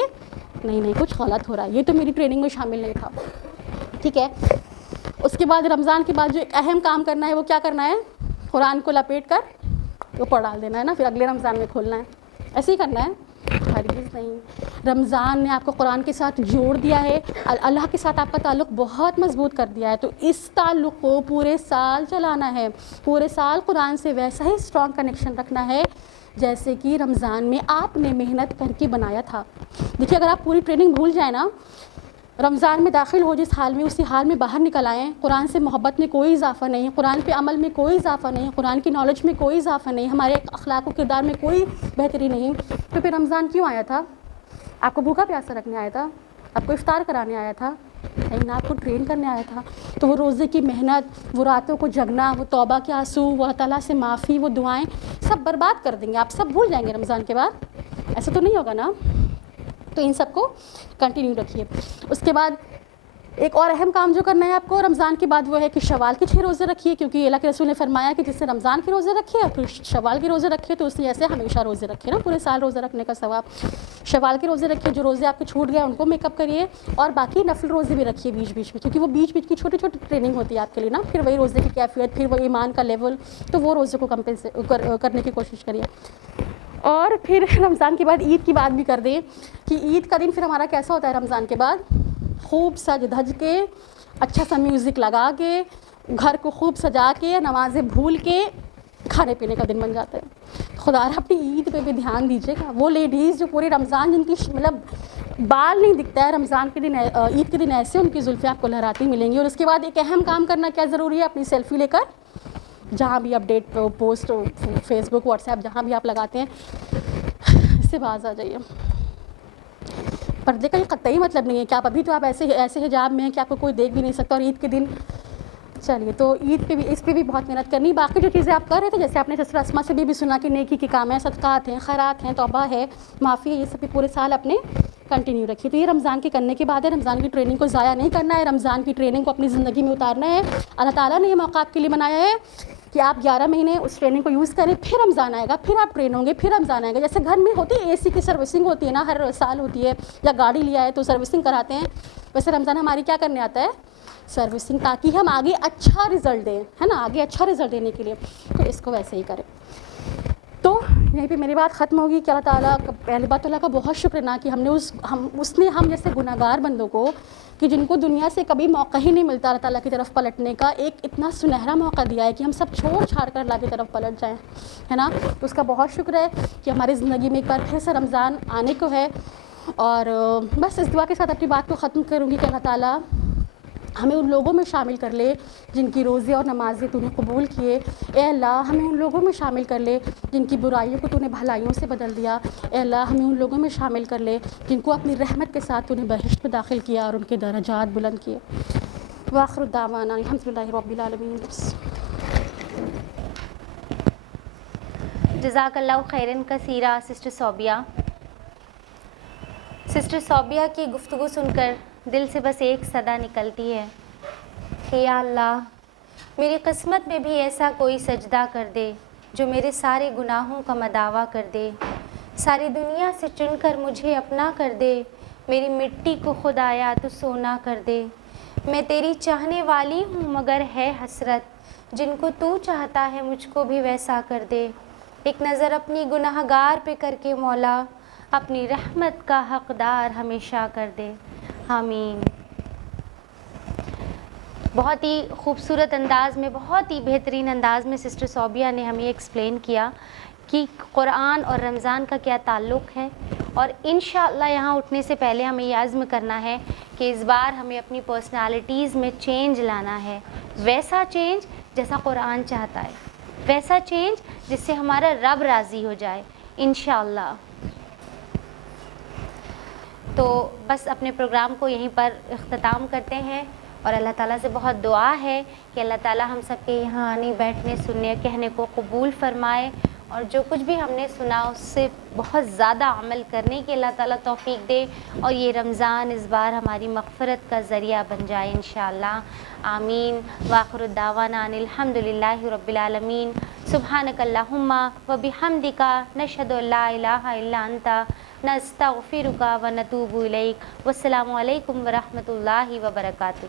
نہیں کچھ غلط ہو رہا ہے, یہ تو میری ٹریننگ میں شامل نہیں تھا. ٹھیک ہے. اس کے بعد رمضان کے بعد جو ایک اہم کام کرنا ہے وہ کیا کرنا ہے, قرآن کو لپیٹ کر اوپر ڈال دینا ہے نا, پھر اگلے رمضان میں کھولنا ہے, ایسے ہی کرنا ہے. ہرگز نہیں۔ رمضان نے آپ کو قرآن کے ساتھ جوڑ دیا ہے، اللہ کے ساتھ آپ کا تعلق بہت مضبوط کر دیا ہے، تو اس تعلق کو پورے سال چلانا ہے، پورے سال قرآن سے ویسا ہی اسٹرانگ کنیکشن رکھنا ہے جیسے کہ رمضان میں آپ نے محنت کر کے بنایا تھا۔ دیکھیے اگر آپ پوری ٹریننگ بھول جائیں نا، رمضان میں داخل ہو جس حال میں اسی حال میں باہر نکل آئیں، قرآن سے محبت میں کوئی اضافہ نہیں، قرآن پہ عمل میں کوئی اضافہ نہیں، قرآن کی نالج میں کوئی اضافہ نہیں، ہمارے اخلاق و کردار میں کوئی بہتری نہیں، تو پھر رمضان کیوں آیا تھا؟ آپ کو بھوکا پیاسا رکھنے آیا تھا؟ آپ کو افطار کرانے آیا تھا؟ لیکن آپ کو ٹرین کرنے آیا تھا۔ تو وہ روزے کی محنت، وہ راتوں کو جگنا، وہ توبہ کے آنسو، وہ اللہ تعالیٰ سے معافی، وہ دعائیں سب برباد کر دیں گے، آپ سب بھول جائیں گے رمضان کے بعد؟ ایسا تو نہیں ہوگا نا؟ تو ان سب کو کنٹینیو رکھیے۔ اس کے بعد ایک اور اہم کام جو کرنا ہے آپ کو رمضان کے بعد وہ ہے کہ شوال کے 6 روزے رکھیے، کیونکہ اللہ کے رسول نے فرمایا کہ جس نے رمضان کے روزے رکھے اور پھر شوال کے روزے رکھے تو اس نے ایسے ہمیشہ روزے رکھے نا، پورے سال روزے رکھنے کا ثواب۔ شوال کے روزے رکھیے، جو روزے آپ کے چھوٹ گئے ان کو میک اپ کریے، اور باقی نفل روزے بھی رکھیے بیچ بیچ میں، کیونکہ وہ بیچ بیچ کی چھوٹی چھوٹی ٹریننگ ہوتی ہے آپ کے لیے نا، پھر وہی روزے کی کیفیت، پھر وہ ایمان کا لیول، تو وہ روزے کو کرنے کی کوشش کریے۔ اور پھر رمضان کے بعد عید کی بات بھی کر دیں کہ عید کا دن پھر ہمارا کیسا ہوتا ہے رمضان کے بعد؟ خوب سج دھج کے، اچھا سا میوزک لگا کے، گھر کو خوب سجا کے، نمازیں بھول کے کھانے پینے کا دن بن جاتا ہے۔ خدا رہا اپنی عید پہ بھی دھیان دیجیے گا، وہ لیڈیز جو پورے رمضان جن کی مطلب بال نہیں دکھتا ہے، رمضان کے دن عید کے دن ایسے ان کی زلفیں آپ کو لہراتی ملیں گی۔ اور اس کے بعد ایک اہم کام کرنا کیا ضروری ہے، اپنی سیلفی لے کر جہاں بھی اپڈیٹ پوسٹ فیس بک واٹس ایپ جہاں بھی آپ لگاتے ہیں اس سے باز آ جائیے۔ پردے کا یہ قطعی مطلب نہیں ہے کہ آپ ابھی تو آپ ایسے حجاب میں ہیں کہ آپ کو کوئی دیکھ بھی نہیں سکتا، اور عید کے دن چلیے تو عید پہ بھی اس پہ بھی بہت محنت کرنی۔ باقی جو چیزیں آپ کر رہے تھے، جیسے آپ نے سسٹر اسما سے بھی سنا کہ نیکی کے کام ہیں، صدقات ہیں، خیرات ہیں، توبہ ہے، معافی ہے، یہ سب بھی پورے سال اپنے کنٹینیو رکھیے۔ تو یہ رمضان کے کرنے کے بعد ہے، رمضان کی ٹریننگ کو ضائع نہیں کرنا ہے، رمضان کی ٹریننگ کو اپنی زندگی میں اتارنا ہے۔ اللہ تعالیٰ نے یہ موقع آپ کے لیے بنایا ہے کہ آپ 11 مہینے اس ٹریننگ کو یوز کریں، پھر رمضان آئے گا، پھر آپ ٹرین ہوں گے، پھر رمضان آئے گا۔ جیسے گھر میں ہوتی ہے AC کی سروسنگ ہوتی ہے نا، ہر سال ہوتی ہے، یا گاڑی لیا ہے تو سروسنگ کراتے ہیں، ویسے رمضان ہماری کیا کرنے آتا ہے؟ سروسنگ، تاکہ ہم آگے اچھا رزلٹ دیں، ہے نا، آگے اچھا رزلٹ دینے کے لیے، تو اس کو ویسے ہی کریں۔ تو یہیں پہ میری بات ختم ہوگی کہ اللہ تعالیٰ کا پہلی بات اللہ کا بہت شکر نا کہ اس نے ہم جیسے گناہ گار بندوں کو، کہ جن کو دنیا سے کبھی موقع ہی نہیں ملتا اللہ تعالیٰ کی طرف پلٹنے کا، ایک اتنا سنہرا موقع دیا ہے کہ ہم سب چھوڑ چھاڑ کر اللہ کی طرف پلٹ جائیں، ہے نا۔ تو اس کا بہت شکر ہے کہ ہماری زندگی میں ایک بار پھر سے رمضان آنے کو ہے، اور بس اس دعا کے ساتھ اپنی بات کو ختم کروں گی کہ اللہ تعالیٰ ہمیں ان لوگوں میں شامل کر لے جن کی روزے اور نمازیں تو نے قبول کیے۔ اے اللہ ہمیں ان لوگوں میں شامل کر لے جن کی برائیوں کو تو نے بھلائیوں سے بدل دیا۔ اے اللہ ہمیں ان لوگوں میں شامل کر لے جن کو اپنی رحمت کے ساتھ تو نے بہشت میں داخل کیا اور ان کے درجات بلند کیے۔ وآخر الدعوانا الحمدللہ رب العالمین۔ جزاک اللہ خیرن کثیرہ سسٹر صوبیہ۔ سسٹر صوبیہ کی گفتگو سن کر دل سے بس ایک صدا نکلتی ہے کہ یا اللہ میری قسمت میں بھی ایسا کوئی سجدہ کر دے جو میرے سارے گناہوں کا مداوع کر دے، ساری دنیا سے چن کر مجھے اپنا کر دے، میری مٹی کو خدایا تو سونا کر دے۔ میں تیری چاہنے والی ہوں مگر ہے حسرت، جن کو تو چاہتا ہے مجھ کو بھی ویسا کر دے۔ ایک نظر اپنی گناہ گار پہ کر کے مولا اپنی رحمت کا حقدار ہمیشہ کر دے، آمین۔ بہت ہی خوبصورت انداز میں، بہت ہی بہترین انداز میں سسٹر صوبیہ نے ہمیں ایکسپلین کیا کہ قرآن اور رمضان کا کیا تعلق ہے، اور انشاءاللہ یہاں اٹھنے سے پہلے ہمیں یہ عزم کرنا ہے کہ اس بار ہمیں اپنی پرسنالٹیز میں چینج لانا ہے، ویسا چینج جیسا قرآن چاہتا ہے، ویسا چینج جس سے ہمارا رب راضی ہو جائے انشاءاللہ۔ تو بس اپنے پروگرام کو یہیں پر اختتام کرتے ہیں، اور اللہ تعالیٰ سے بہت دعا ہے کہ اللہ تعالیٰ ہم سب کے یہاں آنے، بیٹھنے، سننے، کہنے کو قبول فرمائے، اور جو کچھ بھی ہم نے سنا اس سے بہت زیادہ عمل کرنے کی اللہ تعالیٰ توفیق دے، اور یہ رمضان اس بار ہماری مغفرت کا ذریعہ بن جائے انشاءاللہ، آمین۔ وآخر الدعوانا ان الحمدللہ رب العالمین۔ سبحانک اللہم و بحمدک نشہد ان لا الہ الا انت نستغفرک و نتوب الیک۔ والسلام علیکم ورحمۃ اللہ وبرکاتہ۔